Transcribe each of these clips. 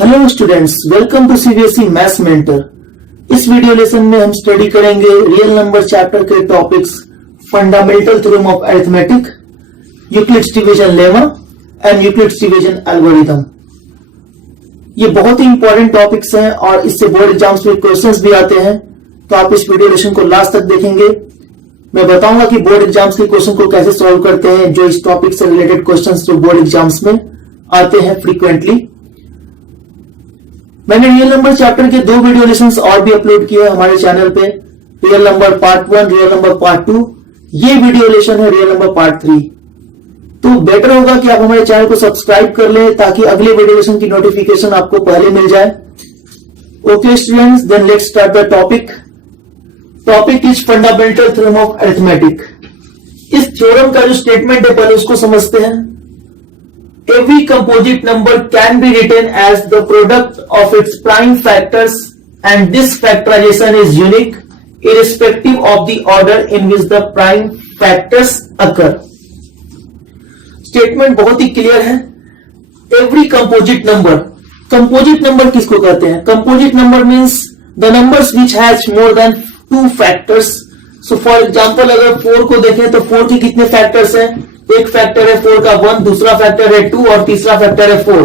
Hello students, welcome to CBSE maths mentor. इस video lesson में हम स्टडी करेंगे रियल नंबर चैप्टर के topics fundamental theorem of arithmetic, Euclid's division lemma and Euclid's division algorithm. ये बहुत ही important topics हैं और इससे बोर्ड एग्जाम्स में क्वेश्चंस भी आते हैं, तो आप इस वीडियो लेसन को लास्ट तक देखेंगे। मैं बताऊंगा कि बोर्ड एग्जाम्स के क्वेश्चन को कैसे सॉल्व करते हैं, जो इस टॉपिक से रिलेटेड क्वेश्चंस जो बोर्ड एग्जाम्स में आते हैं फ्रीक्वेंटली। मैंने रियल नंबर चैप्टर के 2 वीडियो लेसन्स और भी अपलोड किए हैं हमारे चैनल पे, real number part 1, real number part 2। ये वीडियो लेसन है रियल नंबर पार्ट 3। तो बेटर होगा कि आप हमारे चैनल को सब्सक्राइब कर लें ताकि अगले वीडियो लेसन की नोटिफिकेशन आपको पहले मिल जाए। Okay students, then let's start the topic. Topic is fundamental theorem of arithmetic. इस थ्योरम का जो स्टेटमेंट है पहले उसको समझते हैं। Every composite number can be written as the product of its prime factors and this factorization is unique irrespective of the order in which the prime factors occur. Statement बहुत ही clear है। Every composite number किसको कहते हैं? Composite number means the numbers which has more than 2 factors. So for example अगर 4 को देखें तो 4 के कितने फैक्टर्स हैं? एक फैक्टर है 4 का 1, दूसरा फैक्टर है 2 और तीसरा फैक्टर है 4।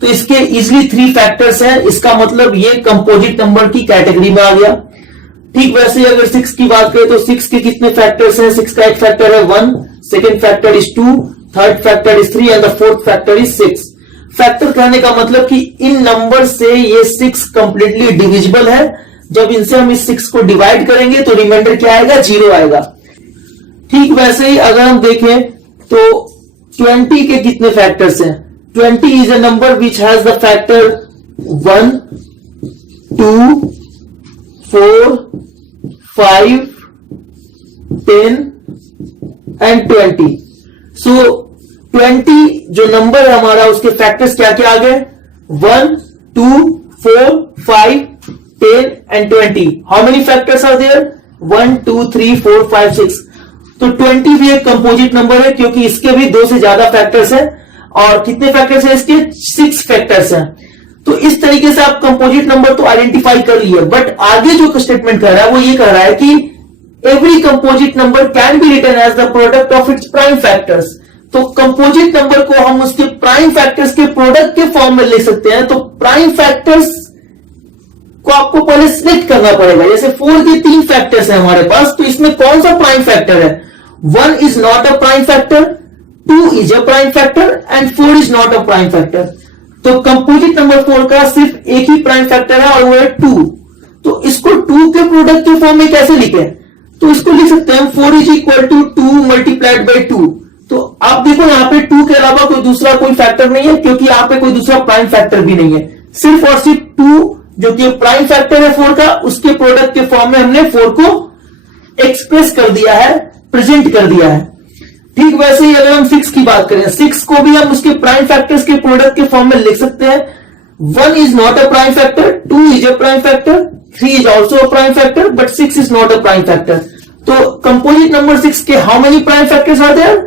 तो इसके इजिली 3 फैक्टर्स हैं। इसका मतलब ये कंपोजिट नंबर की कैटेगरी में आ गया। ठीक वैसे ही अगर 6 की बात करें तो 6 के कितने फैक्टर्स हैं? 6 का एक फैक्टर है 1, second factor is 2, third factor is 3 and the fourth factor is 6। Factor कहने का मतलब कि इन नंबर से ये 6 कंप्लीटली डिविजिबल है। जब इनसे हम इस 6 को डिवाइड करेंगे तो रिमाइंडर क्या आएगा? 0 आएगा। ठीक वैसे ही अगर हम देखें तो 20 के कितने फैक्टर्स हैं? 20 is a number which has the factor 1, 2, 4, 5, 10 and 20। सो 20 जो नंबर है हमारा उसके फैक्टर्स क्या क्या आ गए? 1, 2, 4, 5, 10 and 20। How many factors are there? 1, 2, 3, 4, 5, 6। तो 20 भी एक कंपोजिट नंबर है क्योंकि इसके भी 2 से ज्यादा फैक्टर्स हैं। और कितने फैक्टर्स हैं इसके? 6 फैक्टर्स हैं। तो इस तरीके से आप कंपोजिट नंबर तो आइडेंटिफाई कर लिए, बट आगे जो स्टेटमेंट कर रहा है वो ये कह रहा है कि every composite number can be written as the product of its prime factors. तो कंपोजिट नंबर को हम उसके प्राइम फैक्टर्स के प्रोडक्ट के फॉर्म में ले सकते हैं। तो प्राइम फैक्टर्स को आपको पहले सिलेक्ट करना पड़ेगा। जैसे 4 के 3 फैक्टर्स हैं हमारे पास, तो इसमें कौन सा प्राइम फैक्टर है? 1 is not a prime factor, 2 is a prime factor and 4 is not a prime factor. तो कंपोजिट नंबर 4 का सिर्फ एक ही प्राइम फैक्टर है और वो है 2। तो इसको 2 के प्रोडक्ट के फॉर्म में कैसे लिखें? तो इसको लिख सकते हैं 4 is equal to 2 multiplied by 2। तो आप देखो यहां पे 2 के अलावा कोई दूसरा कोई फैक्टर नहीं है क्योंकि यहां पे कोई दूसरा प्राइम फैक्टर भी नहीं है। सिर्फ और सिर्फ 2 जो कि प्राइम फैक्टर है 4 का, उसके प्रोडक्ट के फॉर्म में हमने 4 को एक्सप्रेस कर दिया है, प्रेजेंट कर दिया है। ठीक वैसे ही अगर हम 6 की बात करें, 6 को भी हम उसके प्राइम फैक्टर्स के प्रोडक्ट के फॉर्म में लिख सकते हैं। 1 is not a prime factor, 2 is a prime factor, 3 is also a prime factor, but 6 is not a prime factor. तो कंपोजिट नंबर 6 के how many prime factors are there?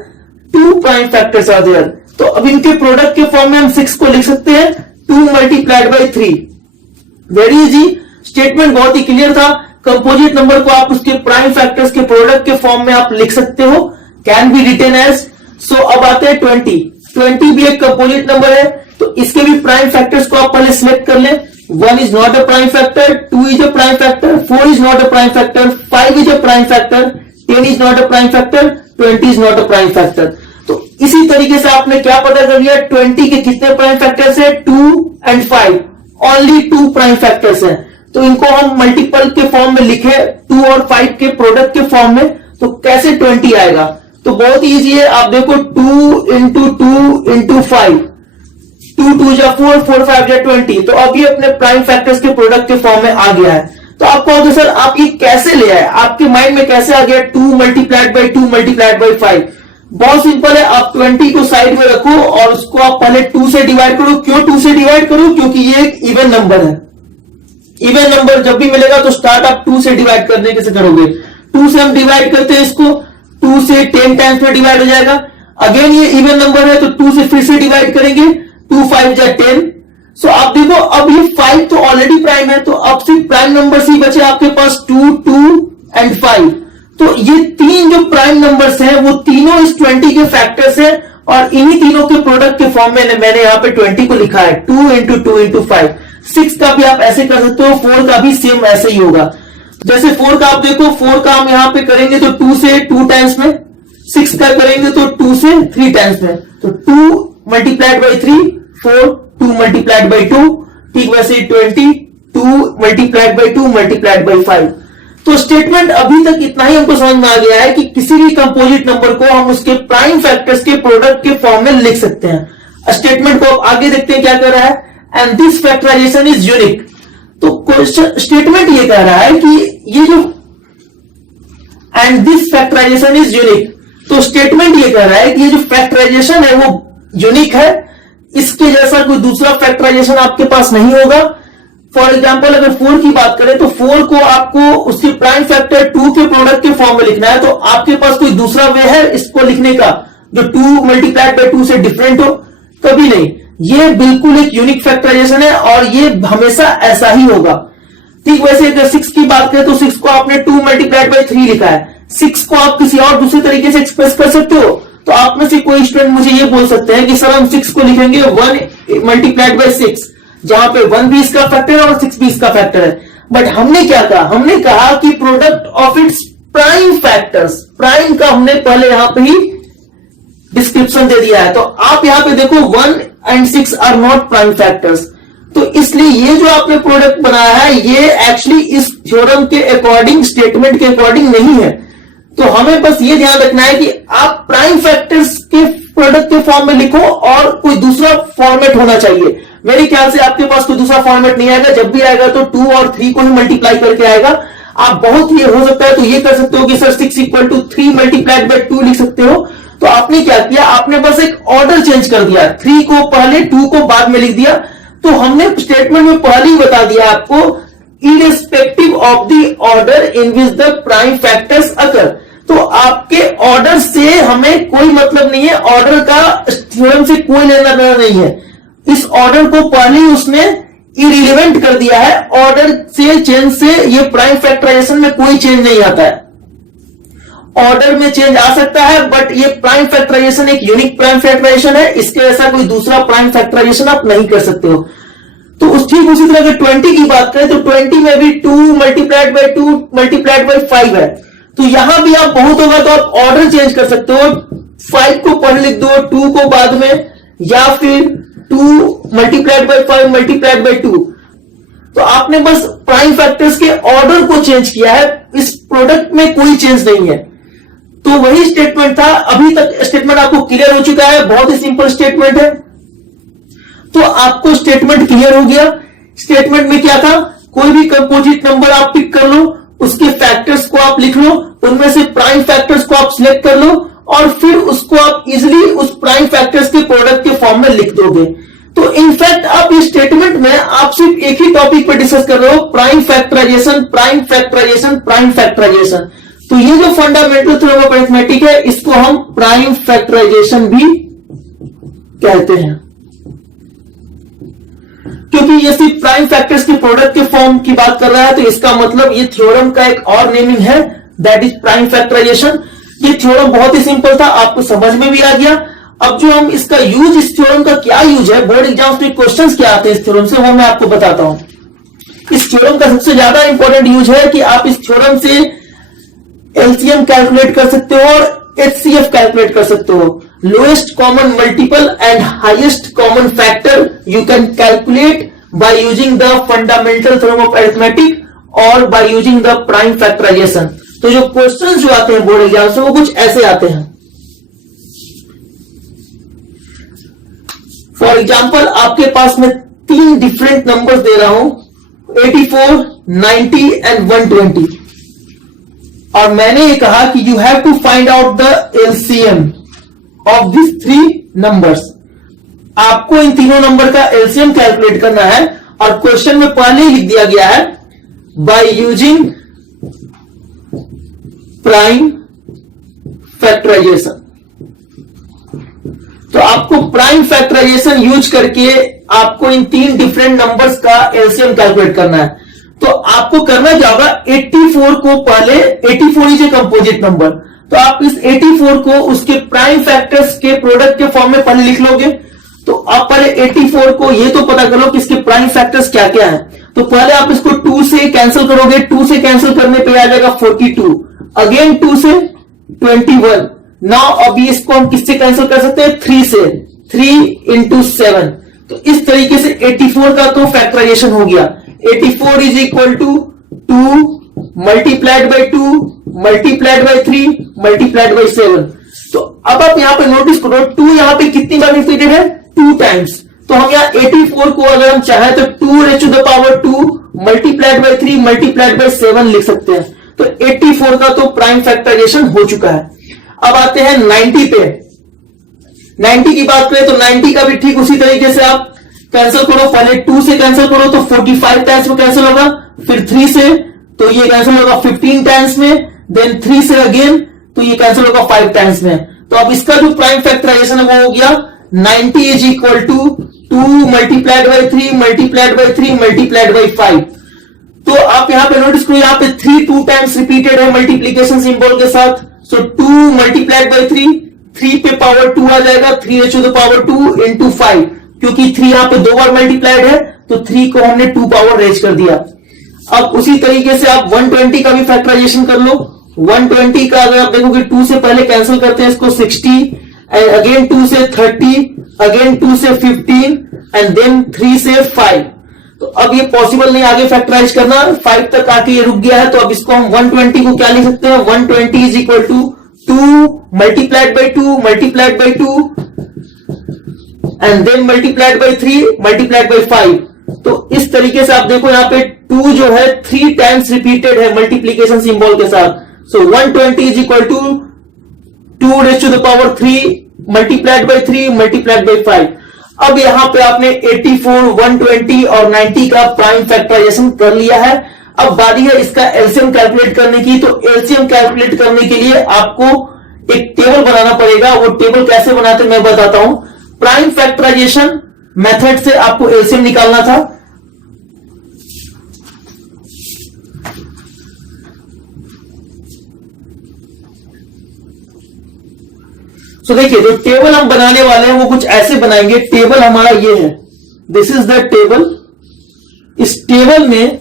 2 prime factors are there. तो अब इनके product के form में हम 6 को लिख सकते हैं 2 multiplied by 3। Very easy, statement बहुत ही क्लियर था। कंपोजिट नंबर को आप उसके प्राइम फैक्टर्स के प्रोडक्ट के फॉर्म में आप लिख सकते हो, कैन बी रिटन एज। सो अब आते हैं 20 भी एक कंपोजिट नंबर है, तो इसके भी प्राइम फैक्टर्स को आप पहले सिलेक्ट कर लें। 1 is not a prime factor, 2 is a prime factor, 4 is not a prime factor, 5 is a prime factor, 10 is not a prime factor, 20 is not a prime factor। तो इसी तरीके से आपने क्या पता कर लिया? 20 के कितने प्राइम फैक्टर्स है? 2 and 5, ओनली 2 प्राइम फैक्टर्स हैं। तो इनको हम मल्टीपल के फॉर्म में लिखे 2 और 5 के प्रोडक्ट के फॉर्म में, तो कैसे 20 आएगा? तो बहुत इजी है। आप देखो 2 into 2 into 5, 2 2 जा 4, 4 5 जा 20। तो अब ये अपने प्राइम फैक्टर्स के प्रोडक्ट के फॉर्म में आ गया है। तो आप कहोगे सर आप ये कैसे ले आए? आपके माइंड में कैसे आ गया 2 multiplied by 2 multiplied by 5? बहुत सिंपल है। आप 20 को साइड में रखो और उसको आप पहले 2 से डिवाइड करो। क्यों 2 से डिवाइड करो? क्योंकि ये एक इवन नंबर है। इवन नंबर जब भी मिलेगा तो स्टार्ट आप 2 से डिवाइड करने कैसे करोगे? 2 से हम डिवाइड करते हैं इसको, 2 से 10 टाइम्स में डिवाइड हो जाएगा। अगेन ये इवन नंबर है तो 2 से फिर से डिवाइड करेंगे, 2 5 जा 10, सो आप देखो अब ये 5 तो ऑलरेडी प्राइम है, तो अब सिर्फ प्राइम नंबर्स ही बचे आपके पास 2, 2 एंड 5। तो ये तीन जो प्राइम नंबर्स हैं वो तीनों इस 20 के फैक्टर्स हैं, और इन्हीं तीनों के प्रोडक्ट के फॉर्म में मैंने यहाँ पे 20 को लिखा है 2 into 2 into 5। 6 का भी आप ऐसे कर सकते हो, 4 का भी सेम ऐसे ही होगा। जैसे 4 का आप देखो, 4 का हम यहाँ पे करेंगे तो 2 से 2 टाइम्स में, 6 का करेंगे तो 2 से 3 टाइम्स में, तो 2 मल्टीप्लाइड बाई 3 4, 2 मल्टीप्लाइड बाई 2, ठीक वैसे 20, 2 मल्टीप्लाइड बाई 2 मल्टीप्लाइड बाई 5। तो स्टेटमेंट अभी तक इतना ही हमको समझ में आ गया है कि किसी भी कंपोजिट नंबर को हम उसके प्राइम फैक्टर्स के प्रोडक्ट के फॉर्म में लिख सकते हैं। स्टेटमेंट को आगे देखते हैं क्या कर रहा है, and this factorization is unique. तो स्टेटमेंट ये कह रहा है कि ये जो and this factorization is unique, तो स्टेटमेंट ये कह रहा है कि ये जो फैक्टराइजेशन है वो यूनिक है, इसके जैसा कोई दूसरा फैक्टराइजेशन आपके पास नहीं होगा। फॉर एग्जाम्पल अगर 4 की बात करें तो 4 को आपको उसके प्राइम फैक्टर 2 के प्रोडक्ट के फॉर्म में लिखना है, तो आपके पास कोई दूसरा वे है इसको लिखने का जो 2 मल्टीप्लाइड बाई 2 से डिफरेंट हो? कभी नहीं। ये बिल्कुल एक यूनिक फैक्टराइजेशन है और ये हमेशा ऐसा ही होगा। ठीक वैसे अगर 6 की बात करें तो 6 को आपने 2 मल्टीप्लाइड बाई 3 लिखा है, 6 को आप किसी और दूसरे तरीके से एक्सप्रेस कर सकते हो। तो आप में से कोई स्टूडेंट मुझे ये बोल सकते हैं कि सर हम 6 को लिखेंगे 1 मल्टीप्लाइड बाई 6, जहां पे 1 भी इसका फैक्टर है और 6 भी इसका फैक्टर है। बट हमने क्या कहा, हमने कहा कि product of its prime factors, prime का हमने पहले यहां पे ही डिस्क्रिप्शन दे दिया है। तो आप यहां पे देखो 1 and 6 are not prime factors, तो इसलिए ये जो आपने प्रोडक्ट बनाया है ये एक्चुअली इस थ्योरम के अकॉर्डिंग, स्टेटमेंट के अकॉर्डिंग नहीं है। तो हमें बस ये ध्यान रखना है कि आप प्राइम फैक्टर्स के प्रोडक्ट के फॉर्म में लिखो और कोई दूसरा फॉर्मेट होना चाहिए। मेरे ख्याल से आपके पास कोई दूसरा फॉर्मेट नहीं आएगा, जब भी आएगा तो 2 और 3 को ही मल्टीप्लाई करके आएगा। आप बहुत ये हो सकता है तो ये कर सकते हो कि sir 6 equal to 3 multiplied by 2 लिख सकते हो। तो आपने क्या किया, आपने बस एक ऑर्डर चेंज कर दिया, 3 को पहले 2 को बाद में लिख दिया। तो हमने स्टेटमेंट में पहले ही बता दिया आपको irrespective of the order in which the prime factors occur. तो आपके ऑर्डर से हमें कोई मतलब नहीं है, ऑर्डर का थ्योरम से कोई लेना देना नहीं है। इस ऑर्डर को पहले ही उसने इरिलेवेंट कर दिया है, ऑर्डर से चेंज से ये प्राइम फैक्टराइजेशन में कोई चेंज नहीं आता है। ऑर्डर में चेंज आ सकता है बट ये प्राइम फैक्टराइजेशन एक यूनिक प्राइम फैक्टराइजेशन है, इसके जैसा कोई दूसरा प्राइम फैक्टराइजेशन आप नहीं कर सकते हो। तो ठीक उसी तरह अगर 20 की बात करें तो 20 में भी 2 मल्टीप्लाइड बाई 2 मल्टीप्लाइड बाई 5 है। तो यहां भी आप बहुत होगा तो आप ऑर्डर चेंज कर सकते हो, 5 को पहले लिख दो 2 को बाद में, या फिर 2 मल्टीप्लाइड बाई 5 मल्टीप्लाइड बाई 2। तो आपने बस प्राइम फैक्टर्स के ऑर्डर को चेंज किया है, इस प्रोडक्ट में कोई चेंज नहीं है। तो वही स्टेटमेंट था। अभी तक स्टेटमेंट आपको क्लियर हो चुका है, बहुत ही सिंपल स्टेटमेंट है। तो आपको स्टेटमेंट क्लियर हो गया। स्टेटमेंट में क्या था, कोई भी कंपोजिट नंबर आप पिक कर लो, उसके फैक्टर्स को आप लिख लो, उनमें से प्राइम फैक्टर्स को आप सिलेक्ट कर लो और फिर उसको आप इजिली उस प्राइम फैक्टर्स के प्रोडक्ट के फॉर्म में लिख दोगे। तो इनफैक्ट आप इस स्टेटमेंट में आप सिर्फ एक ही टॉपिक पर डिस्कस कर रहे हो, prime factorization, prime factorization, prime factorisation. तो ये जो फंडामेंटल थ्योरम ऑफ अरिथमेटिक है इसको हम प्राइम फैक्टराइजेशन भी कहते हैं, क्योंकि ये सिर्फ प्राइम फैक्टर्स के प्रोडक्ट के फॉर्म की बात कर रहा है। तो इसका मतलब ये थ्योरम का एक और नेमिंग है, दैट इज प्राइम फैक्टराइजेशन। ये थ्योरम बहुत ही सिंपल था, आपको समझ में भी आ गया। अब जो हम इसका यूज, इस थ्योरम का क्या यूज है, बोर्ड एग्जाम्स में क्वेश्चंस क्या आते हैं इस थ्योरम से, वो मैं आपको बताता हूं। इस थ्योरम का सबसे ज्यादा इंपॉर्टेंट यूज है कि आप इस थ्योरम से एलसीएम कैलकुलेट कर सकते हो और एचसीएफ कैलकुलेट कर सकते हो। Lowest common multiple and highest common factor you can calculate by using the fundamental theorem of arithmetic और by using the prime factorisation. तो जो क्वेश्चंस जो आते हैं बोर्ड एग्जाम से वो कुछ ऐसे आते हैं। फॉर एग्जाम्पल आपके पास में 3 डिफरेंट नंबर्स दे रहा हूं, 84, 90 एंड 120, और मैंने ये कहा कि you have to find out the LCM of this 3 numbers. आपको इन तीनों नंबर का एलसीएम कैलकुलेट करना है और क्वेश्चन में पहले ही लिख दिया गया है बाय यूजिंग प्राइम फैक्टराइजेशन। तो आपको प्राइम फैक्टराइजेशन यूज करके आपको इन 3 डिफरेंट नंबर्स का एलसीएम कैलकुलेट करना है। तो आपको करना क्या होगा, 84 को पहले, 84 इज ए कंपोजिट नंबर, तो आप इस 84 को उसके प्राइम फैक्टर्स के प्रोडक्ट के फॉर्म में पहले लिख लोगे। तो आप पहले 84 को ये तो पता करो कि इसके प्राइम फैक्टर्स क्या क्या है। तो पहले आप इसको 2 से कैंसिल करोगे, 2 से कैंसिल करने पे आ जाएगा 42, अगेन 2 से 21। नाउ अभी इसको हम किससे कैंसिल कर सकते हैं, 3 से, 3 into 7। तो इस तरीके से 84 का तो फैक्टराइजेशन हो गया। 84 is equal to 2 multiplied by 2 multiplied by 3 multiplied by 7। तो अब आप यहां पे नोटिस करो, 2 यहां पे कितनी बार रिपीटेड है, 2 टाइम्स। तो हम यहां 84 को अगर हम चाहे तो 2 raised to the power 2 multiplied by 3 multiplied by 7 लिख सकते हैं। तो 84 का तो प्राइम फैक्टराइजेशन हो चुका है। अब आते हैं 90 पे। 90 की बात करें तो 90 का भी ठीक उसी तरीके से आप कैंसिल करो, पहले 2 से कैंसिल करो तो 45 टाइम्स में कैंसिल होगा, फिर 3 से तो ये कैंसिल होगा 15 टाइम्स में, देन 3 से अगेन तो ये कैंसिल होगा 5 टाइम्स में। तो अब इसका जो प्राइम फैक्टराइजेशन है वो हो गया 90 is equal to 2 multiplied by 3 multiplied by 3 multiplied by 5। तो आप यहां पे नोटिस करो, यहां पे 3 2 टाइम्स रिपीटेड है मल्टीप्लीकेशन सिंबल के साथ। सो 2 मल्टीप्लाइड बाई 3 पे पावर 2 आ जाएगा, 3 raised to the power 2 into 5, क्योंकि 3 यहां पे 2 बार मल्टीप्लाइड है तो 3 को हमने 2 पावर रेज कर दिया। अब उसी तरीके से आप 120 का भी फैक्टराइजेशन कर लो। 120 का अगर आप देखोगे 2 से पहले कैंसिल करते हैं इसको 60, अगेन 2 से 30, अगेन 2 से 15 एंड देन 3 से 5। तो अब ये पॉसिबल नहीं आगे फैक्टराइज करना, 5 तक आके ये रुक गया है। तो अब इसको हम 120 को क्या लिख सकते हैं, 120 is equal to 2 multiplied by 2 multiplied by 2 and then multiplied by 3 multiplied by 5। तो इस तरीके से आप देखो यहाँ पे 2 जो है 3 टाइम्स रिपीटेड है मल्टीप्लीकेशन सिंबल के साथ। So 120 is equal to 2 raised to the power 3 multiplied by 3 multiplied by 5। अब यहां पे आपने 84, 120 और 90 का प्राइम फैक्टराइजेशन कर लिया है। अब बारी है इसका एलसीएम कैलकुलेट करने की। तो एलसीएम कैलकुलेट करने के लिए आपको एक टेबल बनाना पड़ेगा। वो टेबल कैसे बनाते मैं बताता हूं। प्राइम फैक्टराइजेशन मेथड से आपको एलसीएम निकालना था। तो देखिए जो टेबल हम बनाने वाले हैं वो कुछ ऐसे बनाएंगे। टेबल हमारा ये है, दिस इज द टेबल। इस टेबल में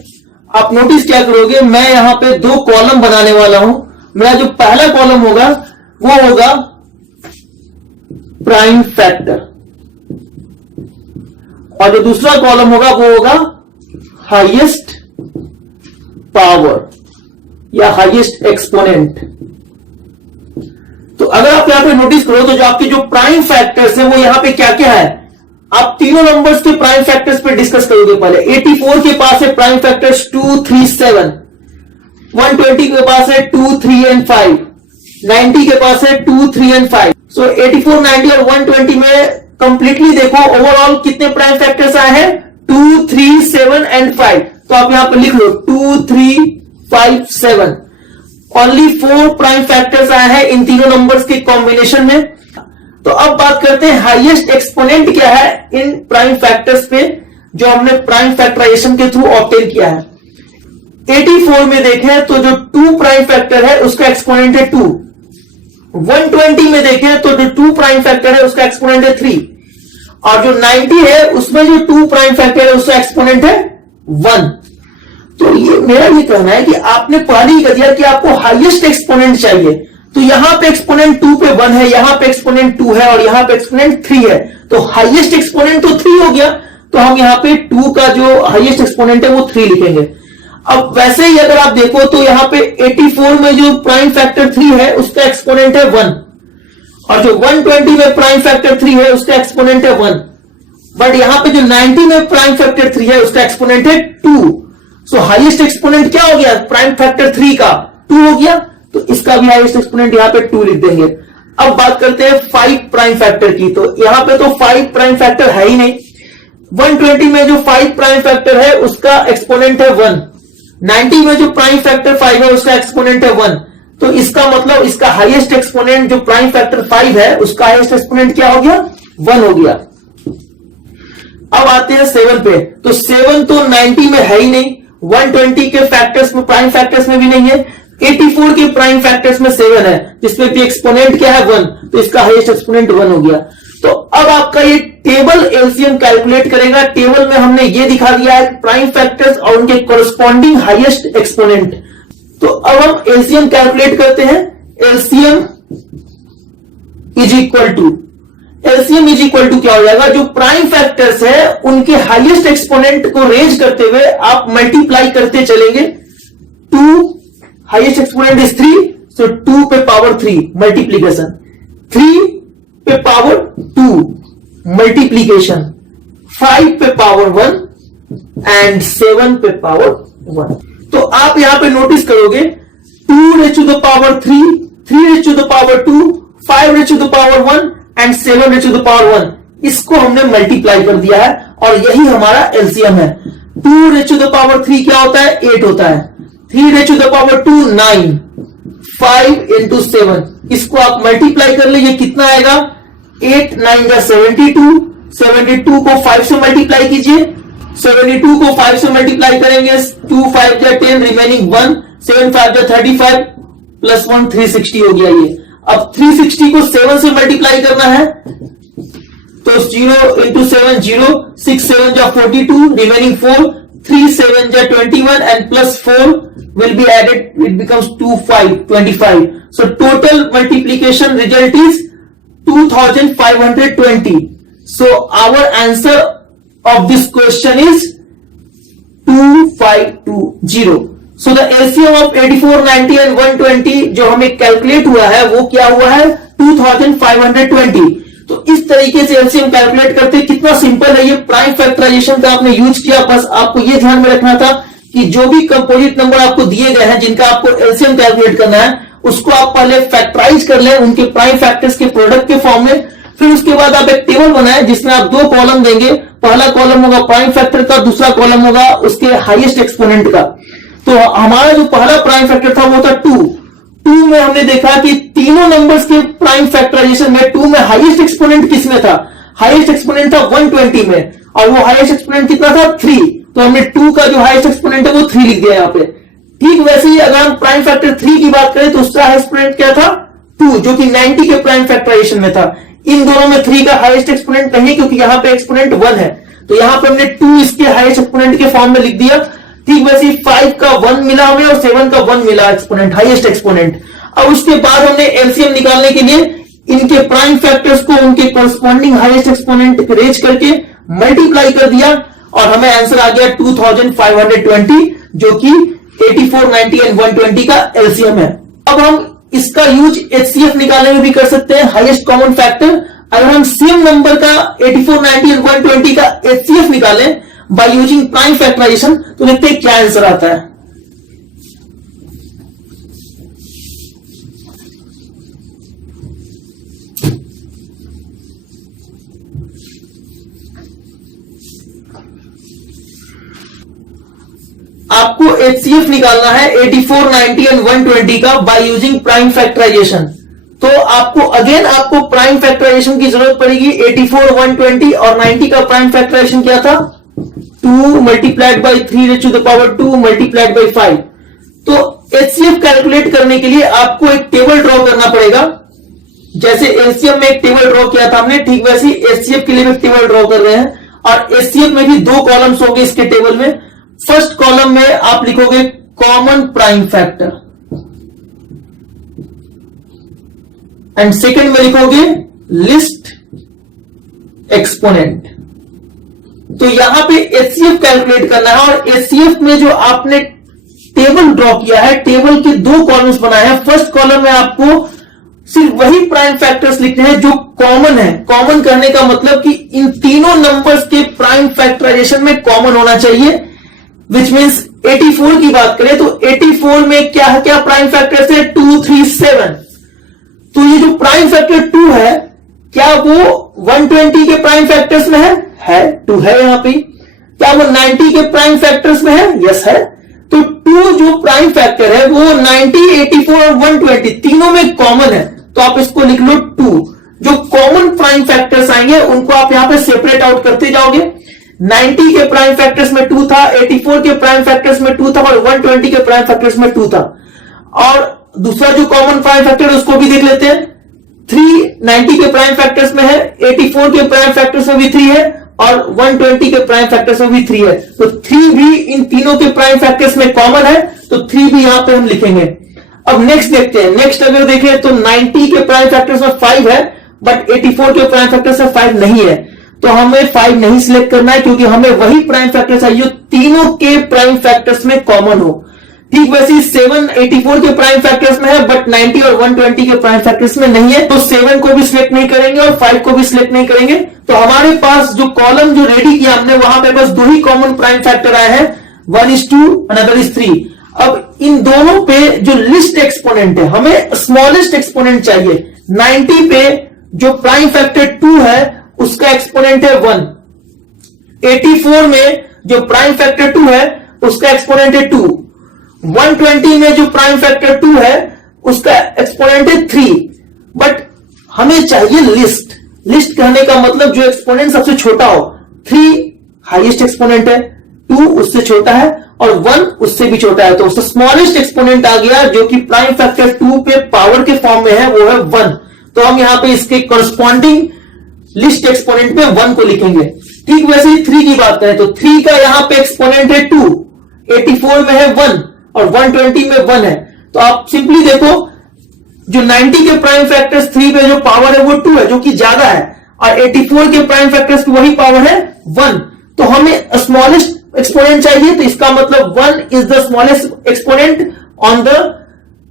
आप नोटिस क्या करोगे, मैं यहां पे 2 कॉलम बनाने वाला हूं। मेरा जो पहला कॉलम होगा वो होगा प्राइम फैक्टर और जो दूसरा कॉलम होगा वो होगा हाईएस्ट पावर या हाईएस्ट एक्सपोनेंट। तो अगर आप यहां पे नोटिस करो तो जो आपके जो प्राइम फैक्टर्स है वो यहां पे क्या क्या है, आप तीनों नंबर्स के प्राइम फैक्टर्स पे डिस्कस करोगे। पहले 84 के पास है प्राइम फैक्टर्स 2, 3, 7, 120 के पास है 2, 3 एंड 5, 90 के पास है 2, 3 एंड 5। सो 84, 90 और 120 में कंप्लीटली देखो ओवरऑल कितने प्राइम फैक्टर्स आए हैं, 2, 3, 7 एंड 5। तो आप यहां पे लिख लो 2, 3, 5, 7। ओनली 4 प्राइम फैक्टर्स आए हैं इन तीनों नंबर्स के कॉम्बिनेशन में। तो अब बात करते हैं हाईएस्ट एक्सपोनेंट क्या है इन प्राइम फैक्टर्स पे जो हमने प्राइम फैक्टराइजेशन के थ्रू ऑब्टेन किया है। 84 में देखें तो जो 2 प्राइम फैक्टर है उसका एक्सपोनेंट है 2। 120 में देखें तो जो 2 प्राइम फैक्टर है उसका एक्सपोनेंट है 3 और जो 90 है उसमें जो 2 प्राइम फैक्टर है उसका एक्सपोनेंट है 1। तो ये मेरा ये कहना है कि आपने पहले ही कह दिया कि आपको हाईएस्ट एक्सपोनेंट चाहिए। तो यहां पे एक्सपोनेंट 2 पे 1 है, यहां पे एक्सपोनेंट 2 है और यहां पे एक्सपोनेंट 3 है। तो हाईएस्ट एक्सपोनेंट तो 3 हो गया। तो हम यहां पे 2 का जो हाईएस्ट एक्सपोनेंट है वो 3 लिखेंगे। अब वैसे ही अगर आप देखो तो यहां पे 84 में जो प्राइम फैक्टर 3 है उसका एक्सपोनेंट है 1 और जो 120 में प्राइम फैक्टर 3 है उसका एक्सपोनेंट है 1। बट यहां पे जो 90 में प्राइम फैक्टर 3 है उसका एक्सपोनेंट है 2। सो हाईएस्ट एक्सपोनेंट क्या हो गया, प्राइम फैक्टर 3 का 2 हो गया। तो इसका भी हाईएस्ट एक्सपोनेंट यहां पे 2 लिख देंगे। अब बात करते हैं 5 प्राइम फैक्टर की। तो यहां पे तो 5 प्राइम फैक्टर है ही नहीं। 120 में जो 5 प्राइम फैक्टर है उसका एक्सपोनेंट है 1। 90 में जो प्राइम फैक्टर 5 है उसका एक्सपोनेंट है 1। तो इसका मतलब इसका हाईएस्ट एक्सपोनेंट जो प्राइम फैक्टर 5 है उसका हाईएस्ट एक्सपोनेंट क्या हो गया, 1 हो गया। अब आते हैं 7 पे, तो 7 तो 90 में है ही नहीं, 120 के फैक्टर्स में, प्राइम फैक्टर्स में भी नहीं है, 84 के प्राइम फैक्टर्स में 7 है, जिसमें भी एक्सपोनेंट क्या है 1, तो इसका हाईएस्ट एक्सपोनेंट 1 हो गया। तो अब आपका ये टेबल एलसीएम कैलकुलेट करेगा। टेबल में हमने ये दिखा दिया है प्राइम फैक्टर्स और उनके कोरस्पॉन्डिंग हाईएस्ट एक्सपोनेंट। तो अब हम एलसीएम कैलकुलेट करते हैं। एलसीएम इज इक्वल टू क्या हो जाएगा, जो प्राइम फैक्टर्स है उनके हाईएस्ट एक्सपोनेंट को रेंज करते हुए आप मल्टीप्लाई करते चलेंगे। 2 हाईएस्ट एक्सपोनेंट इज 3, सो 2 पे पावर 3 मल्टीप्लीकेशन, 3 पे पावर 2 मल्टीप्लीकेशन, 5 पे पावर 1 एंड 7 पे पावर 1। तो आप यहां पे नोटिस करोगे 2 raise to the power 3, 3 raise to the power 2, 5 raise to the power 1 and 7 raise to the power 1, इसको हमने मल्टीप्लाई कर दिया है और यही हमारा एलसीएम है। 2 रेज़ टू द पावर 3 क्या होता है, 8 होता है, 3 raise to the power 2 9, 5 into 7, इसको आप मल्टीप्लाई कर ले, ये कितना आएगा, 8 9 जा 72, 72 को 5 से मल्टीप्लाई कीजिए, 72 को 5 से मल्टीप्लाई करेंगे, 2 5 जा 10, रिमेनिंग 1, 7 5 जा 35 प्लस 1 360 हो गया ये। अब 360 को 7 से मल्टीप्लाई करना है, तो 0 इंटू 7 0, 6 7 जा 42, रिमेनिंग 4, 3 7 जा 21 and plus 4 will be added, it becomes 2 5 25. So total multiplication result is 2520. So our answer of this question is 2520. So the LCM of 84, 90 and 120 जो हमें कैलकुलेट हुआ है वो क्या हुआ है, 2520। तो इस तरीके से एलसीएम कैलकुलेट करते, कितना सिंपल है ये। प्राइम फैक्टराइजेशन का आपने यूज किया, बस आपको ये ध्यान में रखना था कि जो भी कंपोजिट नंबर आपको दिए गए हैं जिनका आपको एलसीएम कैलकुलेट करना है, उसको आप पहले फैक्टराइज कर लें उनके प्राइम फैक्टर्स के प्रोडक्ट के फॉर्म में। फिर उसके बाद आप एक टेबल बनाएं जिसमें आप 2 कॉलम देंगे, पहला कॉलम होगा प्राइम फैक्टर का, दूसरा कॉलम होगा उसके हाईएस्ट एक्सपोनेंट का। तो हमारा जो पहला प्राइम फैक्टर था वो था 2 में हमने देखा कि तीनों नंबर्स के प्राइम फैक्टराइजेशन में 2 में हाईएस्ट एक्सपोनेंट किसमें था, हाईएस्ट एक्सपोनेंट था 120 में, और वो हाईएस्ट एक्सपोनेंट कितना था 3, तो हमने 2 का जो हाईएस्ट एक्सपोनेंट है वो 3 लिख दिया यहाँ पे। ठीक वैसे ही अगर हम प्राइम फैक्टर 3 की बात करें तो उसका हाईएस्ट एक्सपोनेंट क्या था 2, जो कि 90 के प्राइम फैक्टराइजेशन में था। इन दोनों में 3 का हाईएस्ट एक्सपोनेंट नहीं, क्योंकि यहाँ पे एक्सपोनेंट 1 है, तो यहाँ पे हमने 2 इसके हाईएस्ट एक्सपोनेंट के फॉर्म में लिख दिया। ठीक वैसे 5 का 1 मिला हमें और 7 का 1 मिला एक्सपोनेंट, हाईएस्ट एक्सपोनेंट। अब उसके बाद हमने एलसीएम निकालने के लिए इनके प्राइम फैक्टर्स को उनके करस्पॉन्डिंग हाईएस्ट एक्सपोनेंट रेज करके मल्टीप्लाई कर दिया और हमें आंसर आ गया 2520, जो कि 84, 90 एंड 120 का एलसीएम है। अब हम इसका यूज एचसीएफ निकालने में भी कर सकते हैं, हाईएस्ट कॉमन फैक्टर। अगर हम सेम नंबर का 84, 90 एंड 120 का एचसीएफ निकालें बाय यूजिंग प्राइम फैक्टराइजेशन, तो देखते हैं क्या आंसर आता है। आपको एचसीएफ निकालना है 84, 90 एंड 120 का बाय यूजिंग प्राइम फैक्टराइजेशन। तो आपको प्राइम फैक्टराइजेशन की जरूरत पड़ेगी। 84, 120 और 90 का प्राइम फैक्टराइजेशन क्या था, 2 multiplied by 3 raise to the power 2 multiplied by 5। तो एचसीएफ कैलकुलेट करने के लिए आपको एक टेबल ड्रॉ करना पड़ेगा। जैसे एलसीएम में एक टेबल ड्रॉ किया था हमने, ठीक वैसे एचसीएफ के लिए भी एक टेबल ड्रॉ कर रहे हैं। और एचसीएफ में भी 2 कॉलम्स होंगे इसके टेबल में। फर्स्ट कॉलम में आप लिखोगे common prime factor and second में लिखोगे लिस्ट एक्सपोनेंट। तो यहां पे एचसीएफ कैलकुलेट करना है और एचसीएफ में जो आपने टेबल ड्रॉ किया है, टेबल के 2 कॉलम्स बनाए हैं। फर्स्ट कॉलम में आपको सिर्फ वही प्राइम फैक्टर्स लिखने हैं जो कॉमन है। कॉमन करने का मतलब कि इन तीनों नंबर्स के प्राइम फैक्टराइजेशन में कॉमन होना चाहिए, विच मीन्स 84 की बात करें तो 84 में क्या प्राइम फैक्टर्स है, 2 3 7। तो ये जो प्राइम फैक्टर 2 है, क्या वो 120 के प्राइम फैक्टर्स में है 2 है यहां पे। क्या वो 90 के प्राइम फैक्टर्स में है, यस है। तो 2 जो प्राइम फैक्टर है वो 90, 84 और 120 तीनों में कॉमन है, तो आप इसको लिख लो 2। जो कॉमन प्राइम फैक्टर्स आएंगे उनको आप यहां पे सेपरेट आउट करते जाओगे। 90 के प्राइम फैक्टर्स में 2 था, 84 के प्राइम फैक्टर्स में 2 था और 120 के प्राइम फैक्टर्स में 2 था। और दूसरा जो कॉमन प्राइम फैक्टर है उसको भी देख लेते हैं। 3 90 के प्राइम फैक्टर्स में है, 84 के प्राइम फैक्टर्स में भी 3 है और 120 के प्राइम फैक्टर्स में भी 3 है। तो 3 भी इन तीनों के प्राइम फैक्टर्स में कॉमन है, तो 3 भी यहां पे हम लिखेंगे। अब नेक्स्ट देखते हैं। नेक्स्ट अगर देखें तो 90 के प्राइम फैक्टर्स में 5 है, बट 84 के प्राइम फैक्टर्स में 5 नहीं है, तो हमें 5 नहीं सिलेक्ट करना है, क्योंकि हमें वही प्राइम फैक्टर चाहिए जो तीनों के प्राइम फैक्टर्स में कॉमन हो। ठीक वैसे ही 7 84 के प्राइम फैक्टर्स में है, बट 90 और 120 के प्राइम फैक्टर्स में नहीं है, तो 7 को भी सिलेक्ट नहीं करेंगे और 5 को भी सिलेक्ट नहीं करेंगे। तो हमारे पास जो कॉलम जो रेडी किया हमने, वहां पे बस 2 ही कॉमन प्राइम फैक्टर आए हैं, 1:2 अनदर इज 3। अब इन दोनों पे जो लिस्ट एक्सपोनेंट है, हमें स्मॉलेस्ट एक्सपोनेंट चाहिए। 90 पे जो प्राइम फैक्टर 2 है उसका एक्सपोनेंट है 1। 84 में जो प्राइम फैक्टर 2 है उसका एक्सपोनेंट है 2। 120 में जो प्राइम फैक्टर 2 है उसका एक्सपोनेंट है 3। बट हमें चाहिए लिस्ट। लिस्ट कहने का मतलब जो एक्सपोनेंट सबसे छोटा हो। 3 हाईएस्ट एक्सपोनेंट है, 2 उससे छोटा है और 1 उससे भी छोटा है, तो उससे स्मॉलेस्ट एक्सपोनेंट आ गया जो कि प्राइम फैक्टर 2 पे पावर के फॉर्म में है, वो है 1। तो हम यहां पे इसके करस्पॉन्डिंग लिस्ट एक्सपोनेंट में 1 को लिखेंगे। ठीक वैसे ही 3 की बात करें तो 3 का यहां पे एक्सपोनेंट है 2, 84 में है 1 और 120 में 1 है। तो आप सिंपली देखो, जो 90 के प्राइम फैक्टर्स 3 पे जो पावर है वो 2 है, जो कि ज्यादा है, और 84 के प्राइम फैक्टर्स की वही पावर है 1। तो हमें स्मॉलेस्ट एक्सपोनेंट चाहिए, तो इसका मतलब 1 is the smallest exponent on the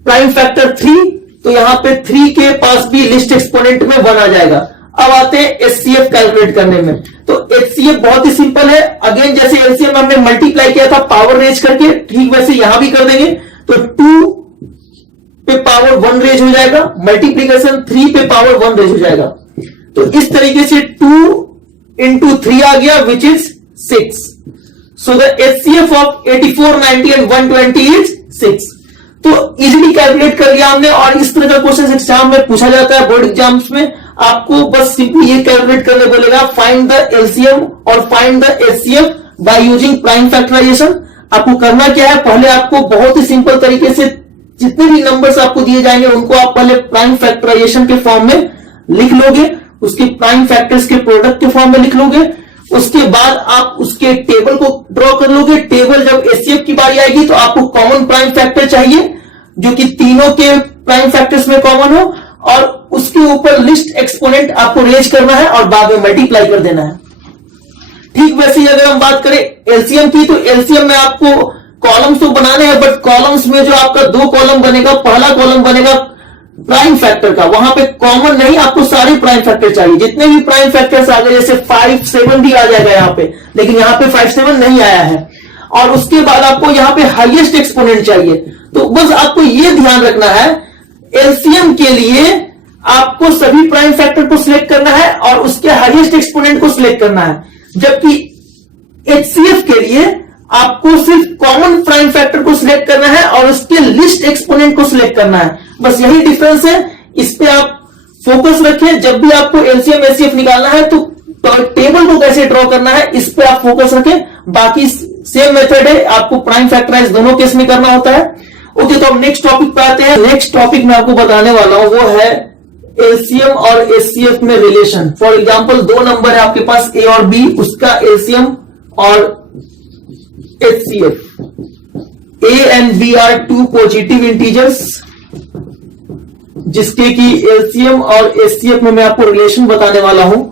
prime factor 3। तो यहां पे 3 के पास भी लिस्ट एक्सपोनेंट में 1 आ जाएगा। अब आते हैं एचसीएफ कैलकुलेट करने में। तो एचसीएफ बहुत ही सिंपल है। अगेन जैसे एलसीएम हमने मल्टीप्लाई किया था पावर रेज करके, ठीक वैसे यहां भी कर देंगे। तो 2 पे पावर 1 रेज हो जाएगा, मल्टीप्लीकेशन 3 पे पावर 1 रेज हो जाएगा। तो इस तरीके से 2 into 3 आ गया, which is 6। So the HCF of 84, 90 and 120 is 6। तो इजीली कैलकुलेट कर लिया हमने। और इस तरह का क्वेश्चन एग्जाम में पूछा जाता है, बोर्ड एग्जाम्स में। आपको बस सिंपली ये कैलकुलेट करने बोलेगा, फाइंड द एलसीएम और find the HCF by using prime factorisation. आपको करना क्या है, पहले आपको बहुत ही सिंपल तरीके से जितने भी नंबर्स आपको दिए जाएंगे उनको आप पहले प्राइम फैक्टराइजेशन के फॉर्म में लिख लोगे, उसके प्राइम फैक्टर्स के प्रोडक्ट के फॉर्म में लिख लोगे। उसके बाद आप उसके टेबल को ड्रॉ कर लोगे। टेबल जब एचसीएफ की बारी आएगी तो आपको कॉमन प्राइम फैक्टर चाहिए जो कि तीनों के प्राइम फैक्टर्स में कॉमन हो, और उसके ऊपर लिस्ट एक्सपोनेंट आपको रेज करना है और बाद में मल्टीप्लाई कर देना है। ठीक वैसे ही अगर हम बात करें एलसीएम की, तो एलसीएम में आपको कॉलम्स तो बनाने हैं, बट कॉलम्स में जो आपका 2 कॉलम बनेगा, पहला कॉलम बनेगा प्राइम फैक्टर का, वहां पे कॉमन नहीं, आपको सारे प्राइम फैक्टर चाहिए। जितने भी प्राइम फैक्टर्स आ गए, जैसे 5 7 भी आ जाएगा यहां पे, लेकिन यहां पे 5 7 नहीं आया है। और उसके बाद आपको यहां पे हाईएस्ट एक्सपोनेंट चाहिए। तो बस आपको यह ध्यान रखना है, एलसीएम के लिए आपको सभी प्राइम फैक्टर को सिलेक्ट करना है और उसके हाईएस्ट एक्सपोनेंट को सिलेक्ट करना है, जबकि एचसीएफ के लिए आपको सिर्फ कॉमन प्राइम फैक्टर को सिलेक्ट करना है और उसके लिस्ट एक्सपोनेंट को सिलेक्ट करना है। बस यही डिफरेंस है, इस पे आप फोकस रखें। जब भी आपको एलसीएम एचसीएफ निकालना है तो टेबल को कैसे ड्रॉ करना है इस पे आप फोकस रखें। बाकी सेम मेथड है, आपको प्राइम फैक्टराइज दोनों केस में करना होता है। ओके, तो अब नेक्स्ट टॉपिक पे आते हैं। नेक्स्ट टॉपिक मैं आपको बताने वाला हूं वो है एलसीएम और एचसीएफ में रिलेशन। फॉर एग्जांपल 2 नंबर है आपके पास ए और बी, उसका एलसीएम और HCF. A and B are 2 positive integers, जिसके की एलसीएम और एचसीएफ में मैं आपको रिलेशन बताने वाला हूं।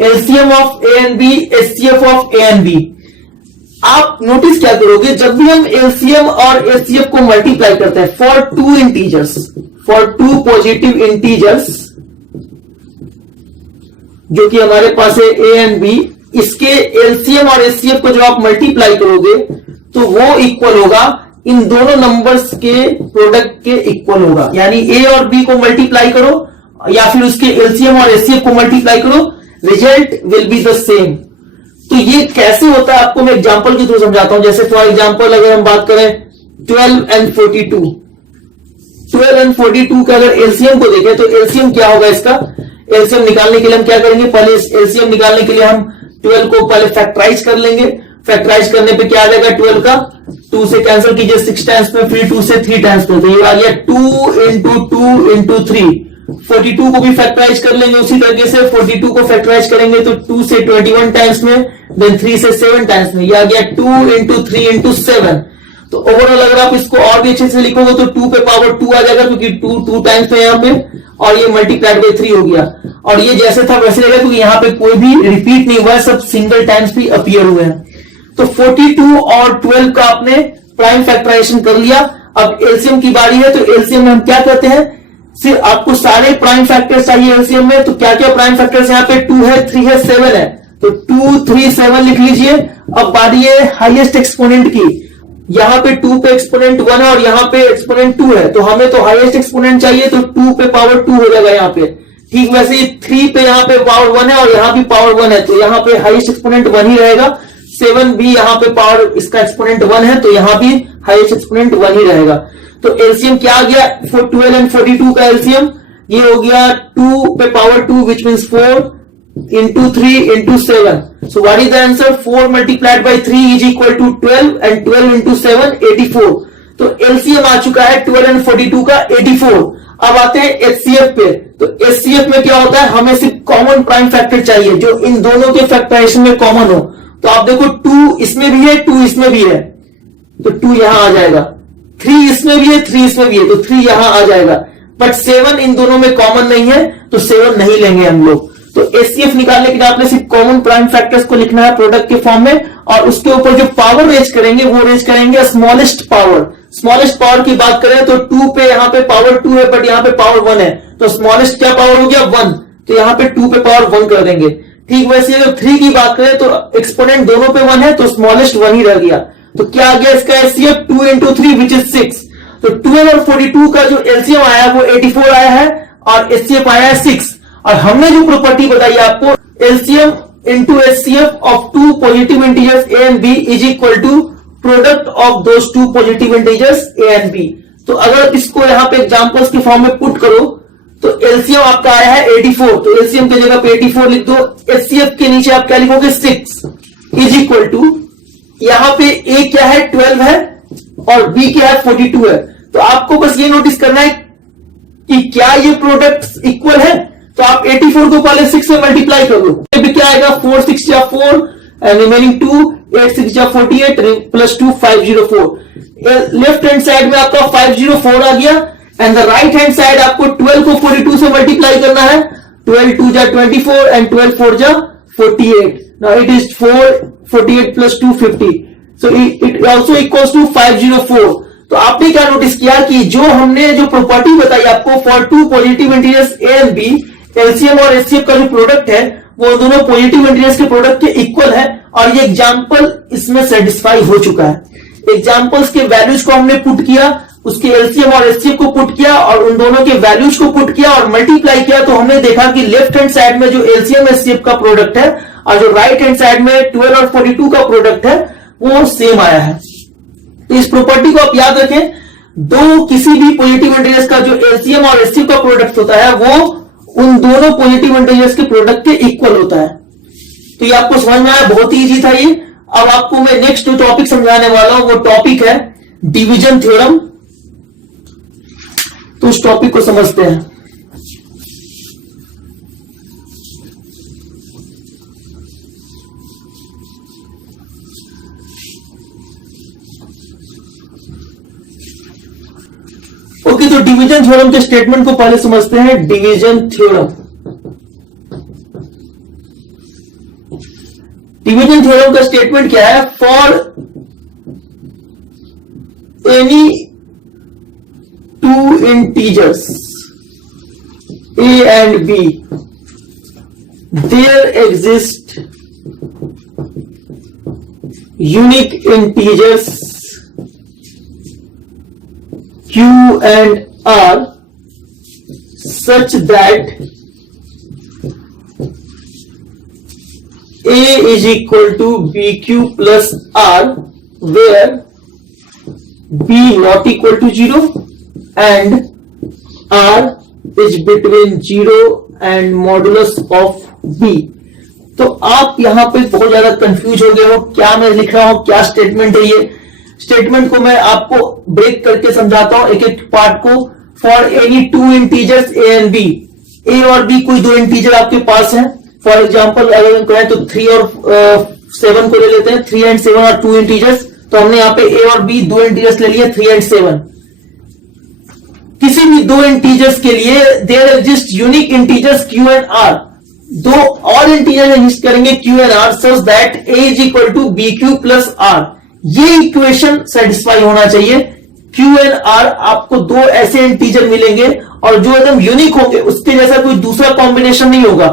LCM of A and B, HCF of A and B. आप नोटिस क्या करोगे, जब भी हम एलसीएम और एचसीएफ को मल्टीप्लाई करते हैं for 2 integers, for 2 positive integers जो कि हमारे पास है ए एंड बी, इसके एलसीएम और एचसीएफ को जब आप मल्टीप्लाई करोगे तो वो इक्वल होगा इन दोनों नंबर्स के प्रोडक्ट के इक्वल होगा। यानी ए और बी को मल्टीप्लाई करो या फिर उसके एलसीएम और एचसीएफ को मल्टीप्लाई करो, result will be the same. तो ये कैसे होता है आपको मैं एग्जांपल के थ्रू समझाता हूं। जैसे फॉर एग्जांपल अगर हम बात करें 12 एंड 42, 12 एंड 42 का अगर एलसीएम को देखें तो एलसीएम क्या होगा इसका। एलसीएम निकालने के लिए हम क्या करेंगे, पहले एलसीएम निकालने के लिए हम 12 को पहले फैक्टराइज कर लेंगे, फैक्टराइज करने पे क्या आ जाएगा 12 का, 2 से कैंसिल कीजिए 6 टाइम्स पे, फिर 2 से 3 टाइम्स पे, तो ये आ गया 2 इंटू 2 इंटू 3। 42 को भी फैक्टराइज कर लेंगे उसी तरीके से, 42 को फैक्टराइज करेंगे तो 2 से 21 टाइम्स में, देन 3 से 7 टाइम्स में, ये आ गया 2 इंटू 3 इंटू 7। तो ओवरऑल अगर आप इसको और भी अच्छे से लिखोगे तो 2 पे पावर 2 आ जाएगा, क्योंकि 2 टाइम्स है यहाँ पे, और ये मल्टीप्लाइड बाई 3 हो गया, और ये जैसे था वैसे रहेगा, क्योंकि यहाँ पे कोई भी रिपीट नहीं हुआ है, सब सिंगल टाइम्स भी अपीयर हुए हैं। तो 42 और 12 का आपने प्राइम फैक्टराइजेशन कर लिया। अब एलसीएम की बारी है, तो एलसीएम में हम क्या करते हैं, सिर्फ आपको सारे प्राइम फैक्टर्स चाहिए एलसीएम में, तो क्या क्या प्राइम फैक्टर्स यहाँ पे 2 है, 3 है, 7 है, तो 2, 3, 7 लिख लीजिए। अब बारी है हाईएस्ट एक्सपोनेंट की, यहाँ पे 2 पे एक्सपोनेंट 1 है और यहाँ पे एक्सपोनेंट 2 है, तो हमें तो हाईएस्ट एक्सपोनेंट चाहिए, तो 2 पे पावर 2 हो जाएगा यहाँ पे। ठीक वैसे ही 3 पे यहाँ पे पावर 1 है और यहाँ भी पावर 1 है, तो यहाँ पे हाईएस्ट एक्सपोनेंट 1 ही रहेगा। 7 भी यहाँ पे पावर इसका एक्सपोनेंट 1 है, तो यहाँ भी हाईएस्ट एक्सपोनेंट 1 ही रहेगा। तो एलसीएम क्या आ गया, 12 एंड 42 का एलसीएम ये हो गया 2 पे power 2 which means 4 into 3 into 7. So what is the answer? 4 multiplied by 3 is equal to 12 and 12 into 7 84. तो LCM आ चुका है 12 and 42 का 84। अब आते हैं HCF पे। तो HCF में क्या होता है, हमें सिर्फ कॉमन प्राइम फैक्टर चाहिए जो इन दोनों के फैक्टराइजेशन में कॉमन हो। तो आप देखो 2 इसमें भी है, 2 इसमें भी है, तो 2 यहां आ जाएगा, 3 इसमें भी है, 3 इसमें भी है, तो 3 यहां आ जाएगा। बट 7 इन दोनों में कॉमन नहीं है, तो 7 नहीं लेंगे हम लोग। तो एचसीएफ निकालने के लिए आपने सिर्फ कॉमन प्राइम फैक्टर्स को लिखना है प्रोडक्ट के फॉर्म में, और उसके ऊपर जो पावर रेज करेंगे वो रेज करेंगे स्मॉलेस्ट पावर। स्मॉलेस्ट पावर की बात करें तो 2 पे यहाँ पे पावर 2 है, बट यहाँ पे पावर 1 है, तो स्मॉलेस्ट क्या पावर हो गया 1, तो यहाँ पे 2 पे पावर 1 कर देंगे। ठीक वैसे अगर 3 की बात करें तो एक्सपोनेंट दोनों पे 1 है, तो स्मॉलेस्ट 1 ही रह गया। तो क्या आ गया इसका एचसीएफ 2 into 3 विच इज 6। तो 12 और 42 का जो एलसीएम आया वो 84 आया है और एचसीएफ आया है 6। और हमने जो प्रॉपर्टी बताई आपको, LCM into HCF of 2 positive integers A and B is equal to product of those 2 positive integers A and B. तो अगर इसको यहां पे एग्जांपल्स के फॉर्म में पुट करो तो एलसीएम आपका आया है 84, तो एलसीएम की जगह पे 84 लिख दो। एचसीएफ के नीचे आप क्या लिखोगे 6 इज इक्वल टू, यहां पे ए क्या है 12 है और बी क्या है 42 है। तो आपको बस ये नोटिस करना है कि क्या ये प्रोडक्ट्स इक्वल है। तो आप 84 को पहले 6 से मल्टीप्लाई कर लो, क्या आएगा 4 6 या 4 एंड रिमेनिंग 2 8 6 या 48 प्लस 2 504। लेफ्ट हैंड साइड में आपका 504 आ गया and the right hand side आपको 12 को 42 से मल्टीप्लाई करना है। 12 2 जा 24 एंड 12 4 जा 48। Now it is 4 48 plus 2 50, so it also equals to 504। तो आपने क्या नोटिस किया कि जो हमने जो प्रॉपर्टी बताई आपको for 2 positive integers A and B, LCM और एचसीएफ का जो प्रोडक्ट है वो दोनों पॉजिटिव इंटीजर्स के प्रोडक्ट के इक्वल है, और ये एग्जांपल इसमें सेटिस्फाई हो चुका है। एग्जांपल्स के वैल्यूज को हमने पुट किया, उसके एलसीएम और एचसीएफ को पुट किया और उन दोनों के वैल्यूज को पुट किया और मल्टीप्लाई किया, तो हमने देखा कि लेफ्ट हैंड साइड में जो एलसीएम एचसीएफ का प्रोडक्ट है और जो राइट हैंड साइड में 12 और 42 का प्रोडक्ट है वो सेम आया है। तो इस प्रॉपर्टी को आप याद रखें, दो किसी भी पॉजिटिव इंटीजर्स का जो एलसीएम और एचसीएफ का प्रोडक्ट होता है वो उन दोनों पॉजिटिव इंटीजर्स के प्रोडक्ट के इक्वल होता है। तो ये आपको समझ में आया, बहुत ही इजी था ये। अब आपको मैं नेक्स्ट जो टॉपिक समझाने वाला हूं वो टॉपिक है डिवीजन थ्योरम। तो उस टॉपिक को समझते हैं। ओके, तो डिवीजन थ्योरम के स्टेटमेंट को पहले समझते हैं। डिवीजन थ्योरम, डिवीजन थ्योरम का स्टेटमेंट क्या है, for any 2 integers a and b there exist unique integers q and r such that a is equal to bq plus r where b not equal to 0 and r is between 0 and modulus of b। तो आप यहां पे बहुत ज्यादा confuse हो गए हो, क्या मैं लिख रहा हूं, क्या स्टेटमेंट है ये। स्टेटमेंट को मैं आपको ब्रेक करके समझाता हूं, एक एक पार्ट को। For any two integers A and B, A और बी कोई दो इंटीजर आपके पास है। फॉर एग्जाम्पल अगर हम कहें तो 3 और 7 को ले लेते हैं, 3 एंड 7 और 2 इंटीजर्स। तो हमने यहाँ पे ए और बी दो इंटीजर्स ले लिए, 3 एंड 7। किसी भी दो इंटीजर्स के लिए there exist unique integers Q and R, दो और इंटीजर एग्जिस्ट करेंगे Q and R such that A is equal to B Q plus R. ये इक्वेशन सेटिस्फाई होना चाहिए। क्यू एंड आर आपको दो ऐसे इंटीजर मिलेंगे और जो एकदम यूनिक होंगे, उसके जैसा कोई दूसरा कॉम्बिनेशन नहीं होगा।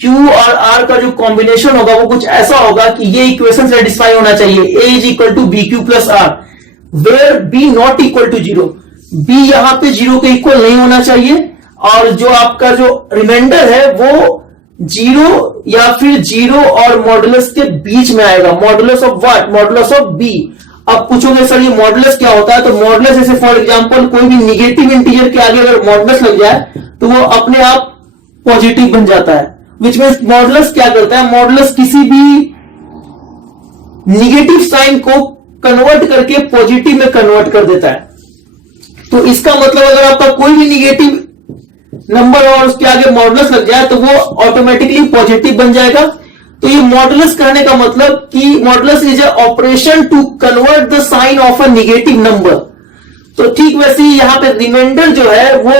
क्यू और आर का जो कॉम्बिनेशन होगा वो कुछ ऐसा होगा कि ये इक्वेशन सेटिस्फाई होना चाहिए, A is equal to B Q plus R, where B not equal to 0। B यहां पे 0 के इक्वल नहीं होना चाहिए और जो आपका जो रिमाइंडर है वो 0 या फिर 0 और मॉडुलस के बीच में आएगा। Modulus of what? Modulus of B. अब पूछोगे सर ये मॉडुलस क्या होता है? तो मॉडुलस जैसे फॉर एग्जांपल कोई भी निगेटिव इंटीजर के आगे अगर मॉडुलस लग जाए तो वो अपने आप पॉजिटिव बन जाता है। विच मीन्स मॉडुलस क्या करता है? मॉडुलस किसी भी निगेटिव साइन को कन्वर्ट करके पॉजिटिव में कन्वर्ट कर देता है। तो इसका मतलब अगर आपका कोई भी निगेटिव नंबर और उसके आगे मॉडुलस लग जाए तो वो ऑटोमेटिकली पॉजिटिव बन जाएगा। तो ये मॉडुलस कहने का मतलब कि modulus is a operation to convert the sign of a negative number. तो ठीक वैसे ही यहां पे रिमाइंडर जो है वो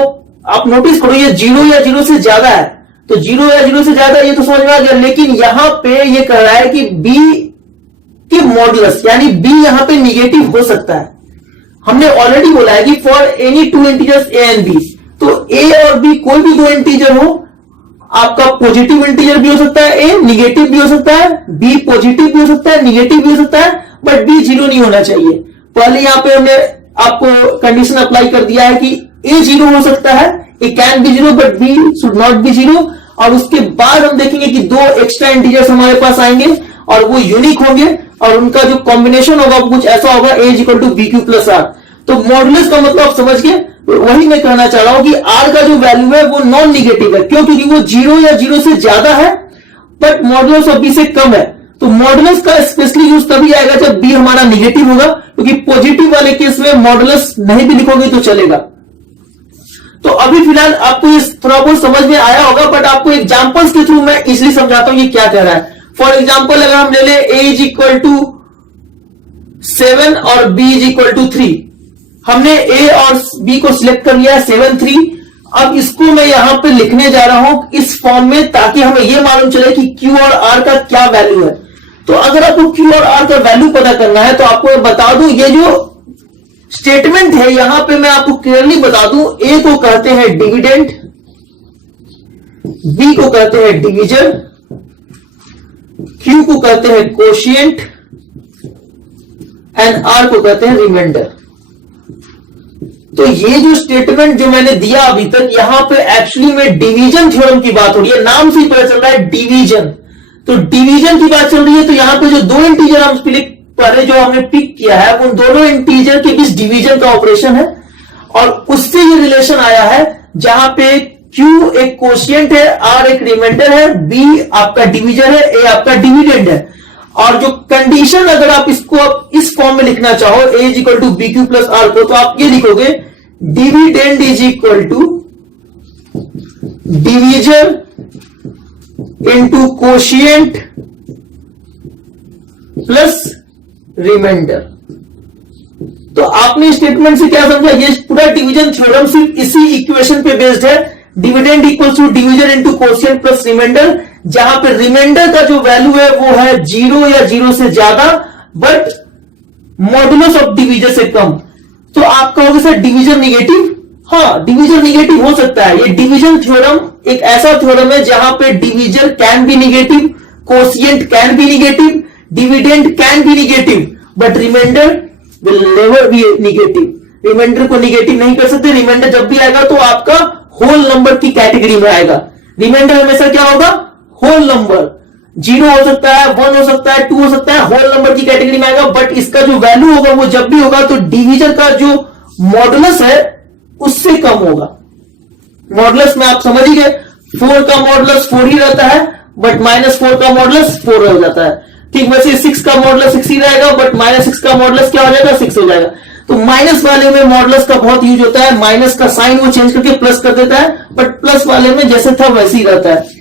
आप नोटिस करो, ये 0 या 0 से ज्यादा है। तो 0 या 0 से ज्यादा ये तो समझ में आ गया, लेकिन यहां पे ये कह रहा है कि b के मॉडुलस यानी b यहां पे निगेटिव हो सकता है। हमने ऑलरेडी बोला है कि for any two integers A and B, तो a और b कोई भी दो इंटीजर हो, आपका पॉजिटिव इंटीजर भी हो सकता है, a निगेटिव भी हो सकता है, b पॉजिटिव भी हो सकता है, निगेटिव भी हो सकता है, बट b 0 नहीं होना चाहिए। पहले यहां पे हमने आपको कंडीशन अप्लाई कर दिया है कि a 0 हो सकता है, a can be 0 but b should not be 0। और उसके बाद हम देखेंगे कि दो एक्स्ट्रा इंटीजर्स हमारे पास आएंगे और वो यूनिक होंगे और उनका जो कॉम्बिनेशन होगा वो कुछ ऐसा होगा, a equal to B Q plus R. तो मॉडुलस का मतलब आप समझ गए। वही मैं कहना चाह रहा हूं कि r का जो वैल्यू है वो नॉन निगेटिव है। क्यों? क्योंकि वो 0 या 0 से ज्यादा है बट मॉडुलस ऑफ b से कम है। तो मॉडुलस का स्पेशली यूज तभी आएगा जब b हमारा निगेटिव होगा, क्योंकि पॉजिटिव वाले केस में मॉडुलस नहीं भी लिखोगे तो चलेगा। तो अभी फिलहाल आपको ये थोड़ा बहुत समझ में आया होगा, बट आपको एग्जांपल्स के थ्रू मैं इसलिए समझाता हूं ये क्या कह रहा है। फॉर एग्जांपल अगर हम ले ले a इज इक्वल टू 7 और b इज इक्वल टू 3, हमने a और b को सिलेक्ट कर लिया है 7 3। अब इसको मैं यहां पे लिखने जा रहा हूं इस फॉर्म में ताकि हमें यह मालूम चले कि q और r का क्या वैल्यू है। तो अगर आपको q और r का वैल्यू पता करना है तो आपको बता दूं, ये जो स्टेटमेंट है यहां पे मैं आपको क्लियरली बता दूं, a को कहते हैं डिविडेंड, b को कहते हैं डिवीजन, q को कहते हैं कोशिएंट एंड r को कहते हैं रिमाइंडर। तो ये जो स्टेटमेंट जो मैंने दिया अभी तक, यहां पे एक्चुअली में डिवीजन थ्योरम की बात हो रही है। नाम से ही पता चल रहा है डिवीजन, तो डिवीजन की बात चल रही है। तो यहां पे जो दो इंटीजर हम पहले जो हमने पिक किया है उन दोनों इंटीजर के बीच डिवीजन का ऑपरेशन है और उससे ये रिलेशन आया है जहां पे Q एक कोशिएंट है, R एक रिमाइंडर है, B आपका डिवीजन है, A आपका डिविडेंड है। और जो कंडीशन अगर आप इसको आप इस फॉर्म में लिखना चाहो a is equal to B Q plus R को, तो आप ये लिखोगे dividend is equal to division into quotient plus remainder. तो आपने स्टेटमेंट से क्या समझा? ये पूरा डिवीजन थ्योरम सिर्फ इसी इक्वेशन पे बेस्ड है, dividend equals to division into quotient plus remainder, जहां पे रिमाइंडर का जो वैल्यू है वो है 0 या 0 से ज्यादा बट मॉडुलस ऑफ डिवीजन से कम। तो आप कहोगे सर डिवीजन निगेटिव? हाँ, डिवीजन निगेटिव हो सकता है। ये डिवीजन थ्योरम एक ऐसा थ्योरम है जहां पे division can be negative, quotient can be negative, dividend can be negative, but remainder will never be negative. Remainder को निगेटिव नहीं कर सकते। रिमाइंडर जब भी आएगा तो आपका होल नंबर की कैटेगरी में आएगा। रिमाइंडर हमेशा क्या होगा? Whole number. 0 हो सकता है, 1 हो सकता है, 2 हो सकता है, होल नंबर की कैटेगरी में आएगा। बट इसका जो वैल्यू होगा वो जब भी होगा तो डिवीजन का जो मॉडुलस है उससे कम होगा। मॉडुलस में आप समझ ही गए, 4 का मॉडुलस 4 ही रहता है बट -4 का मॉडुलस 4 हो जाता है। ठीक वैसे 6 का मॉडुलस 6 ही रहेगा, बट -6 का मॉडुलस क्या हो जाएगा, 6 हो जाएगा। तो माइनस वाले में मॉडुलस का बहुत यूज होता है, माइनस का साइन वो चेंज करके प्लस कर देता है, बट प्लस वाले में जैसे था वैसे ही रहता है।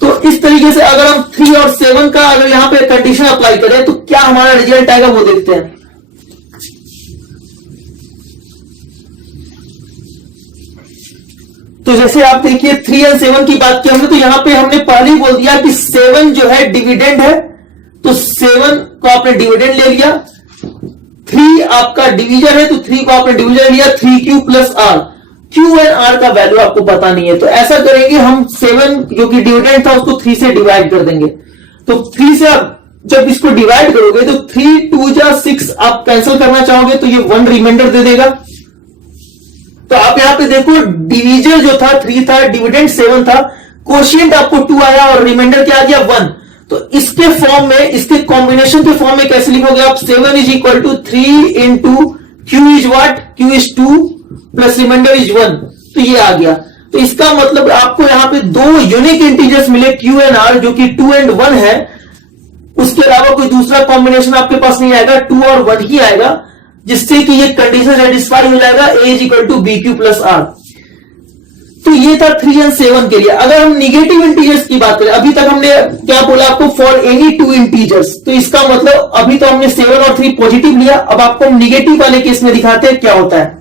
तो इस तरीके से अगर हम 3 और 7 का अगर यहां पे कंडीशन अप्लाई करें तो क्या हमारा रिजल्ट आएगा वो देखते हैं। तो जैसे आप देखिए 3 और 7 की बात की हमने, तो यहां पे हमने पहले ही बोल दिया कि 7 जो है डिविडेंड है, तो 7 को आपने डिविडेंड ले लिया। 3 आपका डिवीजर है, तो 3 को आपने डिवीजर लिया, 3q plus r। q and r का वैल्यू आपको पता नहीं है, तो ऐसा करेंगे हम 7 जो कि डिविडेंड था उसको 3 से डिवाइड कर देंगे। तो 3 से आप जब इसको डिवाइड करोगे तो 3 2 जा 6 आप कैंसिल करना चाहोगे तो ये 1 रिमाइंडर दे देगा। तो आप यहां पे देखो डिवीजर जो था 3 था, डिविडेंड 7 था, कोशिएंट आपको 2 आया और रिमाइंडर क्या आ गया 1। तो इसके फॉर्म में, इसके कॉम्बिनेशन के फॉर्म में कैसे लिखोगे आप, 7 is equal to 3 into Q is what, Q is 2 plus remainder is 1। तो ये आ गया। तो इसका मतलब आपको यहां पे 2 यूनिक इंटीजर्स मिले क्यू एंड आर, जो कि 2 एंड 1 है। उसके अलावा कोई दूसरा कॉम्बिनेशन आपके पास नहीं आएगा, 2 और 1 ही आएगा, जिससे कि ये कंडीशन सेटिस्फाई हो जाएगा, a is equal to B Q plus R. तो ये था 3 और 7 के लिए। अगर हम निगेटिव इंटीजर्स की बात करें, अभी तक हमने क्या बोला आपको, फॉर एनी 2 इंटीजर्स, तो इसका मतलब अभी तो हमने 7 और 3 पॉजिटिव लिया, अब आपको हम निगेटिव वाले केस में दिखाते हैं क्या होता है।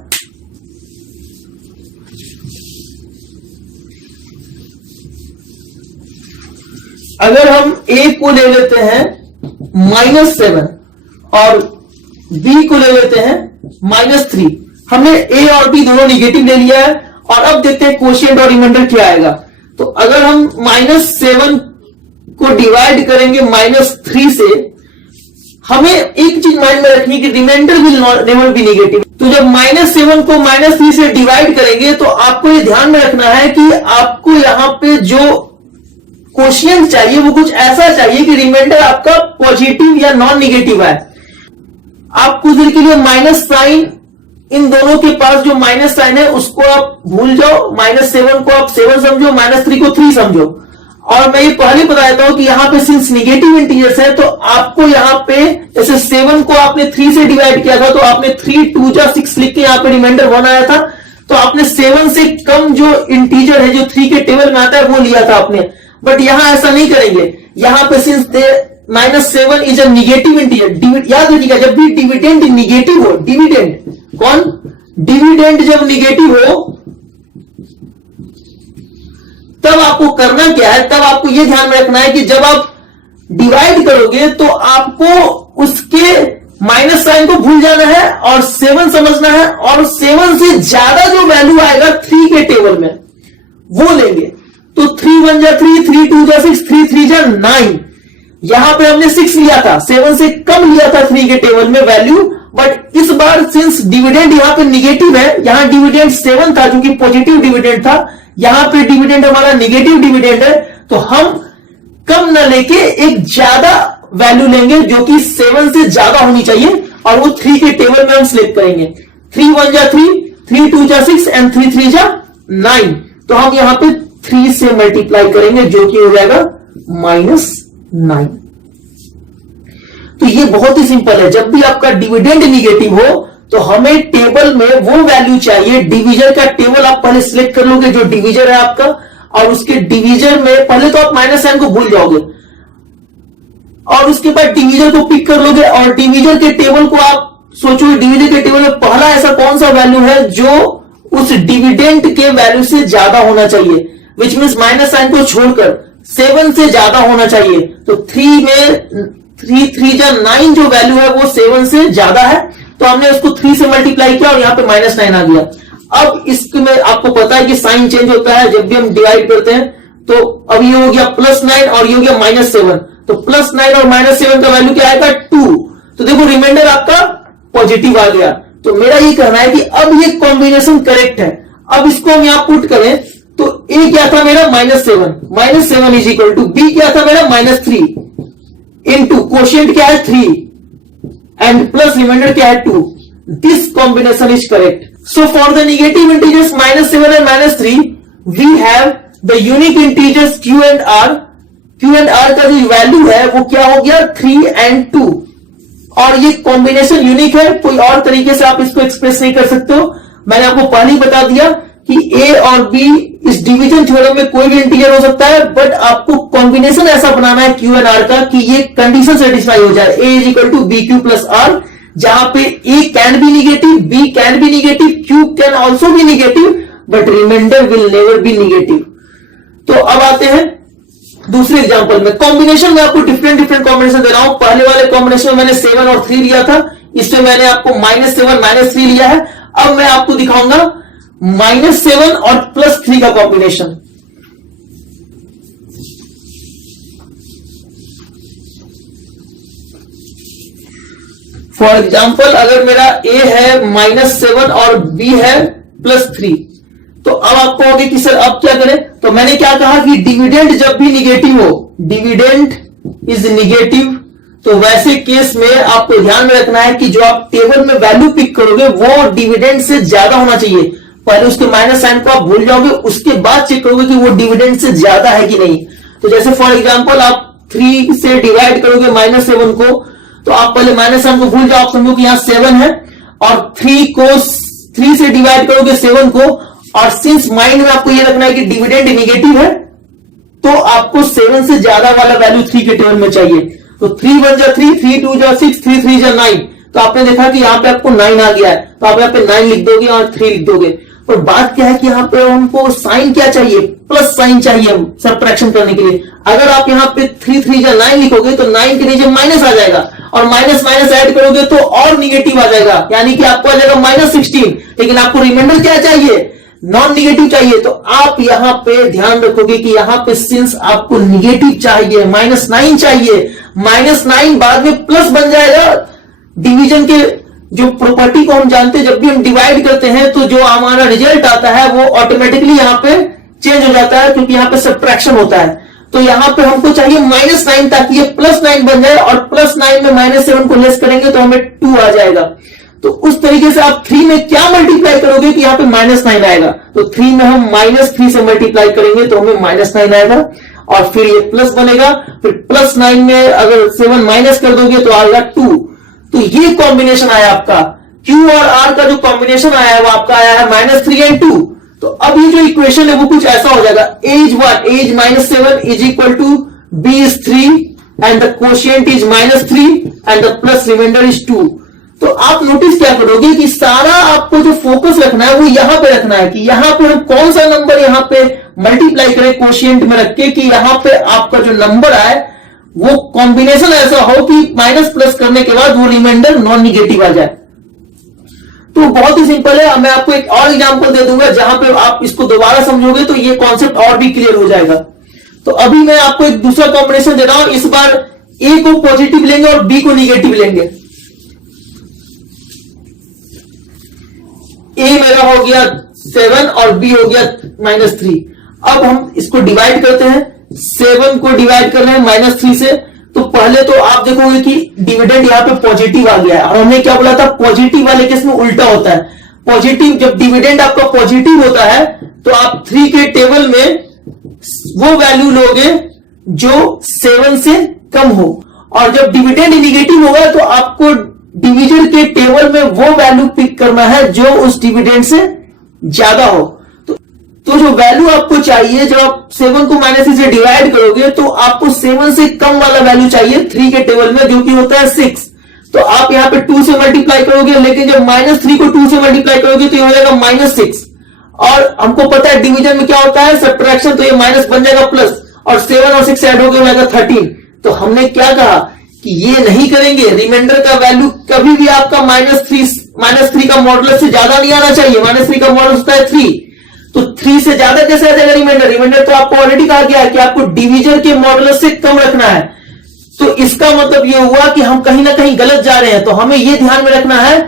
अगर हम a को ले लेते हैं -7 और b को ले लेते हैं -3, हमने a और b दोनों निगेटिव ले लिया है, और अब देखते हैं कोशिएंट और रिमाइंडर क्या आएगा। तो अगर हम -7 को डिवाइड करेंगे -3 से, हमें एक चीज माइंड में रखनी है कि remainder will never be negative. तो जब -7 को -3 से डिवाइड करेंगे तो आपको ये ध्यान में रखना है कि आपको यहां पे जो कोशिएंट चाहिए वो कुछ ऐसा चाहिए कि रिमाइंडर आपका पॉजिटिव या नॉन नेगेटिव है। आप कुछ देर के लिए माइनस साइन, इन दोनों के पास जो माइनस साइन है उसको आप भूल जाओ, -7 को आप 7 समझो, -3 को 3 समझो। और मैं ये पहले बताया था कि यहां पे सिंस निगेटिव इंटीजर्स है, तो आपको यहां पे जैसे 7 को आपने 3 से डिवाइड किया था, तो आपने 3 2 जा 6 लिख के यहां पे रिमाइंडर 1 आया था, तो आपने 7 से कम जो इंटीजर है जो 3 के टेबल में आता है वो लिया था आपने। बट यहां ऐसा नहीं करेंगे, यहां पे since -7 is a negative integer. याद रखिएगा जब भी डिविडेंड निगेटिव हो, डिविडेंड कौन, डिविडेंड जब निगेटिव हो तब आपको करना क्या है, तब आपको यह ध्यान में रखना है कि जब आप डिवाइड करोगे तो आपको उसके माइनस साइन को भूल जाना है और 7 समझना है, और 7 से ज्यादा जो वैल्यू आएगा 3 के टेबल में वो लेंगे। तो 3 1 जा 3, 3 2 जा 6, 3 3 जा 9। यहां पे हमने 6 लिया था, 7 से कम लिया था 3 के टेबल में वैल्यू, बट इस बार सिंस डिविडेंड यहां पे निगेटिव है, यहां डिविडेंड 7 था जो कि पॉजिटिव डिविडेंड था, यहां पे डिविडेंड हमारा निगेटिव डिविडेंड है, तो हम कम न लेके एक ज्यादा वैल्यू लेंगे जो कि 7 से ज्यादा होनी चाहिए, और वो 3 के टेबल में हम सिलेक्ट करेंगे। 3 1 जा 3, 3 2 जा 6 एंड 3 3 जा 9। तो हम यहां पे 3 से मल्टीप्लाई करेंगे जो कि हो जाएगा -9। तो ये बहुत ही सिंपल है, जब भी आपका डिविडेंड निगेटिव हो तो हमें टेबल में वो वैल्यू चाहिए, डिवीजर का टेबल आप पहले सिलेक्ट कर लोगे जो डिवीजर है आपका, और उसके डिवीजर में पहले तो आप माइनस साइन को भूल जाओगे, और उसके बाद डिवीजर को पिक कर लोगे, और डिवीजर के टेबल को आप सोचो, डिवीजर के टेबल में पहला ऐसा कौन सा वैल्यू है जो उस डिविडेंड के वैल्यू से ज्यादा होना चाहिए, विच मीन्स माइनस साइन को छोड़कर 7 से ज्यादा होना चाहिए। तो 3 में 3 3 जा 9 जो वैल्यू है वो 7 से ज्यादा है, तो हमने उसको 3 से मल्टीप्लाई किया और यहां पे -9 आ गया। अब इसमें आपको पता है कि साइन चेंज होता है जब भी हम डिवाइड करते हैं, तो अब ये हो गया +9 और ये हो गया -7, तो +9 और -7 का वैल्यू क्या आएगा 2। तो देखो रिमाइंडर आपका पॉजिटिव आ गया। तो मेरा ये कहना है कि अब ये कॉम्बिनेशन करेक्ट है। अब इसको हम यहां पुट करें तो a क्या था मेरा -7 इज इक्वल टू b क्या था मेरा -3 इंटू कोशिएंट क्या है 3 एंड प्लस रिमाइंडर क्या है 2। This combination is correct. So for the negative integers -7 and -3 we have the unique integers q and r Q and R का जो वैल्यू है वो क्या हो गया 3 and 2, और ये कॉम्बिनेशन यूनिक है, कोई और तरीके से आप इसको एक्सप्रेस नहीं कर सकते हो। मैंने आपको पहले ही बता दिया कि ए और बी इस डिवीजन थ्योरम में कोई भी इंटीजर हो सकता है, बट आपको कॉम्बिनेशन ऐसा बनाना है क्यू एंड आर का कि ये कंडीशन सेटिस्फाई हो जाए, A is equal to B Q plus R, जहां पे A can be negative, B can be negative, Q can also be negative, but remainder will never be negative. तो अब आते हैं दूसरे एग्जांपल में। कॉम्बिनेशन में आपको डिफरेंट कॉम्बिनेशन दे रहा हूं। पहले वाले कॉम्बिनेशन में मैंने 7 और 3 लिया था, इसमें मैंने आपको -7 -3 लिया है। अब मैं आपको दिखाऊंगा -7 और +3 का कॉम्बिनेशन। फॉर एग्जाम्पल अगर मेरा ए है -7 और बी है +3, तो अब आप कहोगे कि सर अब क्या करें? तो मैंने क्या कहा कि डिविडेंड जब भी निगेटिव हो, डिविडेंड इज निगेटिव, तो वैसे केस में आपको ध्यान में रखना है कि जो आप टेबल में वैल्यू पिक करोगे वो डिविडेंड से ज्यादा होना चाहिए। पहले उसके माइनस साइन को आप भूल जाओगे, उसके बाद चेक करोगे कि वो डिविडेंड से ज्यादा है कि नहीं। तो जैसे फॉर एग्जांपल आप 3 से डिवाइड करोगे -7 को, तो आप पहले माइनस साइन को भूल जाओ, आप समझो कि यहां 7 है, और 3 से डिवाइड करोगे 7 को, और सिंस माइंड में आपको यह रखना है कि डिविडेंड निगेटिव है, तो आपको 7 से ज्यादा वाला वैल्यू 3 के टेबल में चाहिए। तो 3 1 जा 3, 3 2 जा 6, 3 3 जा 9। तो आपने देखा कि यहां पे आपको 9 आ गया है, तो आप यहां पे 9 लिख दोगे और 3 लिख दोगे। और बात क्या है कि यहां पे हमको साइन क्या चाहिए? प्लस साइन चाहिए सबट्रैक्शन करने के लिए। अगर आप यहां पे 3 3 जा 9 लिखोगे तो 9 के नीचे माइनस आ जाएगा, और माइनस माइनस ऐड करोगे तो और निगेटिव आ जाएगा, यानी कि आपको आ जाएगा -16। लेकिन आपको रिमाइंडर क्या चाहिए? नॉन निगेटिव चाहिए। तो आप यहां पे ध्यान रखोगे कि यहां पे सिंस आपको निगेटिव चाहिए, -9 चाहिए, -9 बाद में प्लस बन जाएगा। डिवीजन के जो प्रॉपर्टी को हम जानते हैं, जब भी हम डिवाइड करते हैं तो जो हमारा रिजल्ट आता है वो ऑटोमेटिकली यहां पे चेंज हो जाता है, क्योंकि यहां पे सब्ट्रैक्शन होता है। तो यहां पे हमको चाहिए -9 ताकि ये +9 बन जाए, और +9 में -7 को लेस करेंगे तो हमें 2 आ जाएगा। तो उस तरीके से आप 3 में क्या मल्टीप्लाई करोगे कि यहां पे -9 आएगा? तो 3 में हम -3 से मल्टीप्लाई करेंगे तो हमें -9 आएगा, और फिर ये प्लस बनेगा, फिर +9 में अगर 7 माइनस कर दोगे तो आएगा 2। तो ये कॉम्बिनेशन आया आपका, Q और R का जो कॉम्बिनेशन आया है वो आपका आया है -3 and 2। तो अब ये जो इक्वेशन है वो कुछ ऐसा हो जाएगा, as -7 is equal to B is 3 and the quotient is -3 and the plus remainder is 2। तो आप नोटिस क्या करोगे कि सारा आपको जो फोकस रखना है वो यहां पे रखना है कि यहां पे हम कौन सा नंबर यहां पे मल्टीप्लाई करें कोशिएंट में रख के, कि यहां पे आपका जो नंबर आए वो कॉम्बिनेशन ऐसा हो कि माइनस प्लस करने के बाद वो रिमाइंडर नॉन निगेटिव आ जाए। तो बहुत ही सिंपल है। मैं आपको एक और एग्जांपल दे दूंगा जहां पे आप इसको दोबारा समझोगे तो ये कॉन्सेप्ट और भी क्लियर हो जाएगा। तो अभी मैं आपको एक दूसरा कॉम्बिनेशन दे रहा हूं। इस बार ए को पॉजिटिव लेंगे और बी को निगेटिव लेंगे। ए मेरा हो गया 7 और बी हो गया -3। अब हम इसको डिवाइड करते हैं, 7 को डिवाइड कर रहे हैं -3 से। तो पहले तो आप देखोगे कि डिविडेंड यहां पे पॉजिटिव आ गया है, और हमने क्या बोला था, पॉजिटिव वाले केस में उल्टा होता है। पॉजिटिव जब डिविडेंड आपका पॉजिटिव होता है तो आप 3 के टेबल में वो वैल्यू लोगे जो 7 से कम हो, और जब डिविडेंड निगेटिव होगा तो आपको डिविजन के टेबल में वो वैल्यू पिक करना है जो उस डिविडेंड से ज्यादा हो। तो जो वैल्यू आपको चाहिए, जब आप 7 को -3 से डिवाइड करोगे तो आपको 7 से कम वाला वैल्यू चाहिए 3 के टेबल में, जो कि होता है 6। तो आप यहां पे 2 से मल्टीप्लाई करोगे, लेकिन जब -3 को 2 से मल्टीप्लाई करोगे तो ये हो जाएगा -6। और हमको पता है डिवीजन में क्या होता है, सब्ट्रैक्शन, तो ये माइनस बन जाएगा प्लस, और 7 और 6 ऐड हो गया, हो जाएगा 13। तो हमने क्या कहा कि ये नहीं करेंगे, रिमाइंडर का वैल्यू कभी भी आपका -3 का मॉडुलस से ज्यादा नहीं आना चाहिए। -3 का मॉडुलस होता है 3, तो 3 से ज्यादा कैसे आ जाएगा रिमाइंडर? रिमाइंडर तो आपको ऑलरेडी कहा गया है कि आपको डिवीजन के मॉडुलस से कम रखना है। तो इसका मतलब ये हुआ कि हम कहीं ना कहीं गलत जा रहे हैं। तो हमें ये ध्यान में रखना है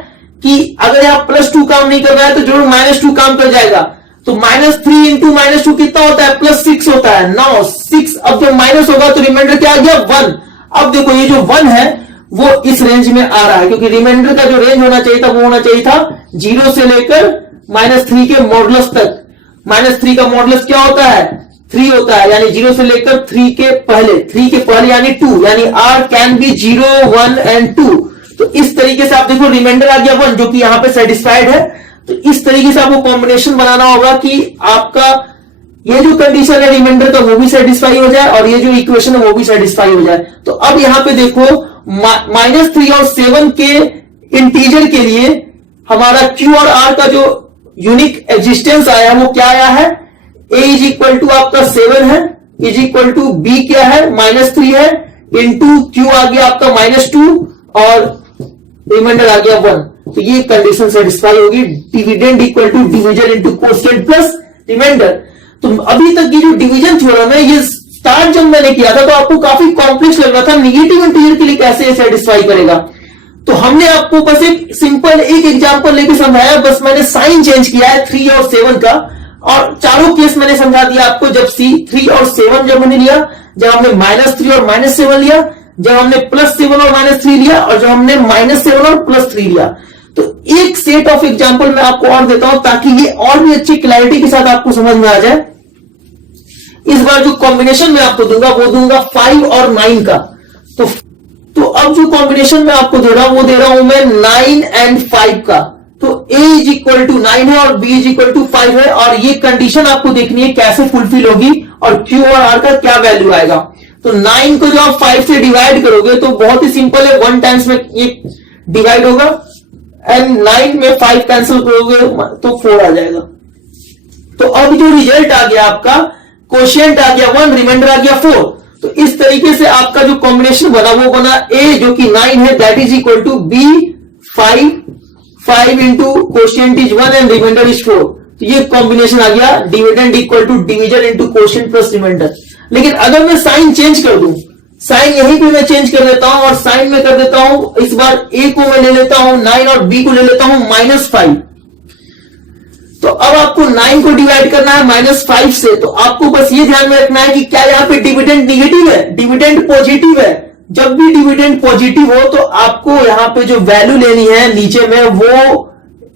कि अगर यहां +2 काम नहीं कर रहा है तो जरूर -2 काम कर जाएगा। तो -3 इंटू -2 कितना होता है? +6 होता है। 9 6, अब जब माइनस होगा तो रिमाइंडर क्या आ गया? 1। अब देखो ये जो 1 है वो इस रेंज में आ रहा है, क्योंकि रिमाइंडर का जो रेंज होना चाहिए था वो होना चाहिए था 0 से लेकर -3 के मॉडुलस तक। -3 का मॉडुलस क्या होता है? 3 होता है, यानी 0 से लेकर 3 के पहले यानी 2, यानी R कैन बी 0, 1 एंड 2। तो इस तरीके से आप देखो रिमाइंडर आ गया 1 जो कि यहां पे सेटिस्फाइड है। तो इस तरीके से आपको कॉम्बिनेशन बनाना होगा कि आपका ये जो कंडीशन है रिमाइंडर का वो भी सेटिस्फाई हो जाए और ये जो इक्वेशन है वो भी सेटिस्फाई हो जाए। तो अब यहां पे देखो -3 और 7 के इंटीजर के लिए हमारा Q और R का जो यूनिक एग्जिस्टेंस आया वो क्या आया है, A इज इक्वल टू आपका 7 है, इज इक्वल टू B क्या है -3 है, इंटू Q आ गया आपका -2 और रिमाइंडर आ गया 1। तो ये कंडीशन सेटिस्फाई होगी, dividend equal to division into coefficient plus remainder. तो अभी तक ये जो डिवीजन थ्योरम है ये स्टार्ट जब मैंने किया था तो आपको काफी कॉम्प्लेक्स लग रहा था, नेगेटिव इंटीजर के लिए कैसे सेटिस्फाई करेगा। तो हमने आपको बस एक सिंपल एक एग्जांपल लेके समझाया, बस मैंने साइन चेंज किया है 3 और 7 का, और चारों केस मैंने समझा दिया आपको। जब 3 और 7 जब हमने लिया, जब हमने -3 और -7 लिया, जब हमने +7 और -3 लिया, और जब हमने -7 और +3 लिया। तो एक सेट ऑफ एग्जांपल मैं आपको और देता हूं ताकि ये और भी अच्छी क्लैरिटी के साथ आपको समझ में आ जाए। इस बार जो कॉम्बिनेशन मैं आपको दूंगा वो दूंगा 5 और 9 का। तो अब जो कॉम्बिनेशन मैं आपको दे रहा हूं वो दे रहा हूं मैं 9 एंड 5 का। तो A इज इक्वल टू 9 है और B इज इक्वल टू 5 है, और ये कंडीशन आपको देखनी है कैसे फुलफिल होगी और Q और R का क्या वैल्यू आएगा। तो 9 को जो आप 5 से डिवाइड करोगे तो बहुत ही सिंपल है, 1 टाइम्स में ये डिवाइड होगा एंड 9 में 5 कैंसिल करोगे तो 4 आ जाएगा। तो अब जो रिजल्ट आ गया आपका, कोशिएंट आ गया 1, रिमाइंडर आ गया 4। तो इस तरीके से आपका जो कॉम्बिनेशन बना वो बना A जो कि 9 है that is equal to B 5 into quotient is 1 and remainder is 4। तो ये कॉम्बिनेशन आ गया dividend equal to division into quotient plus remainder. लेकिन अगर मैं साइन चेंज कर दूं, साइन यहीं पे मैं चेंज कर देता हूं और साइन में कर देता हूं, इस बार A को मैं ले लेता हूं 9 और B को ले लेता हूं -5। तो अब आपको 9 को डिवाइड करना है -5 से। तो आपको बस ये ध्यान में रखना है कि क्या यहां पे डिविडेंड नेगेटिव है, डिविडेंड पॉजिटिव है। जब भी डिविडेंड पॉजिटिव हो तो आपको यहां पे जो वैल्यू लेनी है नीचे में वो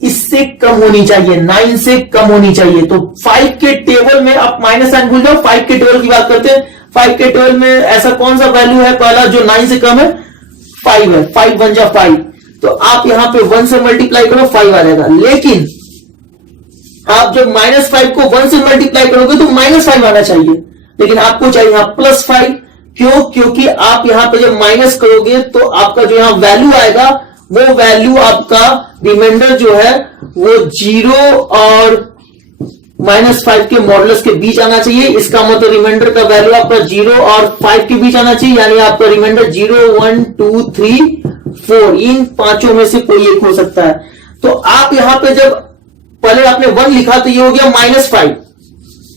इससे कम होनी चाहिए, 9 से कम होनी चाहिए। तो 5 के टेबल में आप माइनस साइन भूल जाओ, 5 के टेबल की बात करते हैं। 5 के टेबल में ऐसा कौन सा वैल्यू है पहला जो 9 से कम है, 5 है, 5 1 जा 5। तो आप यहां पे 1 से मल्टीप्लाई करो 5 आ जाएगा। लेकिन आप जब -5 को 1 से मल्टीप्लाई करोगे तो -5 आना चाहिए, लेकिन आपको चाहिए यहां +5। क्यों? क्योंकि आप यहां पे जब माइनस करोगे तो आपका जो यहां वैल्यू आएगा वो वैल्यू आपका रिमाइंडर जो है वो 0 और -5 के मॉडुलस के बीच आना चाहिए। इसका मतलब रिमाइंडर का वैल्यू आपका 0 और 5 के बीच आना चाहिए, यानी आपका रिमाइंडर 0 1 2 3 4 इन पांचों में से कोई एक हो सकता है। तो आप यहां पे जब पहले आपने 1 लिखा तो ये हो गया -5,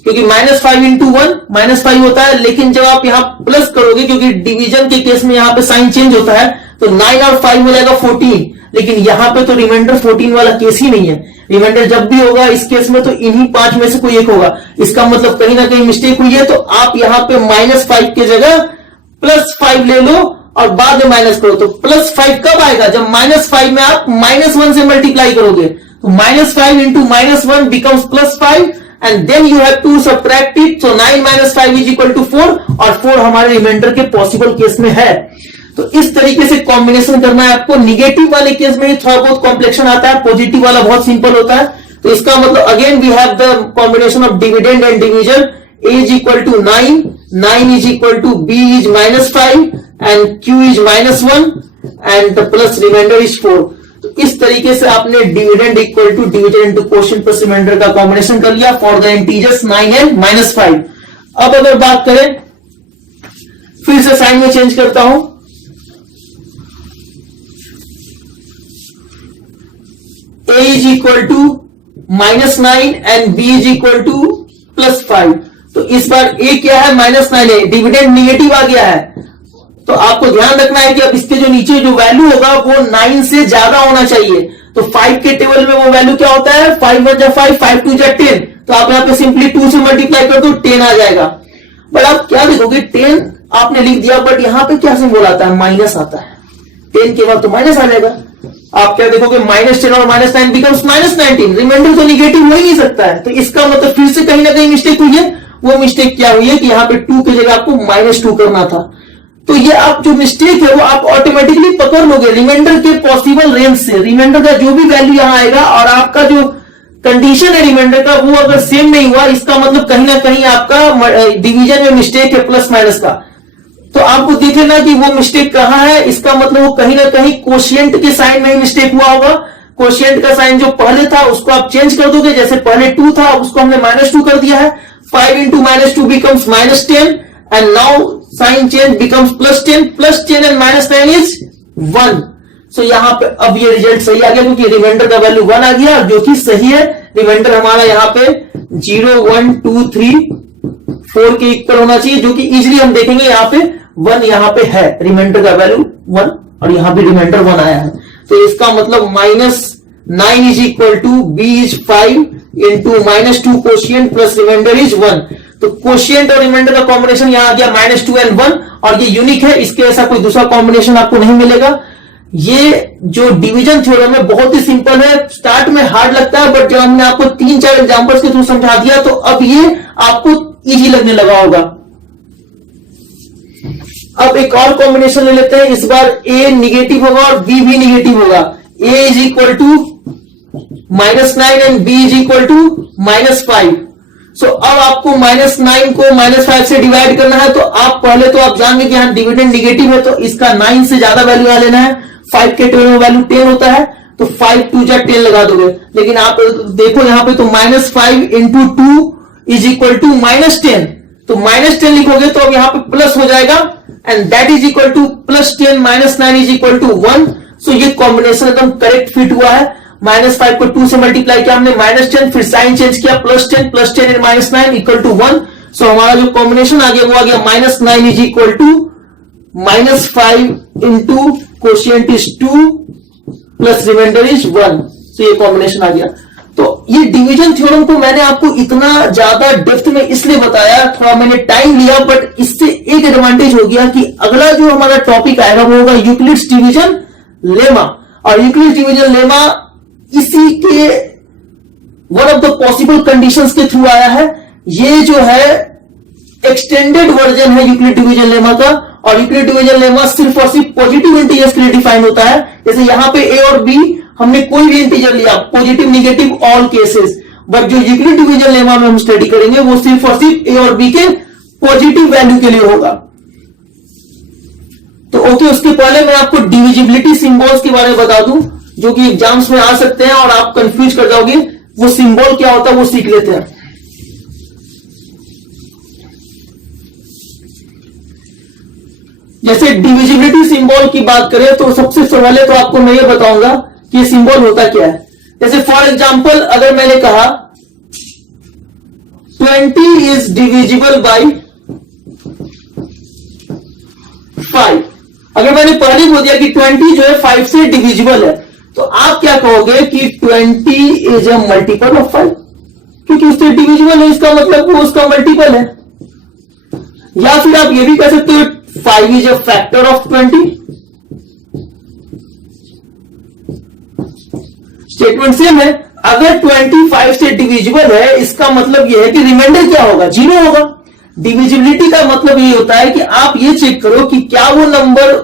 क्योंकि -5 इंटू 1 -5 होता है। लेकिन जब आप यहां प्लस करोगे, क्योंकि डिवीजन के केस में यहां पे साइन चेंज होता है, तो 9 और 5 हो जाएगा 14। लेकिन यहां पे तो रिमाइंडर 14 वाला केस ही नहीं है। रिमाइंडर जब भी होगा इस केस में तो इन्हीं 5 में से कोई एक होगा। इसका मतलब कहीं ना कहीं मिस्टेक हुई है। तो आप यहां पे -5 की जगह +5 ले लो और बाद में माइनस करो। तो +5 कब आएगा? जब -5 में आप -1 से मल्टीप्लाई करोगे। तो -5 into -1 becomes +5 and then you have to subtract it. So 9 - 5 is equal to 4 और 4 हमारे रिमाइंडर के पॉसिबल केस में है। तो इस तरीके से कॉम्बिनेशन करना है आपको। निगेटिव वाले केस में थोड़ा बहुत कॉम्प्लेक्शन आता है, पॉजिटिव वाला बहुत सिंपल होता है। तो इसका मतलब again we have the combination of dividend and division. A is equal to 9, 9 is equal to B is -5 and Q is -1 and the plus remainder is 4। तो इस तरीके से आपने dividend equal to division into quotient plus remainder का combination कर लिया for the integers 9 and -5। अब अगर बात करें, फिर से साइन में चेंज करता हूं। A is equal to -9 and B is equal to +5। तो इस बार A क्या है? -9 है, डिविडेंड नेगेटिव आ गया है। तो आपको ध्यान रखना है कि अब इसके जो नीचे जो वैल्यू होगा वो 9 से ज्यादा होना चाहिए। तो 5 के टेबल में वो वैल्यू क्या होता है? 5 1 जा 5, 5 2 जा 10। तो आप यहां पे सिंपली 2 से मल्टीप्लाई कर दो, 10 आ जाएगा। बट आप क्या देखोगे, 10 आपने लिख दिया, बट यहां पे क्या सिंबल आता है? माइनस आता है। 10 के बाद तो माइनस आ जाएगा। आप क्या देखोगे, -10 और -9 becomes -19। रिमाइंडर तो निगेटिव हो ही नहीं सकता है। तो इसका मतलब फिर से कहीं ना कहीं मिस्टेक हुई है वो मिस्टेक क्या हुई है कि यहाँ पे 2 की जगह आपको -2 करना था। तो ये आप जो मिस्टेक है वो आप ऑटोमेटिकली पकड़ लोगे रिमाइंडर के पॉसिबल रेंज से। रिमाइंडर का जो भी वैल्यू यहां आएगा और आपका जो कंडीशन है रिमाइंडर का वो अगर सेम नहीं हुआ, इसका मतलब कहीं ना कहीं आपका डिवीजन में मिस्टेक है प्लस माइनस का। तो आपको दिखे ना कि वो मिस्टेक कहां है, इसका मतलब वो कहीं ना कहीं कोशिएंट के साइन में मिस्टेक हुआ होगा। कोशिएंट का साइन जो पहले था उसको आप चेंज कर दोगे, जैसे पहले 2 था उसको हमने -2 कर दिया है। 5 into -2 becomes -10 and now sign change becomes +10 and -9 is 1। सो यहां पे अब ये रिजल्ट सही आ गया क्योंकि रिमाइंडर का वैल्यू 1 आ गया जो कि सही है। रिमाइंडर हमारा यहाँ पे 0 1 2 3 4 के इक्वल होना चाहिए, जो कि इजीली हम देखेंगे यहाँ पे 1 यहाँ पे है, रिमाइंडर का वैल्यू 1 और यहाँ पे रिमाइंडर 1 आया है। तो इसका मतलब -9 is equal to b is 5 into -2 quotient plus remainder is 1। तो कोशिएंट और रिमाइंडर का कॉम्बिनेशन यहां आ गया -2 and 1 और ये यूनिक है, इसके ऐसा कोई दूसरा कॉम्बिनेशन आपको नहीं मिलेगा। ये जो डिवीजन थ्योरम है बहुत ही सिंपल है, स्टार्ट में हार्ड लगता है बट जब हमने आपको 3-4 एग्जांपल्स के थ्रू समझा दिया तो अब ये आपको इजी लगने लगा होगा। अब एक और कॉम्बिनेशन ले लेते हैं, इस बार a निगेटिव होगा और b भी निगेटिव होगा। a is equal to -9 and b is equal to -5। So अब आपको -9 को -5 से डिवाइड करना है, तो आप पहले तो आप जान गए कि यहां डिविडेंड निगेटिव है तो इसका 9 से ज्यादा वैल्यू यहां लेना है। 5 के टेबल में वैल्यू 10 होता है तो 5 2 जा 10 लगा दोगे, लेकिन आप देखो यहां पे तो -5 इंटू 2 इज इक्वल टू -10, तो -10 लिखोगे तो अब यहां पे प्लस हो जाएगा and that is equal to +10 -9 is equal to 1। So ये कॉम्बिनेशन एकदम करेक्ट फिट हुआ है। -5 को 2 से मल्टीप्लाई किया हमने -10, फिर साइन चेंज किया +10 एंड -9 इक्वल टू 1। सो हमारा जो कॉम्बिनेशन आ गया वो आ गया -9 is equal to -5 into quotient is 2 plus remainder is 1। So ये कॉम्बिनेशन आ गया। तो ये डिवीजन थ्योरम को मैंने आपको इतना ज्यादा डेप्थ में इसलिए बताया, थोड़ा मैंने टाइम लिया, बट इससे एक एडवांटेज हो गया कि अगला जो हमारा टॉपिक आएगा वो होगा यूक्लिड्स डिवीजन लेमा। और यूक्लिड्स डिवीजन लेमा इसी के one of the possible conditions के थ्रू आया है। ये जो है एक्सटेंडेड वर्जन है यूक्लिड डिवीजन लेमा का, और यूक्लिड डिवीजन लेमा सिर्फ और सिर्फ पॉजिटिव इंटीजर्स के लिए डिफाइन होता है। जैसे यहां पे a और b हमने कोई भी इंटीजर लिया, positive negative all cases, but जो यूक्लिड डिवीजन लेमा में हम स्टडी करेंगे वो सिर्फ और सिर्फ a और b के पॉजिटिव वैल्यू के लिए होगा। तो ओके, उसके पहले मैं आपको डिविजिबिलिटी सिंबल्स के बारे में बता दूं जो कि एग्जाम्स में आ सकते हैं और आप कंफ्यूज कर जाओगे। वो सिंबल क्या होता है वो सीख लेते हैं। जैसे डिविजिबिलिटी सिंबल की बात करें तो सबसे पहले तो आपको मैं ये बताऊंगा कि सिंबल होता क्या है। जैसे फॉर एग्जांपल अगर मैंने कहा 20 इज डिविजिबल बाय 5, अगर मैंने पहले बोल दिया कि 20 जो है 5 से डिविजिबल है, तो आप क्या कहोगे कि 20 इज अ मल्टीपल ऑफ 5, क्योंकि उससे डिविजिबल है, इसका मतलब वो उसका मल्टीपल है। या फिर आप ये भी कह सकते हो 5 is a factor of 20। Statement same है। अगर 25 से डिविजिबल है इसका मतलब यह है कि रिमाइंडर क्या होगा, 0 होगा। डिविजिबिलिटी का मतलब ये होता है कि आप ये चेक करो कि क्या वो नंबर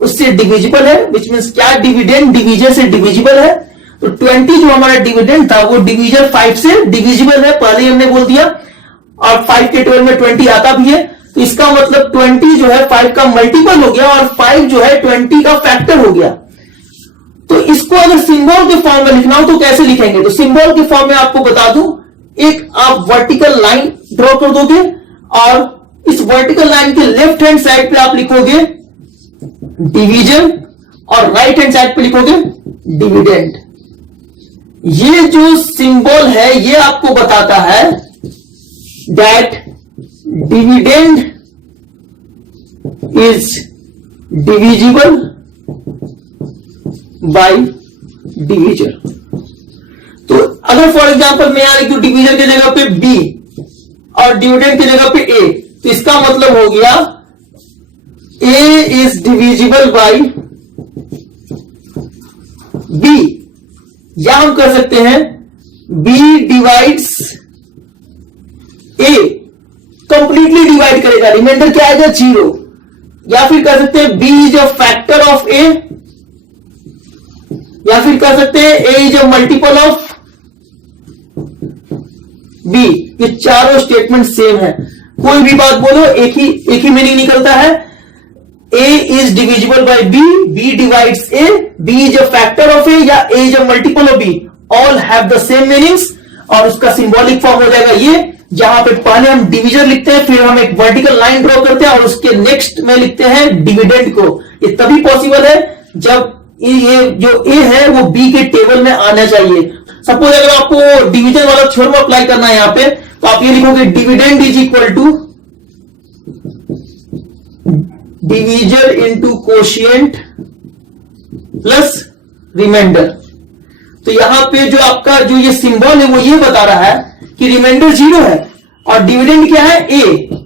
उससे डिविजिबल है, विच मीन्स क्या डिविडेंड डिवीजर से डिविजिबल है। तो 20 जो हमारा डिविडेंड था वो डिवीजर 5 से डिविजिबल है, पहले ही हमने बोल दिया, और 5 के 12 में 20 आता भी है। तो इसका मतलब 20 जो है 5 का मल्टीपल हो गया और 5 जो है 20 का फैक्टर हो गया। तो इसको अगर सिंबल के फॉर्म में लिखना हो तो कैसे लिखेंगे, तो सिंबल के फॉर्म में आपको बता दूं, एक आप वर्टिकल लाइन ड्रॉ कर दोगे और इस वर्टिकल लाइन के लेफ्ट हैंड साइड पे आप लिखोगे डिवीजन और राइट हैंड साइड पे लिखोगे डिविडेंड। ये जो सिंबल है ये आपको बताता है that dividend is divisible bye divisor. तो अगर फॉर एग्जांपल मैं यहां लिख दूं डिवीजर की जगह पे बी और डिविडेंड की जगह पे ए, तो इसका मतलब हो गया A is divisible by B, या हम कर सकते हैं बी डिवाइड्स ए डिवाइड करेगा, रिमाइंडर क्या आएगा 0। या फिर कह सकते हैं B is a factor of A, या फिर कह सकते हैं A is a multiple of B. ये चारों स्टेटमेंट सेम है, कोई भी बात बोलो एक ही मीनिंग निकलता है। A is divisible by B, B divides A, B is a factor of A या A is a multiple of B, all have the same meanings। और उसका सिंबॉलिक फॉर्म हो जाएगा ये, जहां पे पहले हम डिविजन लिखते हैं, फिर हम एक वर्टिकल लाइन ड्रॉ करते हैं और उसके नेक्स्ट में लिखते हैं डिविडेंड को। ये तभी पॉसिबल है जब ये जो A है वो B के टेबल में आना चाहिए। सपोज अगर आपको डिवीजन वाला थ्योरम अप्लाई करना है यहां पे, तो आप ये लिखोगे dividend is equal to divisor into quotient plus remainder. तो यहां पे जो आपका जो ये सिंबल है वो ये बता रहा है कि रिमाइंडर 0 है और डिविडेंड क्या है A,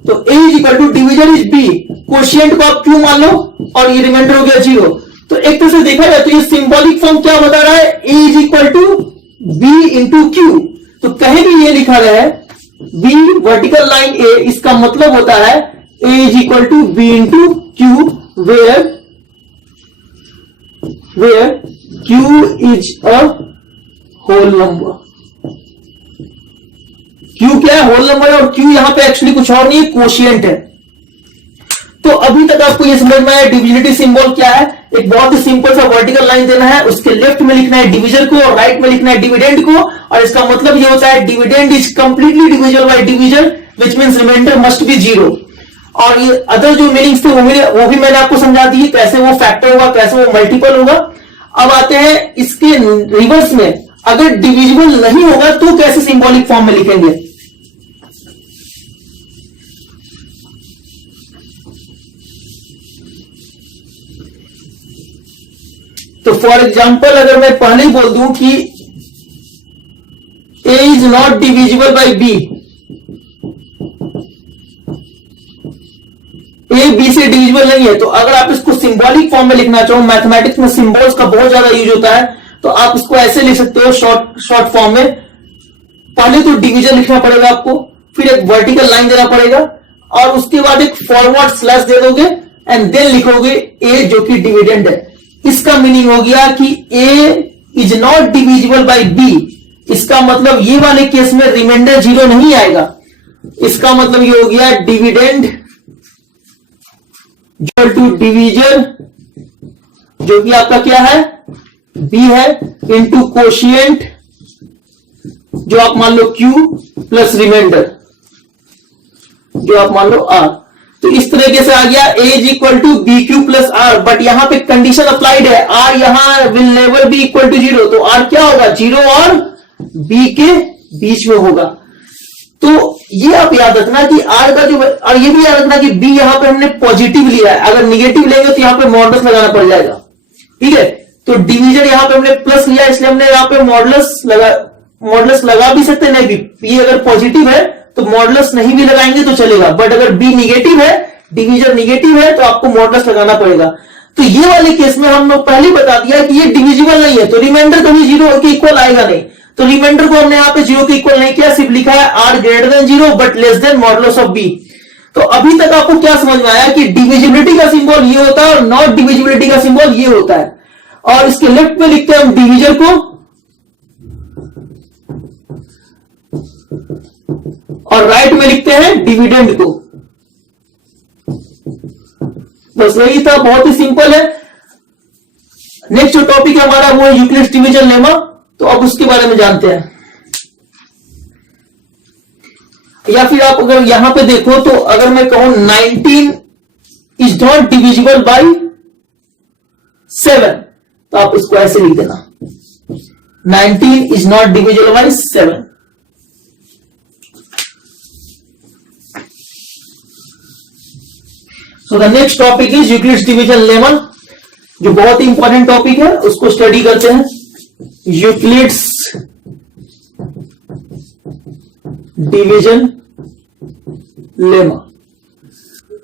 तो A is equal to divisor is B, quotient को आप Q मान लो और ये रिमाइंडर हो गया 0। तो एक तरह से देखा जाए तो ये सिंबॉलिक फॉर्म क्या बता रहा है, A is equal to B into Q। तो कहीं भी ये लिखा गया है B वर्टिकल लाइन A, इसका मतलब होता है A is equal to B into Q, where Q is a whole number। Q क्या है, होल नंबर है, और Q यहां पे एक्चुअली कुछ और नहीं है, कोशिएंट है। तो अभी तक आपको ये समझ में आया डिविजिबिलिटी सिंबल क्या है। एक बहुत ही सिंपल सा वर्टिकल लाइन देना है, उसके लेफ्ट में लिखना है डिविजर को और राइट में लिखना है डिविडेंड को, और इसका मतलब ये होता है dividend is completely divisible by divisor, which means remainder must be 0। और ये अदर जो मीनिंग्स थे वो भी मैंने आपको समझा दी, कैसे वो फैक्टर होगा, कैसे वो मल्टीपल होगा। अब आते हैं इसके रिवर्स में, अगर डिविजिबल नहीं होगा तो कैसे सिंबॉलिक फॉर्म में लिखेंगे। तो फॉर एग्जाम्पल अगर मैं पहले ही बोल दूं कि A is not divisible by B, A B से डिविजिबल नहीं है, तो अगर आप इसको सिंबॉलिक फॉर्म में लिखना चाहो, मैथमेटिक्स में सिंबल्स का बहुत ज्यादा यूज होता है, तो आप इसको ऐसे लिख सकते हो शॉर्ट फॉर्म में। पहले तो डिवीजन लिखना पड़ेगा आपको, फिर एक वर्टिकल लाइन देना पड़ेगा और उसके बाद एक फॉरवर्ड स्लैश दे दोगे एंड देन लिखोगे A जो कि डिविडेंड है। इसका मीनिंग हो गया कि A is not divisible by B। इसका मतलब ये वाले केस में रिमाइंडर 0 नहीं आएगा। इसका मतलब ये हो गया डिविडेंड इक्वल टू डिवीजर जो कि आपका क्या है B है, इंटू कोशिएंट जो आप मान लो Q प्लस रिमाइंडर जो आप मान लो R। तो इस तरीके से आ गया A is equal to B Q plus R, but यहां पे कंडीशन अप्लाइड है, R यहां will never be equal to 0। तो R क्या होगा, 0 और B के बीच में होगा। तो ये आप याद रखना कि R का जो, और ये भी याद रखना कि B यहां पे हमने पॉजिटिव लिया है, अगर निगेटिव लेंगे तो यहां पे मॉडुलस लगाना पड़ जाएगा। ठीक है, तो डिवीजन यहां पे हमने प्लस लिया इसलिए हमने यहां पे मॉडुलस लगा भी सकते नहीं भी। B अगर पॉजिटिव है तो मॉडुलस नहीं भी लगाएंगे तो चलेगा, बट अगर B निगेटिव है, डिवीजन निगेटिव है, तो आपको मॉडुलस लगाना पड़ेगा। तो ये वाले केस में हम लोग पहले बता दिया कि ये डिविजिबल नहीं है, तो रिमाइंडर कभी 0 के इक्वल आएगा नहीं। तो रिमाइंडर को हमने यहां पे 0 के इक्वल नहीं किया, सिर्फ लिखा है R greater than 0 but less than modulus of B। तो अभी तक आपको क्या समझ में आया कि डिविजिबिलिटी का सिंबल ये होता है और नॉट डिविजिबिलिटी का सिंबल ये होता है। और इसके लेफ्ट में लिखते हैं हम डिवीजर को और राइट में लिखते हैं डिविडेंड को। बस यही था, बहुत ही सिंपल है। नेक्स्ट जो टॉपिक है हमारा वो है यूक्लिड्स डिवीजन लेमा, तो अब उसके बारे में जानते हैं। या फिर आप अगर यहां पे देखो तो अगर मैं कहूं 19 इज नॉट डिविजिबल बाय 7, तो आप इसको ऐसे लिख देना, 19 is not divisible by 7। So the next topic is Euclid's division lemma, जो बहुत ही इंपॉर्टेंट टॉपिक है, उसको स्टडी करते हैं। यूक्लिड्स डिवीजन लेमा,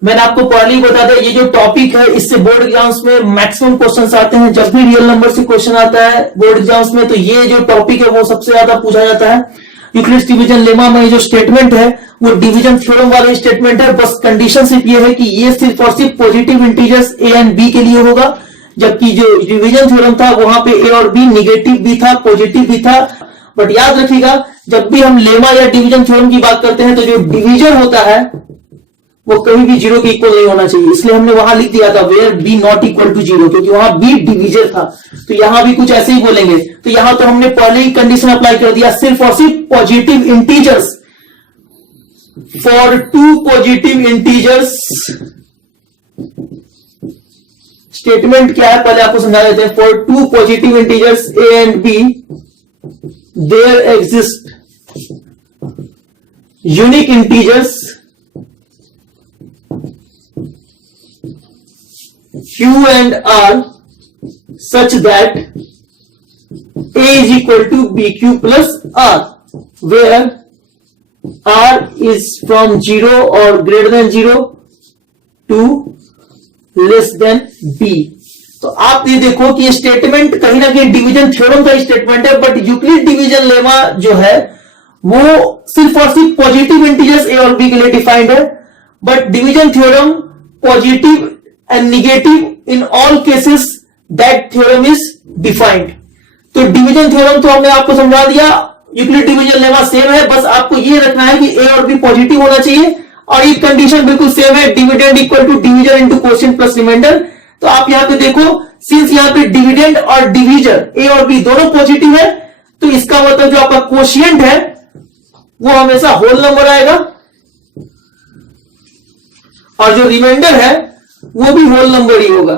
मैंने आपको पहले ही बता दिया, ये जो टॉपिक है इससे बोर्ड एग्जाम्स में मैक्सिमम क्वेश्चंस आते हैं। जब भी रियल नंबर से क्वेश्चन आता है बोर्ड एग्जाम्स में, तो ये जो टॉपिक है वो सबसे ज्यादा पूछा जाता है। यूक्लिड्स डिवीजन लेमा में जो स्टेटमेंट है वो डिवीजन थ्योरम वाला स्टेटमेंट है, बस कंडीशन सिर्फ ये है कि ये सिर्फ और सिर्फ positive integers A and B के लिए होगा, जबकि जो डिवीजन थ्योरम था वहां पे ए और बी निगेटिव भी था पॉजिटिव भी था। बट याद रखिएगा जब भी हम लेमा या डिवीजन थ्योरम की बात करते हैं तो जो डिवीजन होता है वो कभी भी जीरो के इक्वल नहीं होना चाहिए, इसलिए हमने वहां लिख दिया था where B not equal to zero, क्योंकि वहां बी डिवीजर था। तो यहां भी कुछ ऐसे ही बोलेंगे, तो यहां तो हमने पहले ही कंडीशन अप्लाई कर दिया, सिर्फ और सिर्फ positive integers, for two positive integers. Statement क्या है पहले आपको समझा देते हैं, for two positive integers A and B there exist unique integers Q and R such that A is equal to BQ plus R, where R is from 0 or greater than 0 to less than B। तो आप ये देखो कि ये statement कहीं ना कहीं division theorem का स्टेटमेंट है, बट यूक्लिड डिवीजन लेमा जो है वो सिर्फ और सिर्फ पॉजिटिव इंटीजर्स ए और बी के लिए डिफाइंड है, but division theorem positive and negative in all cases that theorem is defined। तो डिवीजन थ्योरम तो हमने आपको समझा दिया, यूक्लिड डिवीजन लेमा सेम है, बस आपको ये रखना है कि ए और बी पॉजिटिव होना चाहिए, और ये कंडीशन बिल्कुल सेम है, dividend equal to division into quotient plus remainder. तो आप यहां पे देखो सिंस यहां पे डिविडेंड और डिवीजर ए और बी दोनों पॉजिटिव है, तो इसका मतलब जो आपका क्वोशिएंट है वो हमेशा होल नंबर आएगा, और जो रिमाइंडर है वो भी होल नंबर ही होगा।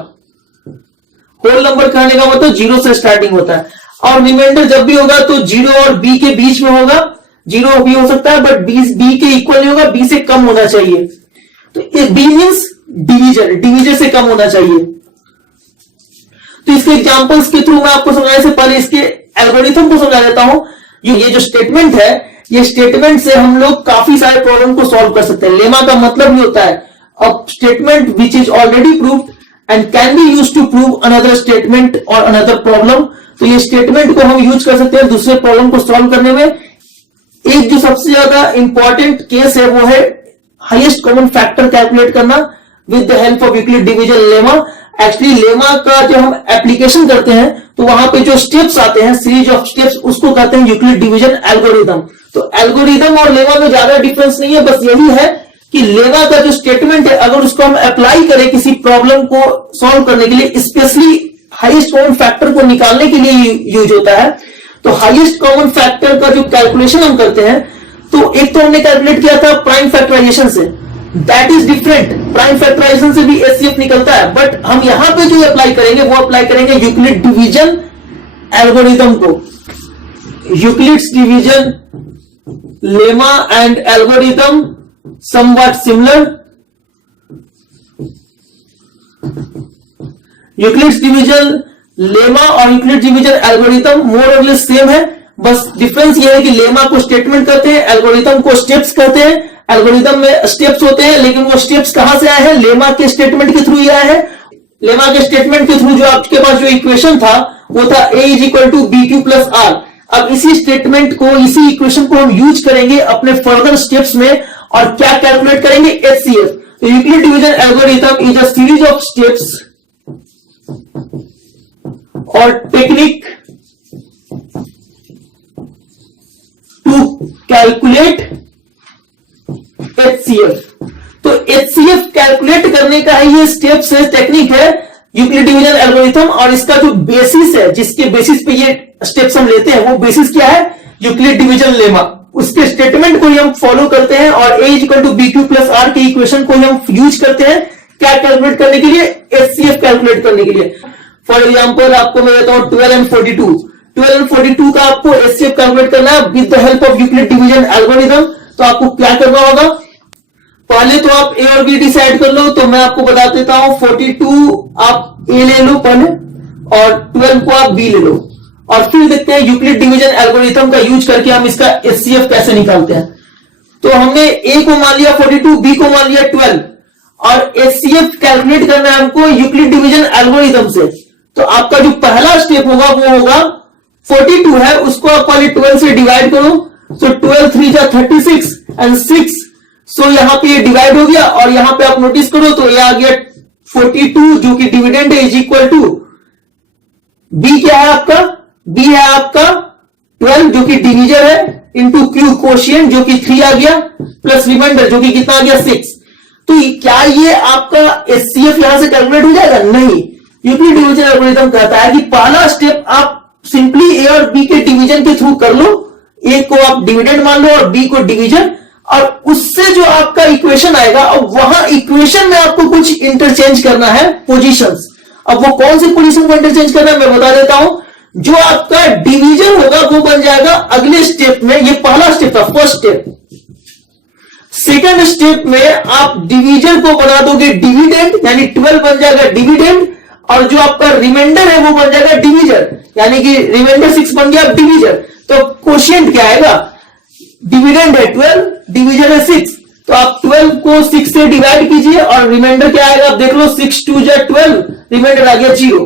होल नंबर कहने का मतलब जीरो से स्टार्टिंग होता है, और रिमाइंडर जब भी होगा तो जीरो और बी के बीच में होगा, जीरो भी हो सकता है बट बी के इक्वल नहीं होगा, बी से कम होना चाहिए। तो बी मींस डिवीजर, डिवीजर से कम होना चाहिए। तो इसके एग्जांपल्स के थ्रू मैं आपको समझाने से पहले इसके एल्गोरिथम को समझा देता हूं। ये जो स्टेटमेंट है, ये स्टेटमेंट से हम लोग काफी सारे प्रॉब्लम को सॉल्व कर सकते हैं। लेमा का मतलब ही होता है a statement which is already proved and can be used to prove another statement or another problem। तो ये स्टेटमेंट को हम यूज कर सकते हैं दूसरे प्रॉब्लम को सॉल्व करने में। एक जो सबसे ज्यादा इंपॉर्टेंट केस है वो है हाईएस्ट कॉमन फैक्टर कैलकुलेट करना with the help of Euclid division lemma. Actually lemma का जो हम एप्लीकेशन करते हैं तो वहां पे जो स्टेप्स आते हैं, सीरीज ऑफ स्टेप्स, उसको कहते हैं यूक्लिड डिवीजन एल्गोरिथम। तो एल्गोरिथम और लेमा में ज्यादा डिफरेंस नहीं है, बस यही है कि लेमा का जो स्टेटमेंट है अगर उसको हम अप्लाई करें किसी प्रॉब्लम को सॉल्व करने के लिए, स्पेशली हाईएस्ट कॉमन फैक्टर को निकालने के लिए यूज होता है। तो हाईएस्ट कॉमन फैक्टर का जो कैलकुलेशन हम करते हैं, तो एक तो हमने कैलकुलेट किया था प्राइम फैक्टराइजेशन से, that is different. Prime factorisation से भी एचसीएफ निकलता है, बट हम यहां पे जो अप्लाई करेंगे वो अप्लाई करेंगे यूक्लिड डिवीजन एल्गोरिथम को। Euclid's division lemma and algorithm somewhat similar। Euclid's division lemma और यूक्लिड डिवीजन एल्गोरिथम मोर और लेस सेम है, बस डिफरेंस ये है कि लेमा को स्टेटमेंट कहते हैं, एल्गोरिथम को स्टेप्स कहते हैं। एल्गोरिथम में स्टेप्स होते हैं, लेकिन वो स्टेप्स कहां से आए हैं? लेमा के स्टेटमेंट के थ्रू ही आए हैं। लेमा के स्टेटमेंट के थ्रू जो आपके पास जो इक्वेशन था वो था a is equal to B Q plus R. अब इसी स्टेटमेंट को, इसी इक्वेशन को हम यूज करेंगे अपने फर्दर स्टेप्स में, और क्या कैलकुलेट करेंगे? एचसीएफ। तो Euclid division algorithm is a series of steps और टेक्निक टू कैलकुलेट एचसीएफ। तो एचसीएफ कैलकुलेट करने का ही ये स्टेप्स है, टेक्निक है यूक्लिड डिवीजन एल्गोरिथम। और इसका जो बेसिस है, जिसके बेसिस पे ये स्टेप्स हम लेते हैं, वो बेसिस क्या है? Euclid division lemma. उसके स्टेटमेंट को ही हम फॉलो करते हैं और a equal to B Q plus R के इक्वेशन को ही हम यूज करते हैं क्या कैलकुलेट करने के लिए? एचसीएफ कैलकुलेट करने के लिए। फॉर एग्जांपल आपको मैं देता हूं 12 एंड 42। 12 एंड 42 का आपको एचसीएफ कैलकुलेट करना है with the help of Euclid division algorithm. तो आपको क्या करना होगा? पहले तो आप ए और बी डिसाइड कर लो। तो मैं आपको बता देता हूं, 42 आप ए ले लो पहले, और 12 को आप बी ले लो, और फिर देखते हैं यूक्लिड डिवीजन एल्गोरिथम का यूज करके हम इसका एचसीएफ कैसे निकालते हैं। तो हमने ए को मान लिया 42, बी को मान लिया 12, और एचसीएफ कैलकुलेट करना है हमको यूक्लिड डिवीजन एल्गोरिथम से। तो आपका जो पहला स्टेप होगा वो होगा 42 है, उसको आप पहले 12 से डिवाइड करो, सो 12 3 जा 36 एंड 6, सो यहां पे ये डिवाइड हो गया और यहां पे आप नोटिस करो तो ये आ गया 42 जो कि डिविडेंड है इज इक्वल टू बी क्या है आपका, बी है आपका 12 जो कि डिवीजर है इंटू क्यू कोशिएंट जो कि 3 आ गया प्लस रिमाइंडर जो कि कितना आ गया 6। तो क्या ये आपका एचसीएफ यहां से कैलकुलेट हो जाएगा? नहीं। यूक्लिड डिवीजन एल्गोरिथम कहता है कि पहला स्टेप आप सिंपली ए और बी के डिवीजन के थ्रू कर लो, ए को आप डिविडेंड मान लो और बी को डिवीजन, और उससे जो आपका इक्वेशन आएगा अब वहां इक्वेशन में आपको कुछ इंटरचेंज करना है पोजीशंस। अब वो कौन सी पोजीशन को इंटरचेंज करना है मैं बता देता हूं। जो आपका डिवीजन होगा वो बन जाएगा अगले स्टेप में, ये पहला स्टेप था फर्स्ट स्टेप। सेकंड स्टेप में आप डिवीजन को बना दोगे डिविडेंड, यानी 12 बन जाएगा डिविडेंड, और जो आपका रिमाइंडर है वो बन जाएगा डिवीजर, यानी कि रिमाइंडर 6 बन गया डिवीजर। तो कोशिएंट क्या आएगा, डिविडेंड है 12, डिवीजन है 6, तो आप 12 को 6 से डिवाइड कीजिए और रिमाइंडर क्या आएगा आप देख लो, 6 2 जा 12, रिमाइंडर आ गया 0।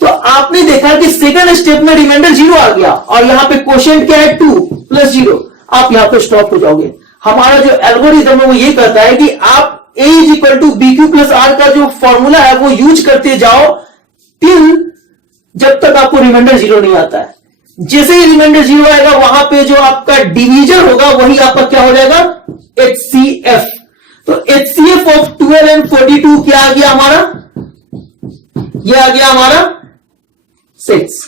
तो आपने देखा कि सेकंड स्टेप में रिमाइंडर 0 आ गया और यहां पे कोशिएंट क्या है 2 प्लस 0, आप यहां पे स्टॉप हो जाओगे। हमारा जो एल्गोरिथम है वो ये कहता है कि आप a is equal to B Q plus R का जो फॉर्मूला है वो यूज करते जाओ टिल जब तक आपको रिमाइंडर 0 नहीं आता है। जैसे ही रिमाइंडर 0 आएगा वहां पे जो आपका डिवीजर होगा वही आपका क्या हो जाएगा, HCF। तो HCF ऑफ 12 एंड 42 क्या आ गया हमारा, ये आ गया हमारा 6।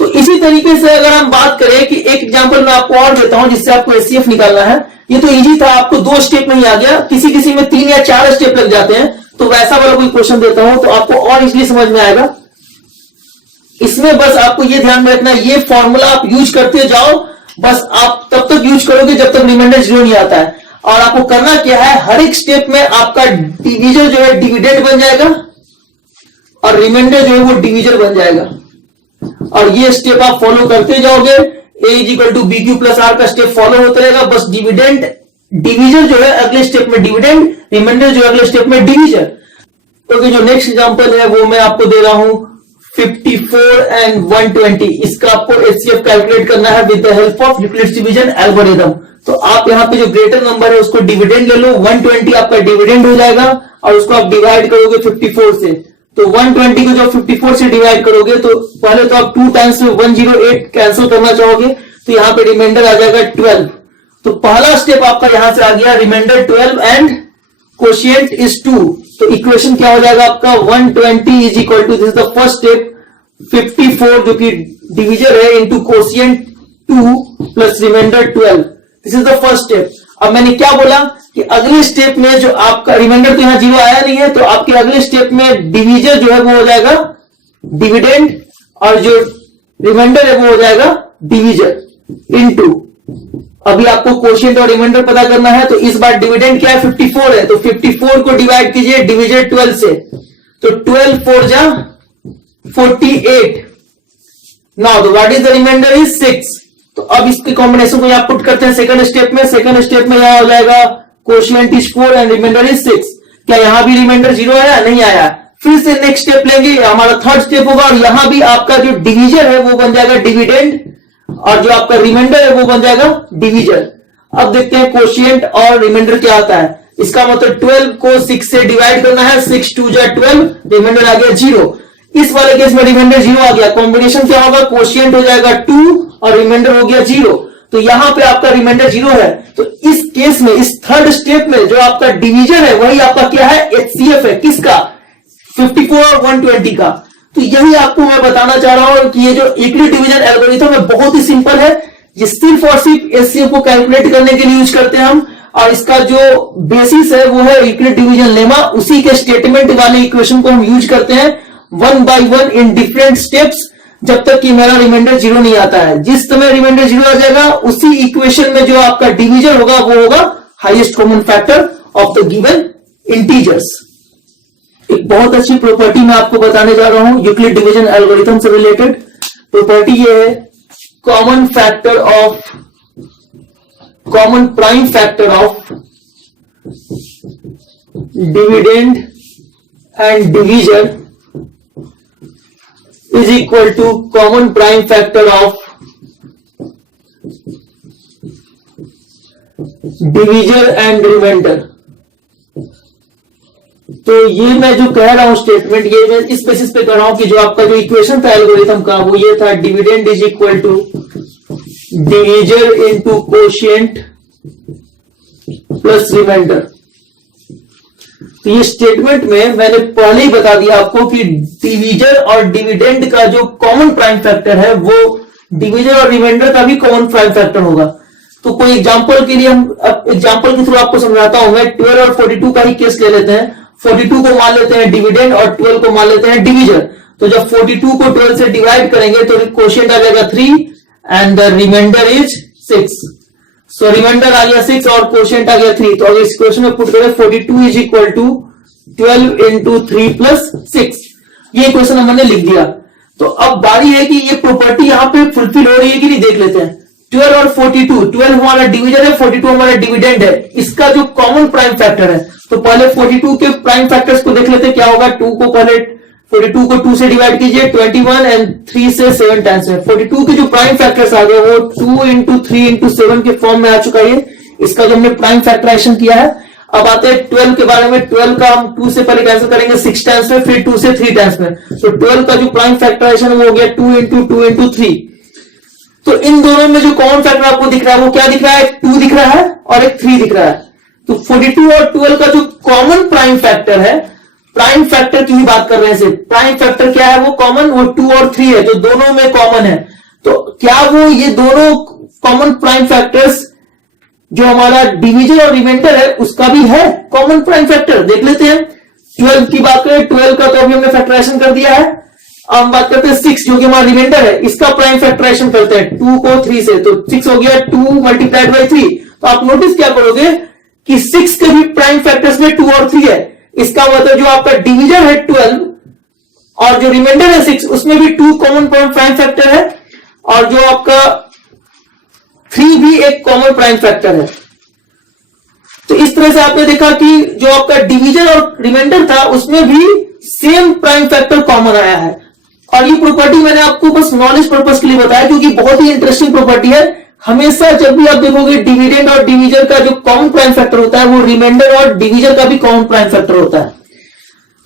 तो इसी तरीके से अगर हम बात करें कि एक एग्जांपल मैं आपको और देता हूं जिससे आपको HCF निकालना है। ये तो इजी था, आपको 2 स्टेप में ही आ गया, किसी किसी में 3 या 4 स्टेप लग जाते हैं, तो वैसा वाला कोई क्वेश्चन देता हूं तो आपको और इजीली समझ में आएगा। इसमें बस आपको ये ध्यान में रखना, ये फॉर्मूला आप यूज करते जाओ, बस आप तब तक यूज करोगे जब तक रिमाइंडर 0 नहीं आता है। और आपको करना क्या है, हर एक स्टेप में आपका डिवीजर जो है डिविडेंड बन जाएगा और रिमाइंडर जो है वो डिवीजर बन जाएगा, और ये स्टेप आप फॉलो करते जाओगे। a is equal to B Q plus R का स्टेप फॉलो होता रहेगा, बस डिविडेंड डिवीजर जो है अगले स्टेप में डिविडेंड, रिमाइंडर जो है अगले स्टेप में डिवीजर। तो जो नेक्स्ट एग्जांपल है वो मैं आपको दे रहा हूं 54 एंड 120। इसका आपको HCF कैलकुलेट करना है with the help of Euclid's division algorithm. तो आप यहां पे जो ग्रेटर नंबर है उसको डिविडेंड ले लो, 120 आपका डिविडेंड हो जाएगा और उसको आप डिवाइड करोगे 54 से। तो 120 को जब 54 से डिवाइड करोगे तो पहले तो आप 2 टाइम्स 108 कैंसिल करना चाहोगे, तो यहां पे रिमाइंडर आ जाएगा 12। तो पहला स्टेप आपका यहां से आ गया रिमाइंडर 12 एंड कोशिएंट इज 2। तो इक्वेशन क्या हो जाएगा आपका 120 is equal to, this is the first step, 54 जो कि डिवीजर है into quotient 2 plus remainder 12, this is the first step. अब मैंने क्या बोला कि अगले स्टेप में जो आपका रिमाइंडर तो यहां 0 आया नहीं है, तो आपके अगले स्टेप में डिवीजर जो है वो हो जाएगा डिविडेंड और जो रिमाइंडर है वो हो जाएगा डिवीजर इनटू, अभी आपको कोशिएंट और रिमाइंडर पता करना है, तो इस बार डिविडेंड क्या है 54 है, तो 54 को डिवाइड कीजिए डिवीजर 12 से, तो 12 4 जा 48, now the what is the remainder is 6। तो अब इसके कॉम्बिनेशन को यहां पुट करते हैं सेकंड स्टेप में। सेकंड स्टेप में यहां हो जाएगा quotient is 4 and remainder is 6। क्या यहां भी रिमाइंडर 0 आया? नहीं आया। फिर से नेक्स्ट स्टेप लेंगे, हमारा थर्ड स्टेप होगा और यहां भी आपका जो डिवीजर है वो बन जाएगा डिविडेंड और जो आपका रिमाइंडर है वो बन जाएगा डिवीजर। अब देखते हैं कोशिएंट और रिमाइंडर क्या आता है। इसका मतलब 12 को 6 से डिवाइड करना है, 6 2 जा 12, रिमाइंडर आ गया 0। इस वाले केस में रिमाइंडर 0 आ गया, कॉम्बिनेशन क्या होगा, कोशिएंट हो जाएगा 2 और रिमाइंडर हो गया 0। तो यहां पे आपका रिमाइंडर 0 है, तो इस केस में इस थर्ड स्टेप में जो आपका डिवीजर है वही आपका क्या है, HCF है। किसका? 54 और 120 का। तो यही आपको मैं बताना चाह रहा हूं कि ये जो यूक्लिड डिवीजन एल्गोरिथम है बहुत ही सिंपल है, ये सिर्फ और सिर्फ HCF को कैलकुलेट करने के लिए यूज करते हैं हम, और इसका जो बेसिस है वो है यूक्लिड डिवीजन लेमा। उसी के स्टेटमेंट वाले इक्वेशन को हम यूज करते हैं 1 by 1 इन डिफरेंट स्टेप्स, जब तक कि मेरा रिमाइंडर 0 नहीं आता है। जिस समय रिमाइंडर 0 आ जाएगा उसी इक्वेशन में जो आपका डिवीजर होगा वो होगा highest common factor of the given integers. एक बहुत अच्छी प्रॉपर्टी मैं आपको बताने जा रहा हूं यूक्लिड डिवीजन एल्गोरिथम से रिलेटेड। प्रॉपर्टी ये है common prime factor of dividend and divisor is equal to common prime factor of divisor and remainder. तो ये मैं जो कह रहा हूं स्टेटमेंट, ये मैं इस बेसिस पे कर रहा हूं कि जो आपका जो इक्वेशन था एल्गोरिथम का वो ये था, dividend is equal to divisor into quotient plus remainder. तो ये स्टेटमेंट में मैंने पहले ही बता दिया आपको कि डिविजर और डिविडेंड का जो कॉमन प्राइम फैक्टर है वो डिविजर और रिमाइंडर का भी कॉमन प्राइम फैक्टर होगा। तो कोई एग्जांपल के लिए हम एग्जांपल के थ्रू आपको समझाता हूं मैं। 12 और 42 का ही केस ले लेते हैं। 42 को मान लेते हैं डिविडेंड और 12 को मान लेते हैं डिविजर। तो जब 42 को 12 से डिवाइड करेंगे तो क्वोशिएंट आ जाएगा 3 and the remainder is 6। So remainder आ गया 6 और क्वोशिएंट आ गया 3। तो अगर इस क्वेश्चन में पुट करें 42 is equal to 12 into 3 plus 6, ये क्वेश्चन हमने लिख दिया। तो अब बारी है कि ये प्रॉपर्टी यहां पे फुलफिल हो रही है कि नहीं, देख लेते हैं। 12 और 42, 12 हमारा डिविजर है, 42 हमारा डिविडेंड है। इसका जो कॉमन प्राइम फैक्टर है, तो पहले 42 के प्राइम फैक्टर्स को देख लेते हैं क्या होगा। 2 को पहले 42 को 2 से डिवाइड कीजिए, 21 एंड 3 से 7 टाइम्स में 42 के जो प्राइम फैक्टर्स आ गए वो 2 इंटू 3 इंटू 7 के फॉर्म में आ चुका है। इसका जो हमने प्राइम फैक्टराइजेशन किया है। अब आते हैं 12 के बारे में। 12 का हम 2 से पहले कैंसिल करेंगे 6 टाइम्स में, फिर 2 से 3 टाइम्स में। तो 12 का जो प्राइम फैक्टराइजेशन वो हो गया 2 इंटू 2 इंटू 3। तो इन दोनों में जो कॉमन फैक्टर आपको दिख रहा है वो क्या दिख रहा है, 2 दिख रहा है और एक 3 दिख रहा है। तो 42 और 12 का जो कॉमन प्राइम फैक्टर है, प्राइम फैक्टर की ही बात कर रहे हैं सिर्फ। प्राइम फैक्टर क्या है, वो कॉमन, वो 2 और 3 है, जो दोनों में कॉमन है। तो क्या वो ये दोनों कॉमन प्राइम फैक्टर्स जो हमारा डिविजर और रिमाइंडर है उसका भी है कॉमन प्राइम फैक्टर, देख लेते हैं। 12 की बात करें, 12 का तो अभी हमने फैक्टराइजेशन कर दिया है। अब हम बात करते हैं 6 जो कि हमारा रिमाइंडर है, इसका प्राइम फैक्टराइजेशन करते हैं 2 को 3 से। तो 6 हो गया 2 मल्टीप्लाइड बाई 3। तो आप नोटिस क्या करोगे कि 6 के भी प्राइम फैक्टर्स में 2 और 3 है। इसका मतलब जो आपका डिविजर है 12 और जो रिमाइंडर है 6, उसमें भी 2 कॉमन प्राइम फैक्टर है और जो आपका 3 भी एक कॉमन प्राइम फैक्टर है। तो इस तरह से आपने देखा कि जो आपका डिवीजन और रिमाइंडर था उसमें भी सेम प्राइम फैक्टर कॉमन आया है। और ये प्रॉपर्टी मैंने आपको बस नॉलेज पर्पस के लिए बताया क्योंकि बहुत ही इंटरेस्टिंग प्रॉपर्टी है। हमेशा जब भी आप देखोगे डिविडेंड और डिवीजर का जो कॉमन प्राइम फैक्टर होता है वो रिमाइंडर और डिवीजर का भी कॉमन प्राइम फैक्टर होता है।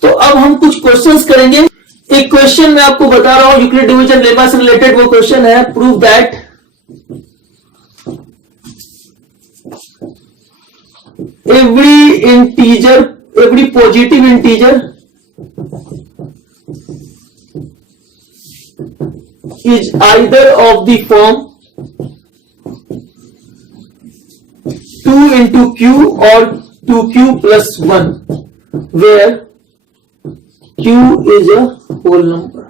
तो अब हम कुछ क्वेश्चंस करेंगे। एक क्वेश्चन मैं आपको बता रहा हूं यूक्लिड डिवीजन लेमा से रिलेटेड। वो क्वेश्चन है prove that every positive integer is either of the form 2 into q or 2q plus 1 where q is a whole number।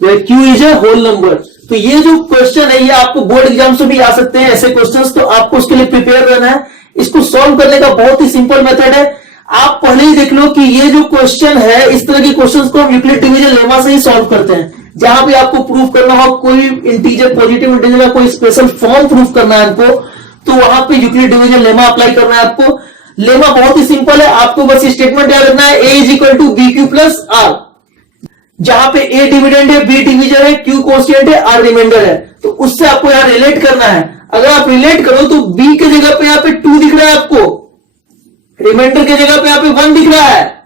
where q is a whole number। तो ये जो question है ये आपको board exam से भी आ सकते हैं ऐसे क्वेश्चंस, तो आपको उसके लिए प्रिपेयर रहना है। इसको सॉल्व करने का बहुत ही सिंपल मेथड है। आप पहले ही देख लो कि ये जो क्वेश्चन है इस तरह के क्वेश्चंस को हम यूक्लिड डिवीजन लेमा से ही सॉल्व करते हैं। जहां भी आपको प्रूफ करना हो कोई इंटीजर पॉजिटिव इंटीजर का कोई स्पेशल फॉर्म प्रूफ करना है आपको, तो वहां पे यूक्लिड डिवीजन लेमा अप्लाई करना है आपको। लेमा बहुत ही सिंपल है, आपको बस स्टेटमेंट याद रखना है a is equal to B Q plus R. जहां पे a डिविडेंड है, b डिविजन है, q कोशिएंट है, r रिमाइंडर है, तो उससे आपको यहां रिलेट करना है। अगर आप रिलेट करो तो b के जगह पे यहां पे 2 दिख रहा है आपको, रिमाइंडर के जगह पे यहां पे 1 दिख रहा है,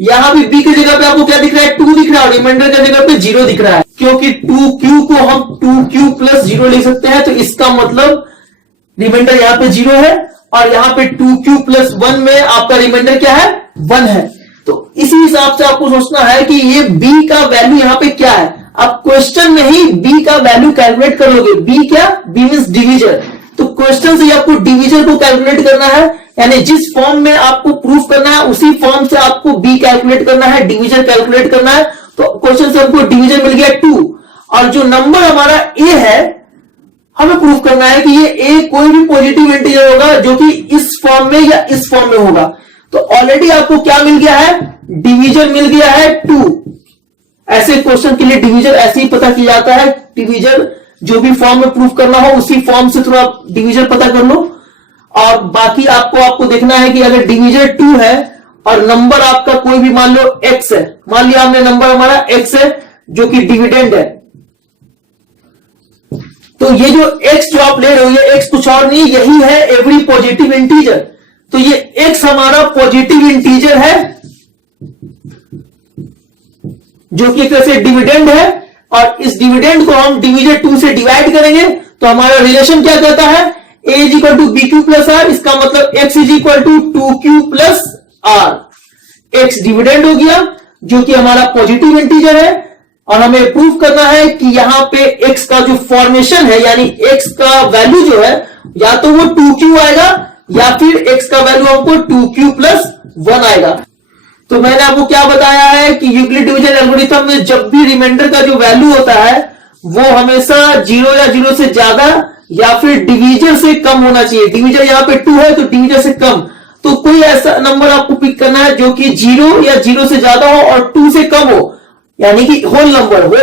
यहां भी b के जगह पे आपको क्या दिख रहा है 2 दिख रहा है, रिमाइंडर के जगह पे 0 दिख रहा है। क्योंकि 2q को हम 2q प्लस 0 लिख सकते हैं, तो इसका मतलब रिमाइंडर यहां पे 0 है और यहां पे 2q प्लस 1 में आपका रिमाइंडर क्या है 1 है। तो इसी हिसाब से आपको सोचना है कि ये b का वैल्यू यहां पे क्या है। आप क्वेश्चन में ही b का वैल्यू कैलकुलेट कर लोगे। b क्या, b मींस डिवीजर, तो क्वेश्चन से आपको डिवीजर को कैलकुलेट करना है, यानी जिस फॉर्म में आपको प्रूफ करना है उसी फॉर्म से आपको b कैलकुलेट करना है, डिवीजर कैलकुलेट करना है। तो क्वेश्चन से हमको डिवीजर मिल गया 2 और जो नंबर हमारा a है हमें प्रूफ करना है कि ये a कोई भी पॉजिटिव इंटीजर होगा जो कि इस फॉर्म में या इस फॉर्म में होगा। तो ऑलरेडी आपको क्या मिल गया है, डिवीजर मिल गया है 2। ऐसे क्वेश्चन के लिए डिवीजर ऐसे ही पता किया जाता है। डिवीजर जो भी फॉर्म में प्रूफ करना हो उसी फॉर्म से थोड़ा डिवीजर पता कर लो। और बाकी आपको देखना है कि अगर डिवीजर 2 है और नंबर आपका कोई भी मान लो x है, मान लिया हमने नंबर हमारा x है जो कि डिविडेंड है, तो ये जो x जो आप ले रहे हो, ये x कुछ और नहीं, यही है एवरी पॉजिटिव इंटीजर। तो ये x हमारा पॉजिटिव इंटीजर है जो कि एक तरह से डिविडेंड है, और इस डिविडेंड को हम डिविजन 2 से डिवाइड करेंगे तो हमारा रिलेशन क्या कहता है, a is equal to B Q plus R. इसका मतलब x is equal to 2q plus R. x dividend हो गया जो कि हमारा पॉजिटिव इंटीजर है, और हमें प्रूव करना है कि यहां पे x का जो फॉर्मेशन है, यानी x का वैल्यू जो है या तो वो 2q आएगा या फिर x का वैल्यू हमको 2q प्लस 1 आएगा। तो मैंने आपको क्या बताया है कि यूक्लिड डिवीजन एल्गोरिथम में जब भी रिमाइंडर का जो वैल्यू होता है वो हमेशा 0 या 0 से ज्यादा या फिर डिवीजर से कम होना चाहिए। डिवीजर यहां पे 2 है तो डिवीजर से कम, तो कोई ऐसा नंबर आपको पिक करना है जो कि 0 या 0 से ज्यादा हो और 2 से कम हो, यानी कि होल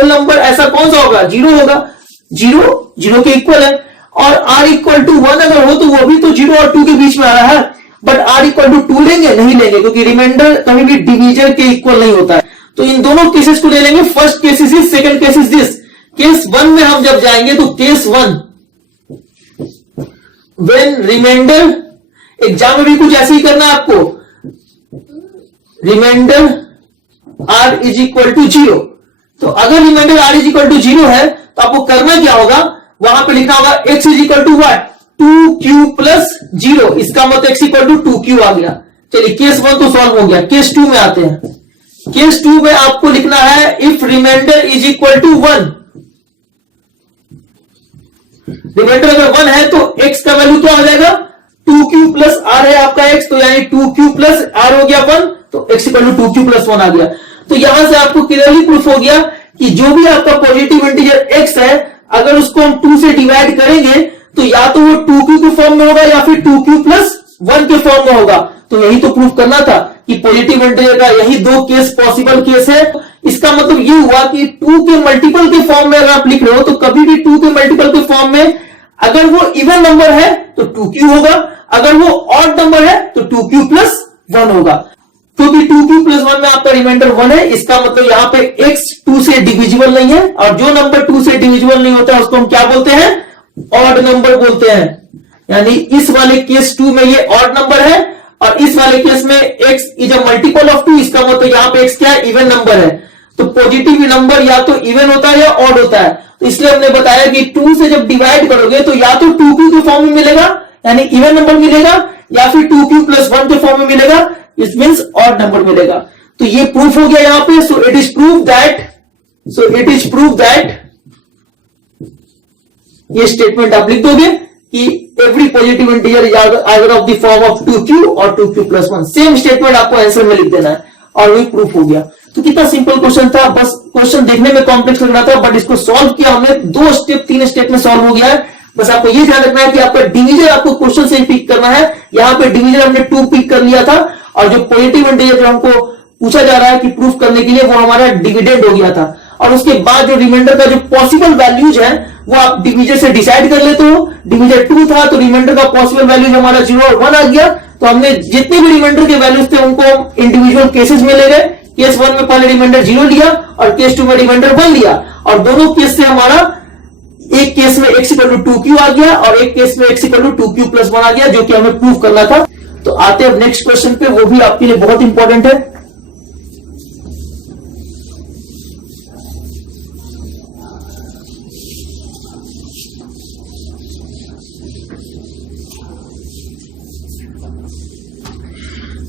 नंबर ऐसा कौन सा होगा, 0 होगा। 0 के इक्वल है, और r इक्वल टू 1 अगर हो तो वो भी तो 0 और 2 के बीच में आ रहा है, बट r इक्वल टू 2 लेंगे, नहीं लेंगे, क्योंकि रिमाइंडर कभी भी डिवीजर के इक्वल नहीं होता है। तो इन दोनों केसेस को ले लेंगे। First case is this, second case is this. Case 1 में हम जब जाएंगे तो केस 1 व्हेन रिमाइंडर, एग्जाम में भी कुछ ऐसे ही करना है आपको, remainder r is equal to 0। तो अगर remainder r is equal to 0 है तो आपको करना क्या होगा, वहां पे लिखना होगा x is equal to what, 2q plus 0। इसका मतलब x इक्वल टू 2q आ गया। चलिए केस 1 तो सॉल्व हो गया। केस 2 में आते हैं। केस 2 में आपको लिखना है if remainder is equal to 1। Remainder अगर 1 है तो x का वैल्यू क्या हो जाएगा, 2q प्लस r है आपका x, तो यानी 2q प्लस r हो गया 1, तो x equal to 2q plus 1 आ गया। तो यहां से आपको क्लियरली प्रूफ हो गया कि जो भी आपका पॉजिटिव इंटीजर x है, अगर उसको हम 2 से डिवाइड करेंगे तो या तो वो 2q के फॉर्म में होगा या फिर 2q प्लस 1 के फॉर्म में होगा। तो यही तो प्रूफ करना था कि पॉजिटिव इंटीजर का यही 2 केस पॉसिबल केस है। इसका मतलब ये हुआ कि 2 के मल्टीपल के फॉर्म में अगर आप लिख रहे हो तो कभी भी 2 के मल्टीपल के फॉर्म में अगर वो इवन नंबर है तो 2q होगा, अगर वो ऑड नंबर है तो 2q प्लस 1 होगा। क्योंकि 2q प्लस 1 में आपका रिमाइंडर 1 है, इसका मतलब यहां पे x 2 से डिविजिबल नहीं है, और जो नंबर 2 से डिविजिबल नहीं होता है उसको हम क्या बोलते हैं, ऑड नंबर बोलते हैं। यानी इस वाले केस 2 में ये ऑड नंबर है, और इस वाले केस में x is a multiple of 2, इसका मतलब यहां पे x क्या है, इवन नंबर है। तो पॉजिटिव नंबर या तो इवन होता है या ऑड होता है। तो इसलिए हमने बताया कि 2 से जब डिवाइड करोगे तो या तो 2q के फॉर्म में मिलेगा यानी इवन नंबर मिलेगा, या फिर 2q प्लस 1 के फॉर्म में मिलेगा, इट मींस ऑड नंबर मिलेगा। तो ये प्रूफ हो गया यहां पे। So it is prove that ये स्टेटमेंट आप लिख दोगे कि every positive integer is either of the form of 2q और 2q प्लस 1। सेम स्टेटमेंट आपको आंसर में लिख देना है, और वही प्रूफ हो गया। तो कितना सिंपल क्वेश्चन था, बस क्वेश्चन देखने में कॉम्प्लेक्स लग रहा था, बट इसको सॉल्व किया हमने 2 स्टेप 3 स्टेप में सॉल्व हो गया है। बस आपको ये ध्यान रखना है कि आपका डिवीजर आपको क्वेश्चन से ही पिक करना है। यहां पे डिवीजर हमने 2 पिक कर लिया था, और जो पॉजिटिव इंटीजर जो हमको पूछा जा रहा है कि प्रूफ करने के लिए, वो हमारा डिविडेंड हो गया था। और उसके बाद जो रिमाइंडर का जो पॉसिबल वैल्यूज है वो आप डिवीजर से डिसाइड कर लेते हो। डिवीजर 2 था तो रिमाइंडर का पॉसिबल वैल्यूज हमारा 0 और 1 आ गया। तो हमने जितने भी रिमाइंडर के वैल्यूज थे उनको इंडिविजुअल केसेस में ले गए। केस 1 में पहले रिमाइंडर 0 लिया और केस 2 में रिमाइंडर 1 लिया, और दोनों केस से हमारा एक केस में x इक्वल टू 2q आ गया और एक केस में x equal to 2q plus 1 आ गया, जो कि हमें प्रूव करना था। तो आते हैं नेक्स्ट क्वेश्चन पे, वो भी आपके लिए बहुत इंपॉर्टेंट है।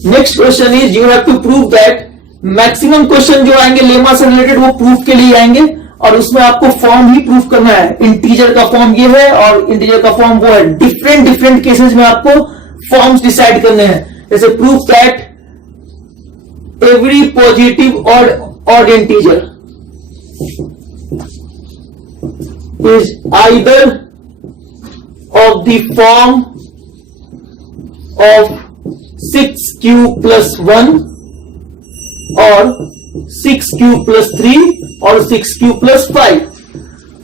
Next question is you have to prove that, maximum question जो आएंगे लेमा से रिलेटेड वो प्रूफ के लिए आएंगे, और उसमें आपको फॉर्म ही प्रूफ करना है। इंटीजर का फॉर्म ये है और इंटीजर का फॉर्म वो है। डिफरेंट केसेस में आपको फॉर्म्स डिसाइड करने हैं। जैसे प्रूफ दैट एवरी पॉजिटिव और odd integer is either of the form of 6q plus 1 और 6q प्लस 3 और 6q प्लस 5।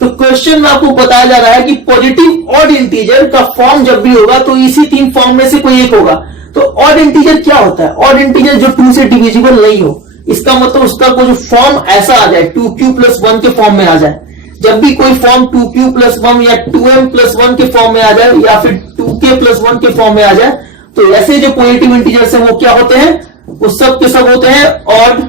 तो क्वेश्चन में आपको बताया जा रहा है कि पॉजिटिव ऑड इंटीजर का फॉर्म जब भी होगा तो इसी 3 फॉर्म में से कोई एक होगा। तो ऑड इंटीजर क्या होता है, ऑड इंटीजर जो 2 से डिविजिबल नहीं हो, इसका मतलब उसका कोई जो फॉर्म ऐसा आ जाए 2q प्लस 1 के फॉर्म में आ जाए। जब भी कोई फॉर्म 2q+1 या 2m+1 के फॉर्म में आ जाए या फिर 2k+1 के फॉर्म में आ जाए, तो ऐसे जो पॉजिटिव इंटीजर्स हैं वो क्या होते हैं, वो सब के सब होते हैं ऑड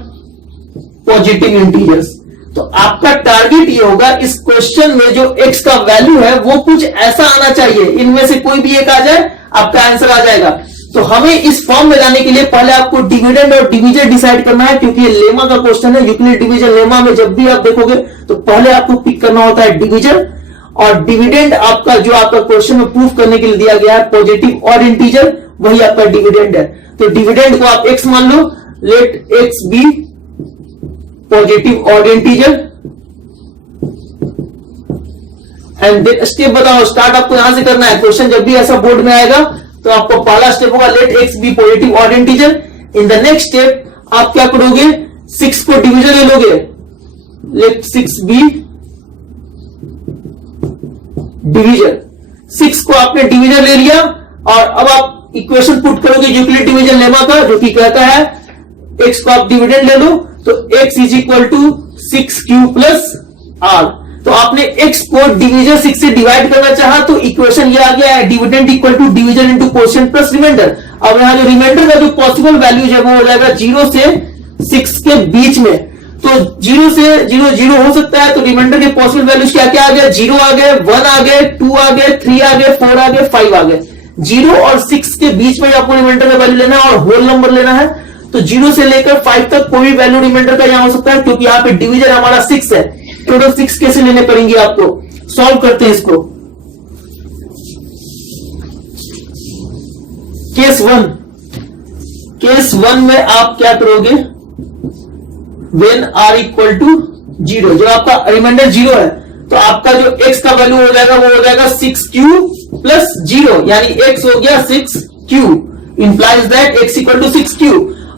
पॉजिटिव इंटीजर्स। तो आपका टारगेट ये होगा इस क्वेश्चन में जो x का वैल्यू है वो कुछ ऐसा आना चाहिए, इनमें से कोई भी एक आ जाए आपका आंसर आ जाएगा। तो हमें इस फॉर्म में लाने के लिए पहले आपको डिविडेंड और डिवीजर डिसाइड करना है, क्योंकि ये लेमा का क्वेश्चन है। यूक्लिड डिवीजन लेमा में जब भी आप देखोगे तो पहले आपको पिक करना होता है डिवीजर, और डिविडेंड आपका जो आपका क्वेश्चन में प्रूफ करने के लिए दिया गया है पॉजिटिव ऑड इंटीजर, वही आपका डिविडेंड है। तो डिविडेंड को आप x मान लो, let x be positive odd integer, and step बताओ, स्टार्ट आपको यहां से करना है। क्वेश्चन जब भी ऐसा बोर्ड में आएगा तो आपको पहला स्टेप होगा let x be positive odd integer. In the next step आप क्या करोगे, 6 को डिवीजर ले लोगे, लेट 6 बी डिवीजर। 6 को आपने डिवीजर ले लिया और अब आप इक्वेशन पुट करोगे यूक्लिड डिवीजन लेमा का, जो कि कहता है x को आप डिविडेंड ले लो तो x is equal to 6q plus r। तो आपने x को डिवीजर 6 से डिवाइड करना चाहा तो इक्वेशन ये आ गया है dividend equal to divisor into coefficient plus remainder. अब यहां जो रिमाइंडर का जो पॉसिबल वैल्यूज है वो हो जाएगा 0 से 6 के बीच में। तो 0 से 0 0 हो सकता है, तो रिमाइंडर के पॉसिबल वैल्यूज क्या क्या आ गया, 0 आ गए, 1 आ गए, 2 आ गए, 3 आ गए, 4 आ गए, 5 आ गए। 0 और 6 के बीच में आपको रिमाइंडर का वैल्यू लेना है और होल नंबर लेना है। तो 0 से लेकर 5 तक कोई भी वैल्यू रिमाइंडर का यहां हो सकता है, क्योंकि यहां पे डिवीजर हमारा 6 है। टोटल 6 कैसे लेने पड़ेंगे आपको, सॉल्व करते हैं इसको। केस 1 में आप क्या करोगे, वेन आर इक्वल टू 0, जो आपका रिमाइंडर 0 है तो आपका जो x का वैल्यू हो जाएगा वो हो जाएगा 6q प्लस 0, यानी x हो गया 6q, implies that x equal to 6q।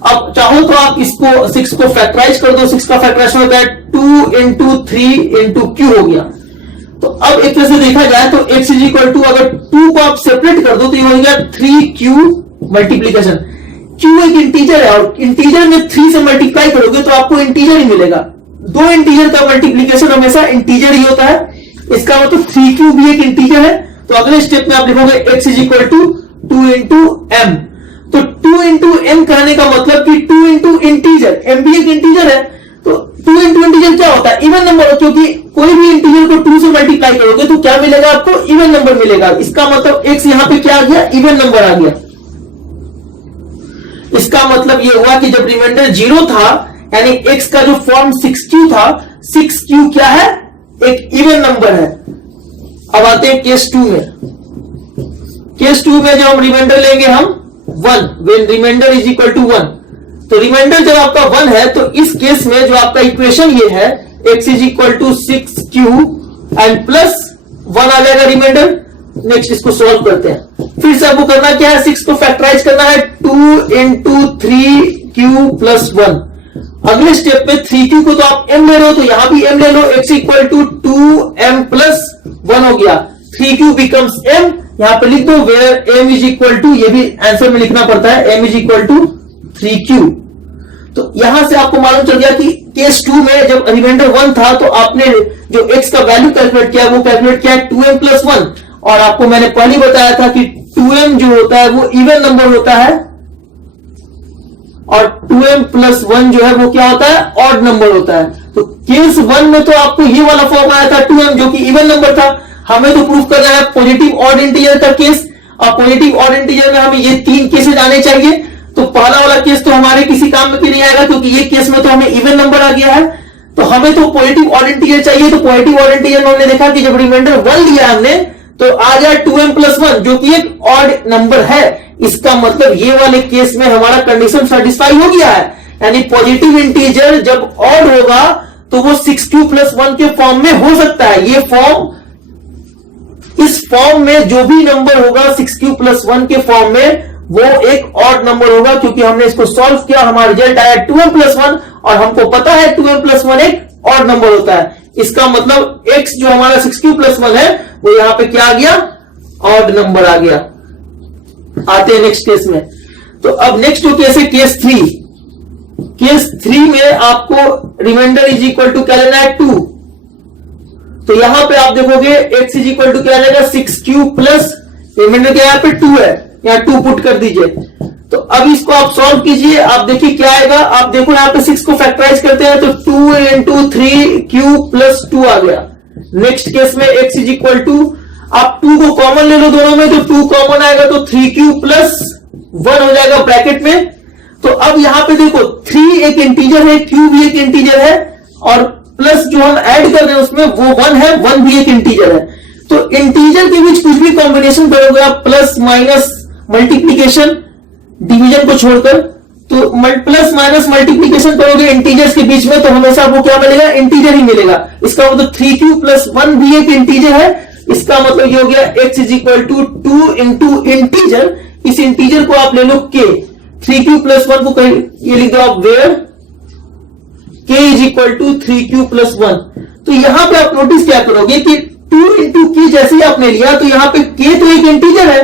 अब चाहो तो आप इसको 6 को फैक्टराइज कर दो, 6 का फैक्टराइजेशन होता है 2 इंटू 3 इंटू q हो गया। तो अब एक तरह से देखा जाए तो x इज इक्वल टू, अगर 2 को आप सेपरेट कर दो तो ये हो गया 3q मल्टीप्लीकेशन। q एक इंटीजर है और इंटीजर में 3 से मल्टीप्लाई करोगे तो आपको इंटीजर ही मिलेगा। दो इंटीजर का मल्टीप्लीकेशन हमेशा इंटीजर ही होता है, इसका मतलब 3q भी एक इंटीजर है। तो अगले स्टेप में आप लिखोगे x is equal to 2 into m। तो 2 इंटू m कहने का मतलब कि 2 इंटू इंटीजर, m भी एक इंटीजर है। तो 2 इंटू इंटीजर क्या होता है, इवन नंबर, क्योंकि कोई भी इंटीजर को 2 से मल्टीप्लाई करोगे तो क्या मिलेगा आपको, इवन नंबर मिलेगा। इसका मतलब x यहां पे क्या आ गया, इवन नंबर आ गया। इसका मतलब यह हुआ कि जब रिमाइंडर 0 था, यानी x का जो फॉर्म 6q था, 6q क्या है, एक इवन नंबर है। अब आते हैं केस 2 में। केस 2 में जब हम रिमाइंडर लेंगे हम 1, when remainder is equal to 1, तो रिमाइंडर जब आपका 1 है तो इस केस में जो आपका इक्वेशन ये है x is equal to 6q and plus 1 आ जाएगा रिमाइंडर। नेक्स्ट इसको सॉल्व करते हैं। फिर से आपको करना क्या है, 6 को फैक्टराइज करना है, 2 इंटू 3q प्लस 1। अगले स्टेप में 3q को तो आप m ले लो, तो यहां भी m ले लो, x equal to 2m plus 1 हो गया, 3q बिकम्स m। यहां पे लिख दो where m is equal to, ये भी आंसर में लिखना पड़ता है, m is equal to 3q। तो यहां से आपको मालूम चल गया कि केस 2 में जब रिमाइंडर 1 था तो आपने जो x का वैल्यू कैलकुलेट किया वो कैलकुलेट किया 2m प्लस 1, और आपको मैंने पहले बताया था कि 2m जो होता है वो इवन नंबर होता है और 2m प्लस 1 जो है वो क्या होता है, ऑड नंबर होता है। तो केस 1 में तो आपको ये वाला फॉर्म आया था 2m जो कि इवन नंबर था। हमें तो प्रूफ करना है पॉजिटिव ऑड इंटीजर का केस, और पॉजिटिव ऑड इंटीजर में हमें ये 3 केसेस आने चाहिए। तो पहला वाला केस तो हमारे किसी काम में भी नहीं आएगा, क्योंकि ये केस में तो हमें इवन नंबर आ गया है। तो हमें तो पॉजिटिव ऑड इंटीजर चाहिए। तो पॉजिटिव ऑड इंटीजर में हमने देखा कि जब रिमाइंडर 1 लिया हमने तो आ गया 2m प्लस 1 जो कि एक ऑड नंबर है। इसका मतलब ये वाले केस में हमारा कंडीशन सेटिस्फाई हो गया है, यानी पॉजिटिव इंटीजर जब ऑड होगा तो वो 6q प्लस 1 के फॉर्म में हो सकता है। ये फॉर्म, इस फॉर्म में जो भी नंबर होगा 6q प्लस 1 के फॉर्म में वो एक ऑड नंबर होगा, क्योंकि हमने इसको सॉल्व किया, हमारा रिजल्ट आया 2m प्लस 1 और हमको पता है 2m प्लस 1 एक ऑड नंबर होता है। इसका मतलब x जो हमारा 6q प्लस 1 है वो यहां पे क्या आ गया, ऑड नंबर आ गया। आते हैं नेक्स्ट केस में। तो अब नेक्स्ट जो केस है केस 3। केस 3 में आपको रिमाइंडर इज इक्वल टू क्या लेना है, 2। तो यहां पे आप देखोगे x इज इक्वल टू क्या आ जाएगा 6q प्लस पेमेंट में क्या यहाँ पे 2 है, यहाँ 2 पुट कर दीजिए। तो अब इसको आप सॉल्व कीजिए, आप देखिए क्या आएगा। आप देखो यहाँ पे 6 को फैक्टराइज करते हैं तो 2 इंटू 3q प्लस 2 आ गया। नेक्स्ट केस में x इज इक्वल टू, आप 2 को कॉमन ले लो दोनों में, तो 2 कॉमन आएगा तो 3q प्लस 1 हो जाएगा ब्रैकेट में। तो अब यहां पे देखो 3 एक इंटीजर है, q भी एक इंटीजर है, और प्लस जो हम ऐड कर रहे हैं उसमें वो 1 है, 1 भी एक इंटीजर है। तो इंटीजर के बीच कुछ भी कॉम्बिनेशन करोगे आप, प्लस माइनस मल्टीप्लीकेशन डिवीजन को छोड़कर, तो प्लस माइनस मल्टीप्लीकेशन करोगे इंटीजर्स के बीच में, तो हमेशा आपको क्या मिलेगा, इंटीजर ही मिलेगा। इसका मतलब 3q प्लस 1 भी एक इंटीजर है। इसका मतलब ये हो गया x is equal to 2 into integer, इस इंटीजर को आप ले लो k, 3q प्लस 1 को ये लिख दो आप where k is equal to 3q plus 1। तो यहां पे आप नोटिस क्या करोगे कि 2 इंटू k जैसे ही आपने लिया तो यहां पे k तो एक इंटीजर है,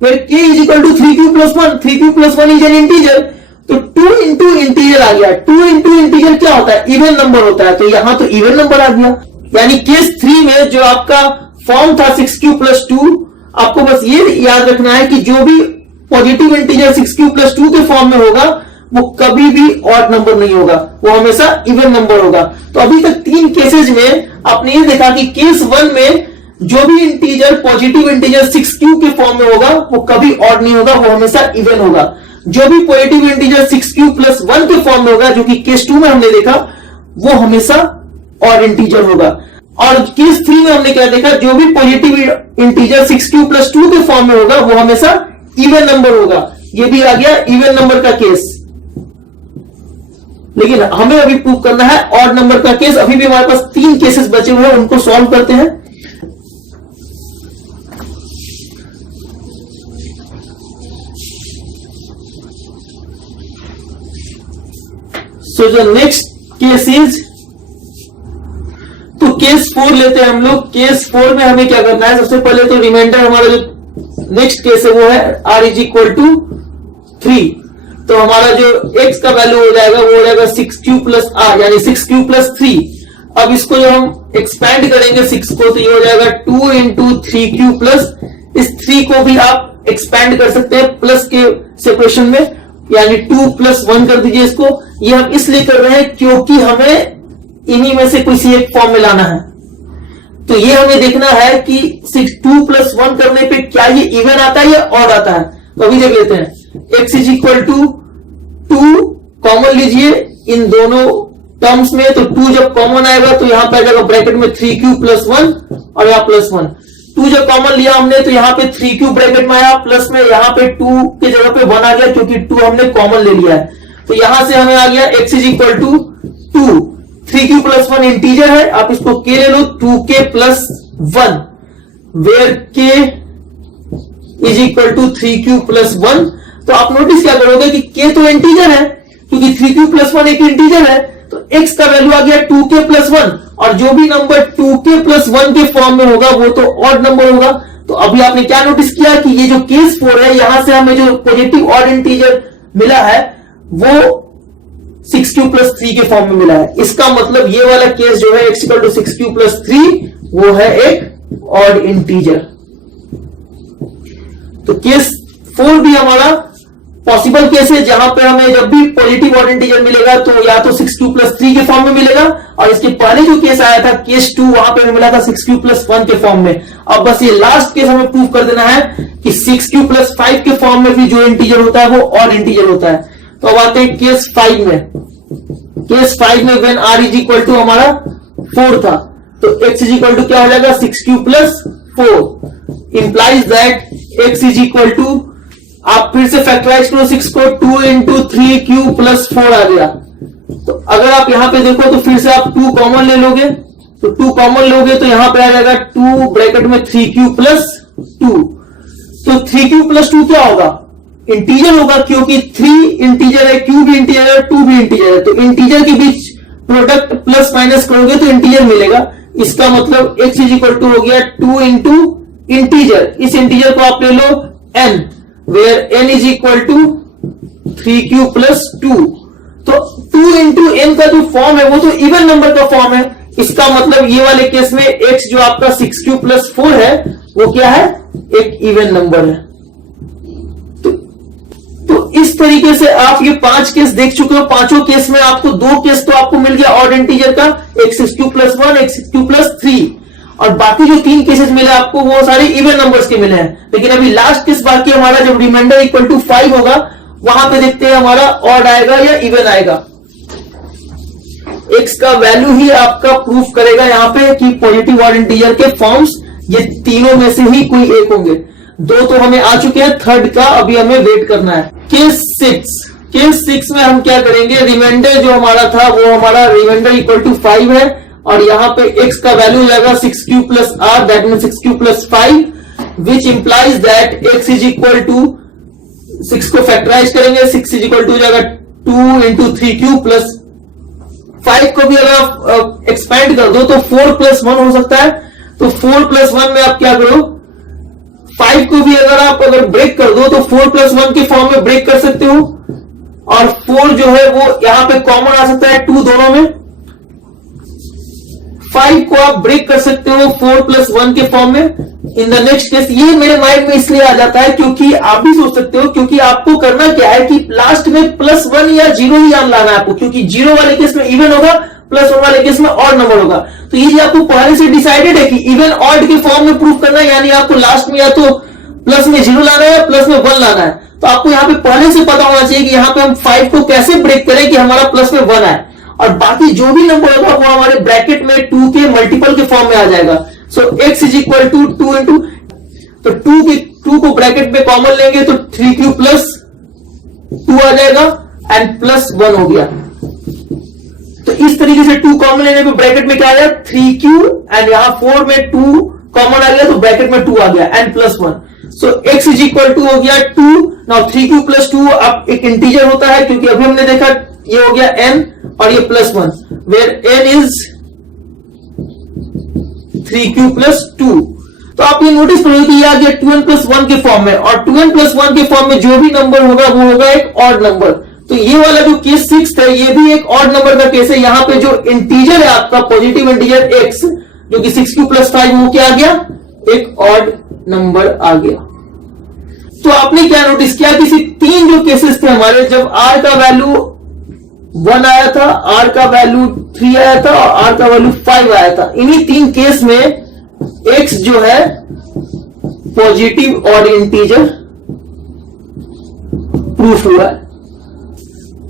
फिर k is equal to 3q plus 1, 3q plus 1 is an integer, तो 2 इंटू इंटीजर आ गया। 2 इंटू इंटीजर क्या होता है, इवन नंबर होता है, तो यहां तो इवन नंबर आ गया। यानी केस 3 में जो आपका फॉर्म था 6q प्लस 2, आपको बस ये याद रखना है कि जो भी पॉजिटिव इंटीजर 6q प्लस 2 के फॉर्म में होगा वो कभी भी ऑड नंबर नहीं होगा, वो हमेशा इवन नंबर होगा। तो अभी तक 3 केसेज में आपने ये देखा कि केस 1 में जो भी इंटीजर पॉजिटिव इंटीजर 6q के फॉर्म में होगा वो कभी ऑड नहीं होगा, वो हमेशा इवन होगा। जो भी पॉजिटिव इंटीजर 6q प्लस 1 के फॉर्म में होगा, जो कि केस 2 में हमने देखा, वो हमेशा ऑड इंटीजर होगा। और केस 3 में हमने क्या देखा, जो भी पॉजिटिव इंटीजर 6q प्लस 2 के फॉर्म में होगा वो हमेशा इवन नंबर होगा। ये भी आ गया इवन नंबर का केस। लेकिन हमें अभी प्रूव करना है ऑड नंबर का केस। अभी भी हमारे पास 3 केसेस बचे हुए हैं, उनको सॉल्व करते हैं। So the next case is, तो केस 4 लेते हैं हम लोग। केस 4 में हमें क्या करना है, सबसे पहले तो रिमाइंडर हमारा जो नेक्स्ट केस है वो है r इज इक्वल टू 3। तो हमारा जो x का वैल्यू हो जाएगा वो हो जाएगा 6q प्लस r, यानी 6q प्लस 3। अब इसको जब हम एक्सपैंड करेंगे 6 को, तो ये हो जाएगा 2 इंटू 3q प्लस, इस 3 को भी आप एक्सपैंड कर सकते हैं प्लस के सेपरेशन में, यानी 2 प्लस 1 कर दीजिए इसको। ये हम इसलिए कर रहे हैं क्योंकि हमें इन्हीं में से किसी एक फॉर्म में लाना है। तो ये हमें देखना है कि 2 प्लस 1 करने पे क्या ये इवन आता है या ऑड आता है। तो अभी देख लेते हैं। x is equal to 2 common लीजिए इन दोनों टर्म्स में, तो 2 जब कॉमन आएगा तो यहां पे आ जाएगा ब्रैकेट में 3q प्लस 1 और यहां प्लस 1। 2 जब कॉमन लिया हमने तो यहां पे 3q ब्रैकेट में आया, प्लस में यहां पे 2 के जगह पे 1 आ गया क्योंकि 2 हमने कॉमन ले लिया है। तो यहां से हमें आ गया x is equal to 2, 3q plus 1 integer है, आप इसको k ले लो, 2k plus 1 where k is equal to 3q plus 1। तो आप नोटिस क्या करोगे कि k तो इंटीजर है, क्योंकि 3q प्लस 1 एक इंटीजर है, तो x का वैल्यू आ गया 2k प्लस 1, और जो भी नंबर 2k प्लस 1 के फॉर्म में होगा वो तो ऑड नंबर होगा। तो अभी आपने क्या नोटिस किया कि ये जो केस 4 है, यहां से हमें जो पॉजिटिव ऑड इंटीजर मिला है वो 6q प्लस 3 के फॉर्म में मिला है। इसका मतलब ये वाला केस जो है x equal to 6q plus 3 वो है एक ऑड इंटीजर। तो केस 4 भी हमारा पॉसिबल केस है, जहां पे हमें जब भी पॉजिटिव ऑड इंटीजर मिलेगा तो या तो 6q प्लस 3 के फॉर्म में मिलेगा, और इसके पहले जो केस आया था केस 2, वहां पे हमें मिला था 6q प्लस 1 के फॉर्म में। अब बस ये लास्ट केस हमें प्रूव कर देना है कि 6q प्लस 5 के फॉर्म में भी जो इंटीजर होता है वो ऑड इंटीजर होता है। तो अब आते हैं केस 5 में। केस 5 में when r is equal to हमारा 4 था, तो x इज इक्वल टू क्या हो जाएगा 6q plus 4, implies that x is equal to, आप फिर से फैक्टराइज करो 6 को, 2 इंटू 3q प्लस 4 आ गया। तो अगर आप यहां पे देखो तो फिर से आप 2 कॉमन ले लोगे, तो 2 कॉमन लोगे तो यहां पे आ जाएगा 2 ब्रैकेट में 3q प्लस 2। तो 3q प्लस 2 क्या होगा, इंटीजर होगा, क्योंकि 3 इंटीजर है, q भी इंटीजर है, 2 भी इंटीजर है। तो इंटीजर के बीच प्रोडक्ट प्लस माइनस करोगे तो इंटीजर मिलेगा। इसका मतलब x इज इक्वल टू हो गया 2 इंटू इंटीजर, इस इंटीजर को आप ले लो n, where n is equal to 3q plus 2। तो 2 इंटू n का जो फॉर्म है वो तो इवन नंबर का फॉर्म है, इसका मतलब ये वाले केस में x जो आपका 6q+4 है वो क्या है, एक इवन नंबर है। तो इस तरीके से आप ये 5 केस देख चुके हो। पांचों केस में आपको 2 केस तो आपको मिल गया ऑड इंटीजर का, एक 6q+1, एक 6q+3, और बाकी जो 3 केसेस मिले आपको वो सारे इवन नंबर्स के मिले हैं। लेकिन अभी लास्ट केस बाकी हमारा, जब रिमाइंडर इक्वल टू 5 होगा वहां पे देखते हैं हमारा ऑड आएगा या इवन आएगा। x का वैल्यू ही आपका प्रूफ करेगा यहां पे कि पॉजिटिव ऑड इंटीजर के फॉर्म्स ये तीनों में से ही कोई एक होंगे। 2 तो हमें आ चुके हैं, थर्ड का अभी हमें वेट करना है। केस 6 में हम क्या करेंगे, रिमाइंडर जो हमारा था वो हमारा रिमाइंडर इक्वल टू 5 है, और यहां पे x का वैल्यू हो जाएगा 6q+r, that mean 6q+5, which implies that x is equal to 6 को फैक्टराइज करेंगे, 6 इज इक्वल टू हो जाएगा 2 इंटू 3q+5 को भी अगर आप एक्सपैंड कर दो तो 4+1 हो सकता है। तो 4+1 में आप क्या करो, 5 को भी अगर ब्रेक कर दो तो 4+1 के फॉर्म में ब्रेक कर सकते हो, और 4 जो है वो यहां पे कॉमन आ सकता है 2 दोनों में। 5 को आप ब्रेक कर सकते हो 4+1 के फॉर्म में। इन द नेक्स्ट केस, ये मेरे माइंड में इसलिए आ जाता है क्योंकि आप भी सोच सकते हो, क्योंकि आपको करना क्या है कि लास्ट में +1 या 0 ही लाना है आपको, क्योंकि 0 वाले केस में इवन होगा, +1 वाले केस में ऑड नंबर होगा। तो ये आपको पहले से डिसाइडेड है कि इवन ऑड के फॉर्म में प्रूफ करना है, यानी आपको लास्ट में या तो प्लस में 0 लाना है, प्लस में 1 लाना है। तो आपको यहां पे पहले से पता होना चाहिए कि यहां पे हम 5 को कैसे ब्रेक करें कि हमारा प्लस में 1 आए, और बाकी जो भी नंबर होगा वो हमारे ब्रैकेट में 2 के मल्टीपल के फॉर्म में आ जाएगा। So x is equal to 2 into, तो 2 को ब्रैकेट में कॉमन लेंगे तो 3q+2 आ जाएगा एंड +1 हो गया। तो इस तरीके से 2 कॉमन लेने पे ब्रैकेट में क्या आ गया 3q, एंड यहां 4 में 2 कॉमन आ गया तो ब्रैकेट में 2 आ गया and +1। So x is equal to हो गया 2। नाउ 3q+2 अब एक इंटीजर होता है, क्योंकि अभी हमने देखा ये हो गया n और ये +1, वेयर n इज 3q+2। तो आप ये नोटिस करोगे कि ये आ गया 2n+1 के फॉर्म में, और 2n+1 के फॉर्म में जो भी नंबर होगा वो होगा एक ऑड नंबर। तो ये वाला जो केस 6 है ये भी एक ऑड नंबर का केस है। यहां पे जो इंटीजर है आपका पॉजिटिव इंटीजर x, जो कि 6q+5, वो क्या आ गया, एक ऑड नंबर आ गया। तो आपने क्या नोटिस किया, किसी 3 जो केसेस थे हमारे, जब r का वैल्यू 1 आया था, r का वैल्यू 3 आया था और r का वैल्यू 5 आया था, इन्हीं 3 केस में x जो है पॉजिटिव ऑड इंटीजर प्रूफ हुआ है।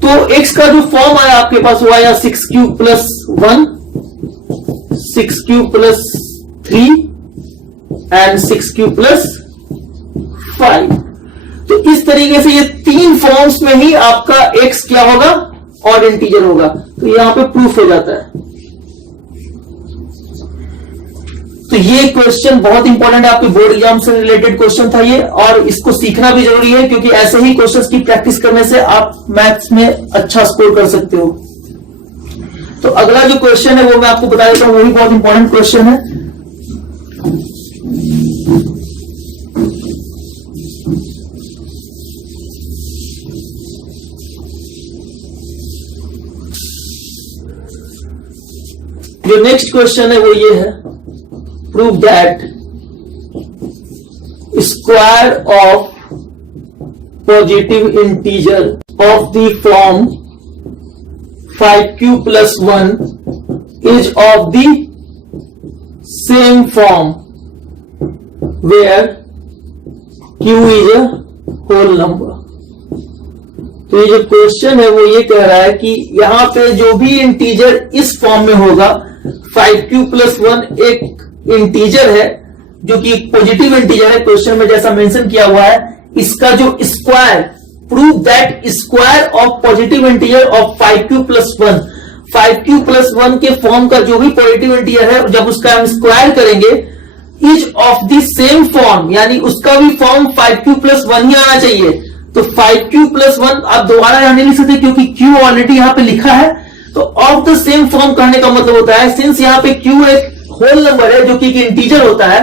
तो x का जो फॉर्म आया आपके पास वो आया 6q+1, 6q+3 एंड 6q+5। तो इस तरीके से ये 3 फॉर्म्स में ही आपका x क्या होगा, ऑड इंटीजर होगा। तो यहां पे प्रूफ हो जाता है। तो ये क्वेश्चन बहुत इंपॉर्टेंट है, आपके बोर्ड एग्जाम से रिलेटेड क्वेश्चन था ये, और इसको सीखना भी जरूरी है, क्योंकि ऐसे ही क्वेश्चंस की प्रैक्टिस करने से आप मैथ्स में अच्छा स्कोर कर सकते हो। तो अगला जो क्वेश्चन है वो मैं आपको बता देता हूं, वो भी बहुत इंपॉर्टेंट क्वेश्चन है। जो नेक्स्ट क्वेश्चन है वो ये है, prove that square of positive integer of the form 5q+1 is of the same form where q is a whole number। तो ये जो क्वेश्चन है वो ये कह रहा है कि यहां पे जो भी इंटीजर इस फॉर्म में होगा, 5q+1 एक इंटीजर है जो कि पॉजिटिव इंटीजर है, क्वेश्चन में जैसा मेंशन किया हुआ है, इसका जो square, prove that square of positive integer of 5q+1, 5q+1 के फॉर्म का जो भी पॉजिटिव इंटीजर है, जब उसका हम स्क्वायर करेंगे, is of the same form, यानी उसका भी फॉर्म 5q+1 ही आना चाहिए। तो 5q+1 आप दोबारा यहां नहीं लिख सकते क्योंकि q ऑलरेडी यहां पे लिखा है। तो ऑफ द सेम फॉर्म कहने का मतलब होता है, सिंस यहां पे q एक होल नंबर है जो कि इंटीजर होता है,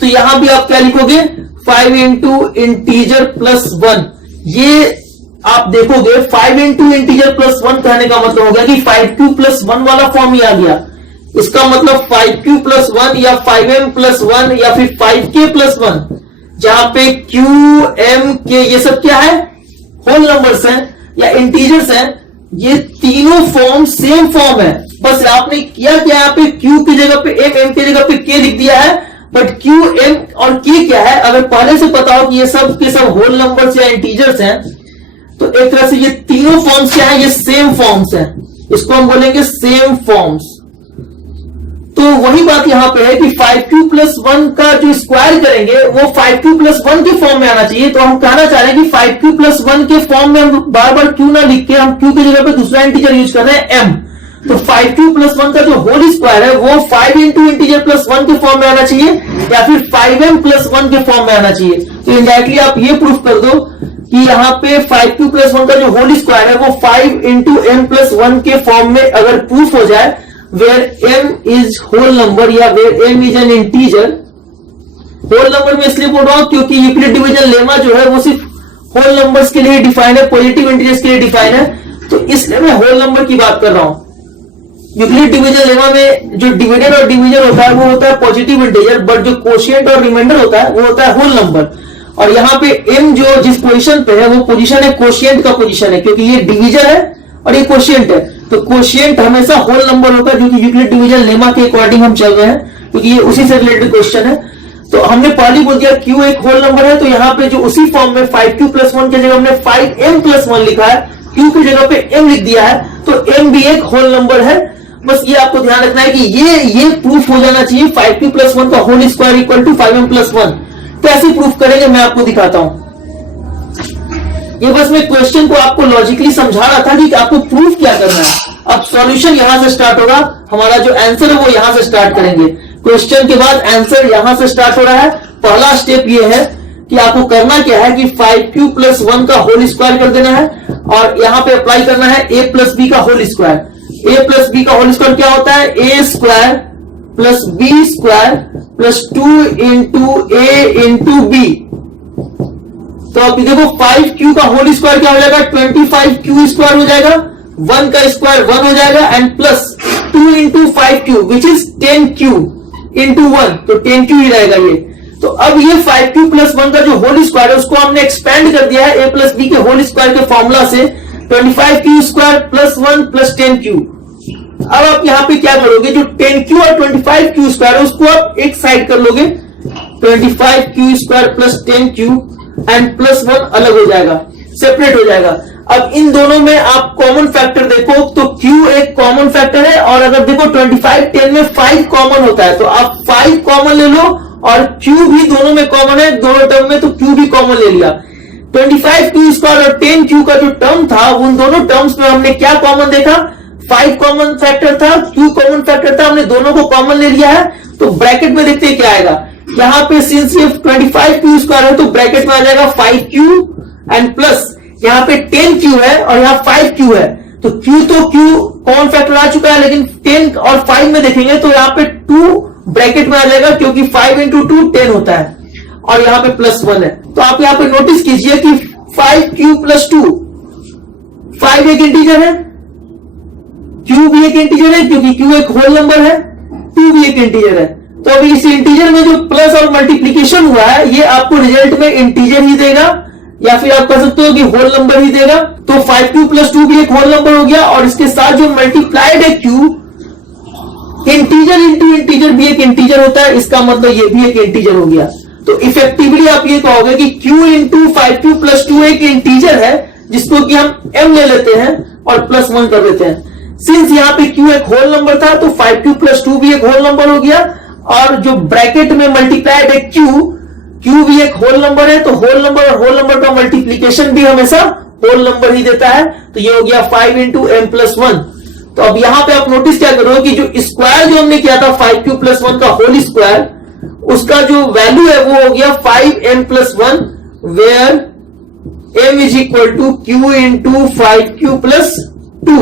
तो यहां भी आप क्या लिखोगे 5 इंटू इंटीजर +1। ये आप देखोगे 5 इंटू इंटीजर +1 कहने का मतलब हो गया कि 5q+1 वाला फॉर्म ही आ गया। इसका मतलब 5q प्लस 1 या 5m प्लस 1 या फिर 5k प्लस 1, जहां पे q m k ये सब क्या है, होल नंबर्स हैं या इंटीजर्स हैं। ये तीनों फॉर्म सेम फॉर्म है, बस आपने किया क्या, यहाँ पे q की जगह पे m की जगह पे k लिख दिया है। बट q m और k क्या है, अगर पहले से पता हो कि ये सब के सब होल नंबर्स या इंटीजर्स हैं, तो एक तरह से ये तीनों फॉर्म्स क्या है, ये सेम फॉर्म्स हैं। इसको हम बोलेंगे सेम फॉर्म्स। तो वही बात यहां पे है कि 5q प्लस 1 का जो स्क्वायर करेंगे वो 5q प्लस 1 के फॉर्म में आना चाहिए। तो हम कहना चाह रहे हैं कि 5q प्लस 1 के फॉर्म में हम बार बार q ना लिख के हम q की जगह पे दूसरा इंटीजर यूज कर रहे हैं m। तो 5q प्लस 1 का जो होल स्क्वायर है वो 5 इंटू इंटीजर प्लस 1 के फॉर्म में आना चाहिए या फिर 5m प्लस 1 के फॉर्म में आना चाहिए। तो इनडायरेक्टली आप ये प्रूफ कर दो कि यहाँ पे 5q प्लस 1 का जो होल स्क्वायर है वो 5 इंटू m प्लस 1 के फॉर्म में अगर प्रूफ हो जाए, where m is whole number या where m is an integer। Whole number में इसलिए बोल रहा हूं क्योंकि यूक्लिड डिवीजन लेमा जो है वो सिर्फ होल नंबर्स के लिए डिफाइन है, पॉजिटिव इंटीजर्स के लिए डिफाइन है, तो इसलिए मैं होल नंबर की बात कर रहा हूं। यूक्लिड डिवीजन लेमा में जो डिविडेंड और डिवीजन होता है वो होता है पॉजिटिव इंटीजर, बट जो कोशिएंट और रिमाइंडर होता है वो होता है होल नंबर। और यहाँ पे m जो जिस पोजीशन पे है वो पोजीशन है कोशिएंट का पोजीशन है, क्योंकि ये डिवीजन है और ये कोशिएंट है। तो कोशिएंट हमेशा होल नंबर होगा, जो कि यूक्लिड डिवीजन लेमा के अकॉर्डिंग हम चल रहे हैं, क्योंकि ये उसी से रिलेटेड क्वेश्चन है। तो हमने पहले बोल दिया q एक होल नंबर है, तो यहाँ पे जो उसी फॉर्म में 5q प्लस 1 की जगह हमने 5m प्लस 1 लिखा है, q की जगह पे m लिख दिया है, तो m भी एक होल नंबर है। बस ये आपको ध्यान रखना है कि ये प्रूफ हो जाना चाहिए 5q प्लस 1 का whole square equal to 5m plus 1। कैसे प्रूफ करेंगे मैं आपको दिखाता हूं। ये बस मैं क्वेश्चन को आपको लॉजिकली समझा रहा था कि आपको प्रूफ क्या करना है। अब सॉल्यूशन यहां से स्टार्ट होगा, हमारा जो आंसर है वो यहां से स्टार्ट करेंगे। क्वेश्चन के बाद आंसर यहां से स्टार्ट हो रहा है। पहला स्टेप ये है कि आपको करना क्या है कि 5q प्लस 1 का होल स्क्वायर कर देना है और यहां पे अप्लाई करना है a प्लस बी का whole square. a plus b का होल स्क्वायर क्या होता है, a square plus b square plus 2 into a into b. तो अब देखो 5q का होल स्क्वायर क्या हो जाएगा, 25q स्क्वायर हो जाएगा, 1 का स्क्वायर 1 हो जाएगा and plus 2 into 5q which is 10q into 1, तो 10q ही रहेगा ये। तो अब ये 5q प्लस 1 का जो होल स्क्वायर है उसको हमने एक्सपेंड कर दिया है a प्लस बी के होल स्क्वायर के फॉर्मूला से, 25q square plus 1 plus 10q। अब आप यहां पे क्या करोगे, जो 10q और 25q स्क्वायर है उसको आप एक साइड कर लोगे, 25q square plus 10q and plus 1 अलग हो जाएगा, सेपरेट हो जाएगा। अब इन दोनों में आप कॉमन फैक्टर देखो तो q एक कॉमन फैक्टर है, और अगर देखो 25 10 में 5 कॉमन होता है, तो आप 5 कॉमन ले लो और q भी दोनों में कॉमन है, दोनों टर्म में, तो q भी कॉमन ले लिया। 25q स्क्वायर और 10q का जो टर्म था उन दोनों टर्म्स में हमने क्या कॉमन देखा, 5 कॉमन फैक्टर था, q कॉमन फैक्टर था, हमने दोनों को कॉमन ले लिया है। तो ब्रैकेट में देखते हैं क्या आएगा, यहां पे सिंस ये 25q स्क्वायर है तो ब्रैकेट में आ जाएगा 5q एंड प्लस यहां पे 10q है और यहां 5q है, तो q कॉमन फैक्टर आ चुका है, लेकिन 10 और 5 में देखेंगे तो यहां पे 2 ब्रैकेट में आ जाएगा, क्योंकि 5 इंटू 2 10 होता है और यहां पे प्लस 1 है। तो आप यहां पे नोटिस कीजिए कि 5q प्लस 2, 5 एक इंटीजर है, q भी एक इंटीजर है क्योंकि q एक होल नंबर है, 2 भी एक इंटीजर है। तो अभी इस इंटीजर में जो प्लस और मल्टीप्लीकेशन हुआ है ये आपको रिजल्ट में इंटीजर ही देगा, या फिर आप कह सकते हो कि होल नंबर ही देगा। तो 5q प्लस 2 भी एक होल नंबर हो गया, और इसके साथ जो मल्टीप्लाइड है q, इंटीजर इंटू इंटीजर भी एक इंटीजर होता है, इसका मतलब ये भी एक इंटीजर हो गया। तो इफेक्टिवली आप ये कहोगे कि q इंटू 5q प्लस 2 एक इंटीजर है, जिसको कि हम m ले लेते हैं और प्लस 1 कर देते हैं। सिंस यहाँ पे q एक होल नंबर था तो 5q प्लस 2 भी एक होल नंबर हो गया, और जो ब्रैकेट में मल्टीप्लाइड है q भी एक होल नंबर है, तो होल नंबर और होल नंबर का मल्टीप्लीकेशन भी हमेशा होल नंबर ही देता है। तो ये हो गया 5 इंटू m प्लस 1। तो अब यहां पे आप नोटिस क्या करोगे कि जो स्क्वायर जो हमने किया था 5q प्लस 1 का होल स्क्वायर, उसका जो वैल्यू है वो हो गया 5m plus 1, where m is equal to q into 5q plus 2,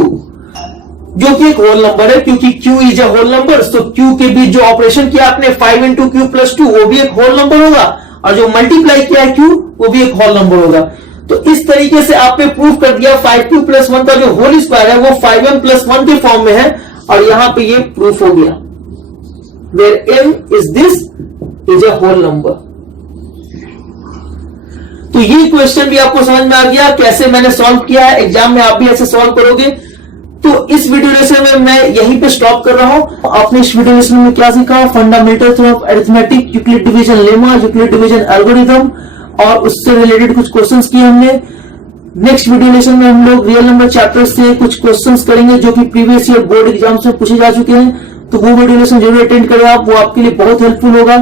जो कि एक होल नंबर है, क्योंकि q is a whole number. तो q के बीच जो ऑपरेशन किया आपने 5 इंटू q प्लस 2 वो भी एक होल नंबर होगा, और जो मल्टीप्लाई किया है q वो भी एक होल नंबर होगा। तो इस तरीके से आपने प्रूफ कर दिया 5q प्लस 1 का जो होल स्क्वायर है वो 5m प्लस 1 के फॉर्म में है, और यहां पे ये प्रूफ हो गया। where m is this is a whole number. तो ये क्वेश्चन भी आपको समझ में आ गया कैसे मैंने सॉल्व किया है, एग्जाम में आप भी ऐसे सॉल्व करोगे। तो इस वीडियो लेसन में मैं यहीं पे स्टॉप कर रहा हूं। आपने इस वीडियो लेसन में क्या सीखा? Fundamentals of arithmetic, Euclid division lemma, Euclid division algorithm और उससे रिलेटेड कुछ क्वेश्चंस किए हमने। नेक्स्ट वीडियो लेसन में हम लोग रियल नंबर चैप्टर से कुछ क्वेश्चंस करेंगे जो कि प्रीवियस ईयर बोर्ड एग्जाम से पूछे जा चुके हैं। तो वो वीडियो लेसन जरूर अटेंड करें आप, वो आपके लिए बहुत हेल्पफुल होगा।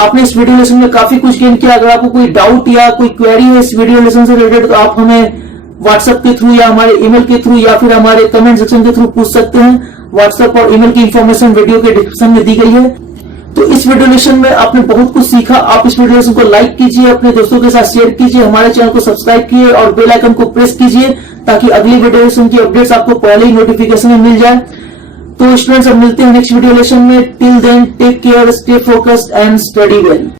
आपने इस वीडियो लेसन में काफी कुछ गेन किया। अगर आपको कोई डाउट या कोई क्वेरी है इस वीडियो लेसन से रिलेटेड तो आप हमें व्हाट्सएप के थ्रू या हमारे ईमेल के थ्रू या फिर हमारे कमेंट सेक्शन के थ्रू पूछ सकते हैं। व्हाट्सएप और ईमेल की इंफॉर्मेशन वीडियो के डिस्क्रिप्शन में दी गई है। तो इस वीडियो लेसन में आपने बहुत कुछ सीखा। आप इस वीडियो लेसन को लाइक कीजिए, अपने दोस्तों के साथ शेयर कीजिए, हमारे चैनल को सब्सक्राइब कीजिए और बेल आइकन को प्रेस कीजिए ताकि अगली वीडियो लेसन की अपडेट्स आपको पहले ही नोटिफिकेशन में मिल जाए। तो स्टूडेंट्स अब मिलते हैं नेक्स्ट वीडियो लेसन में। Till then take care, stay focused and study well.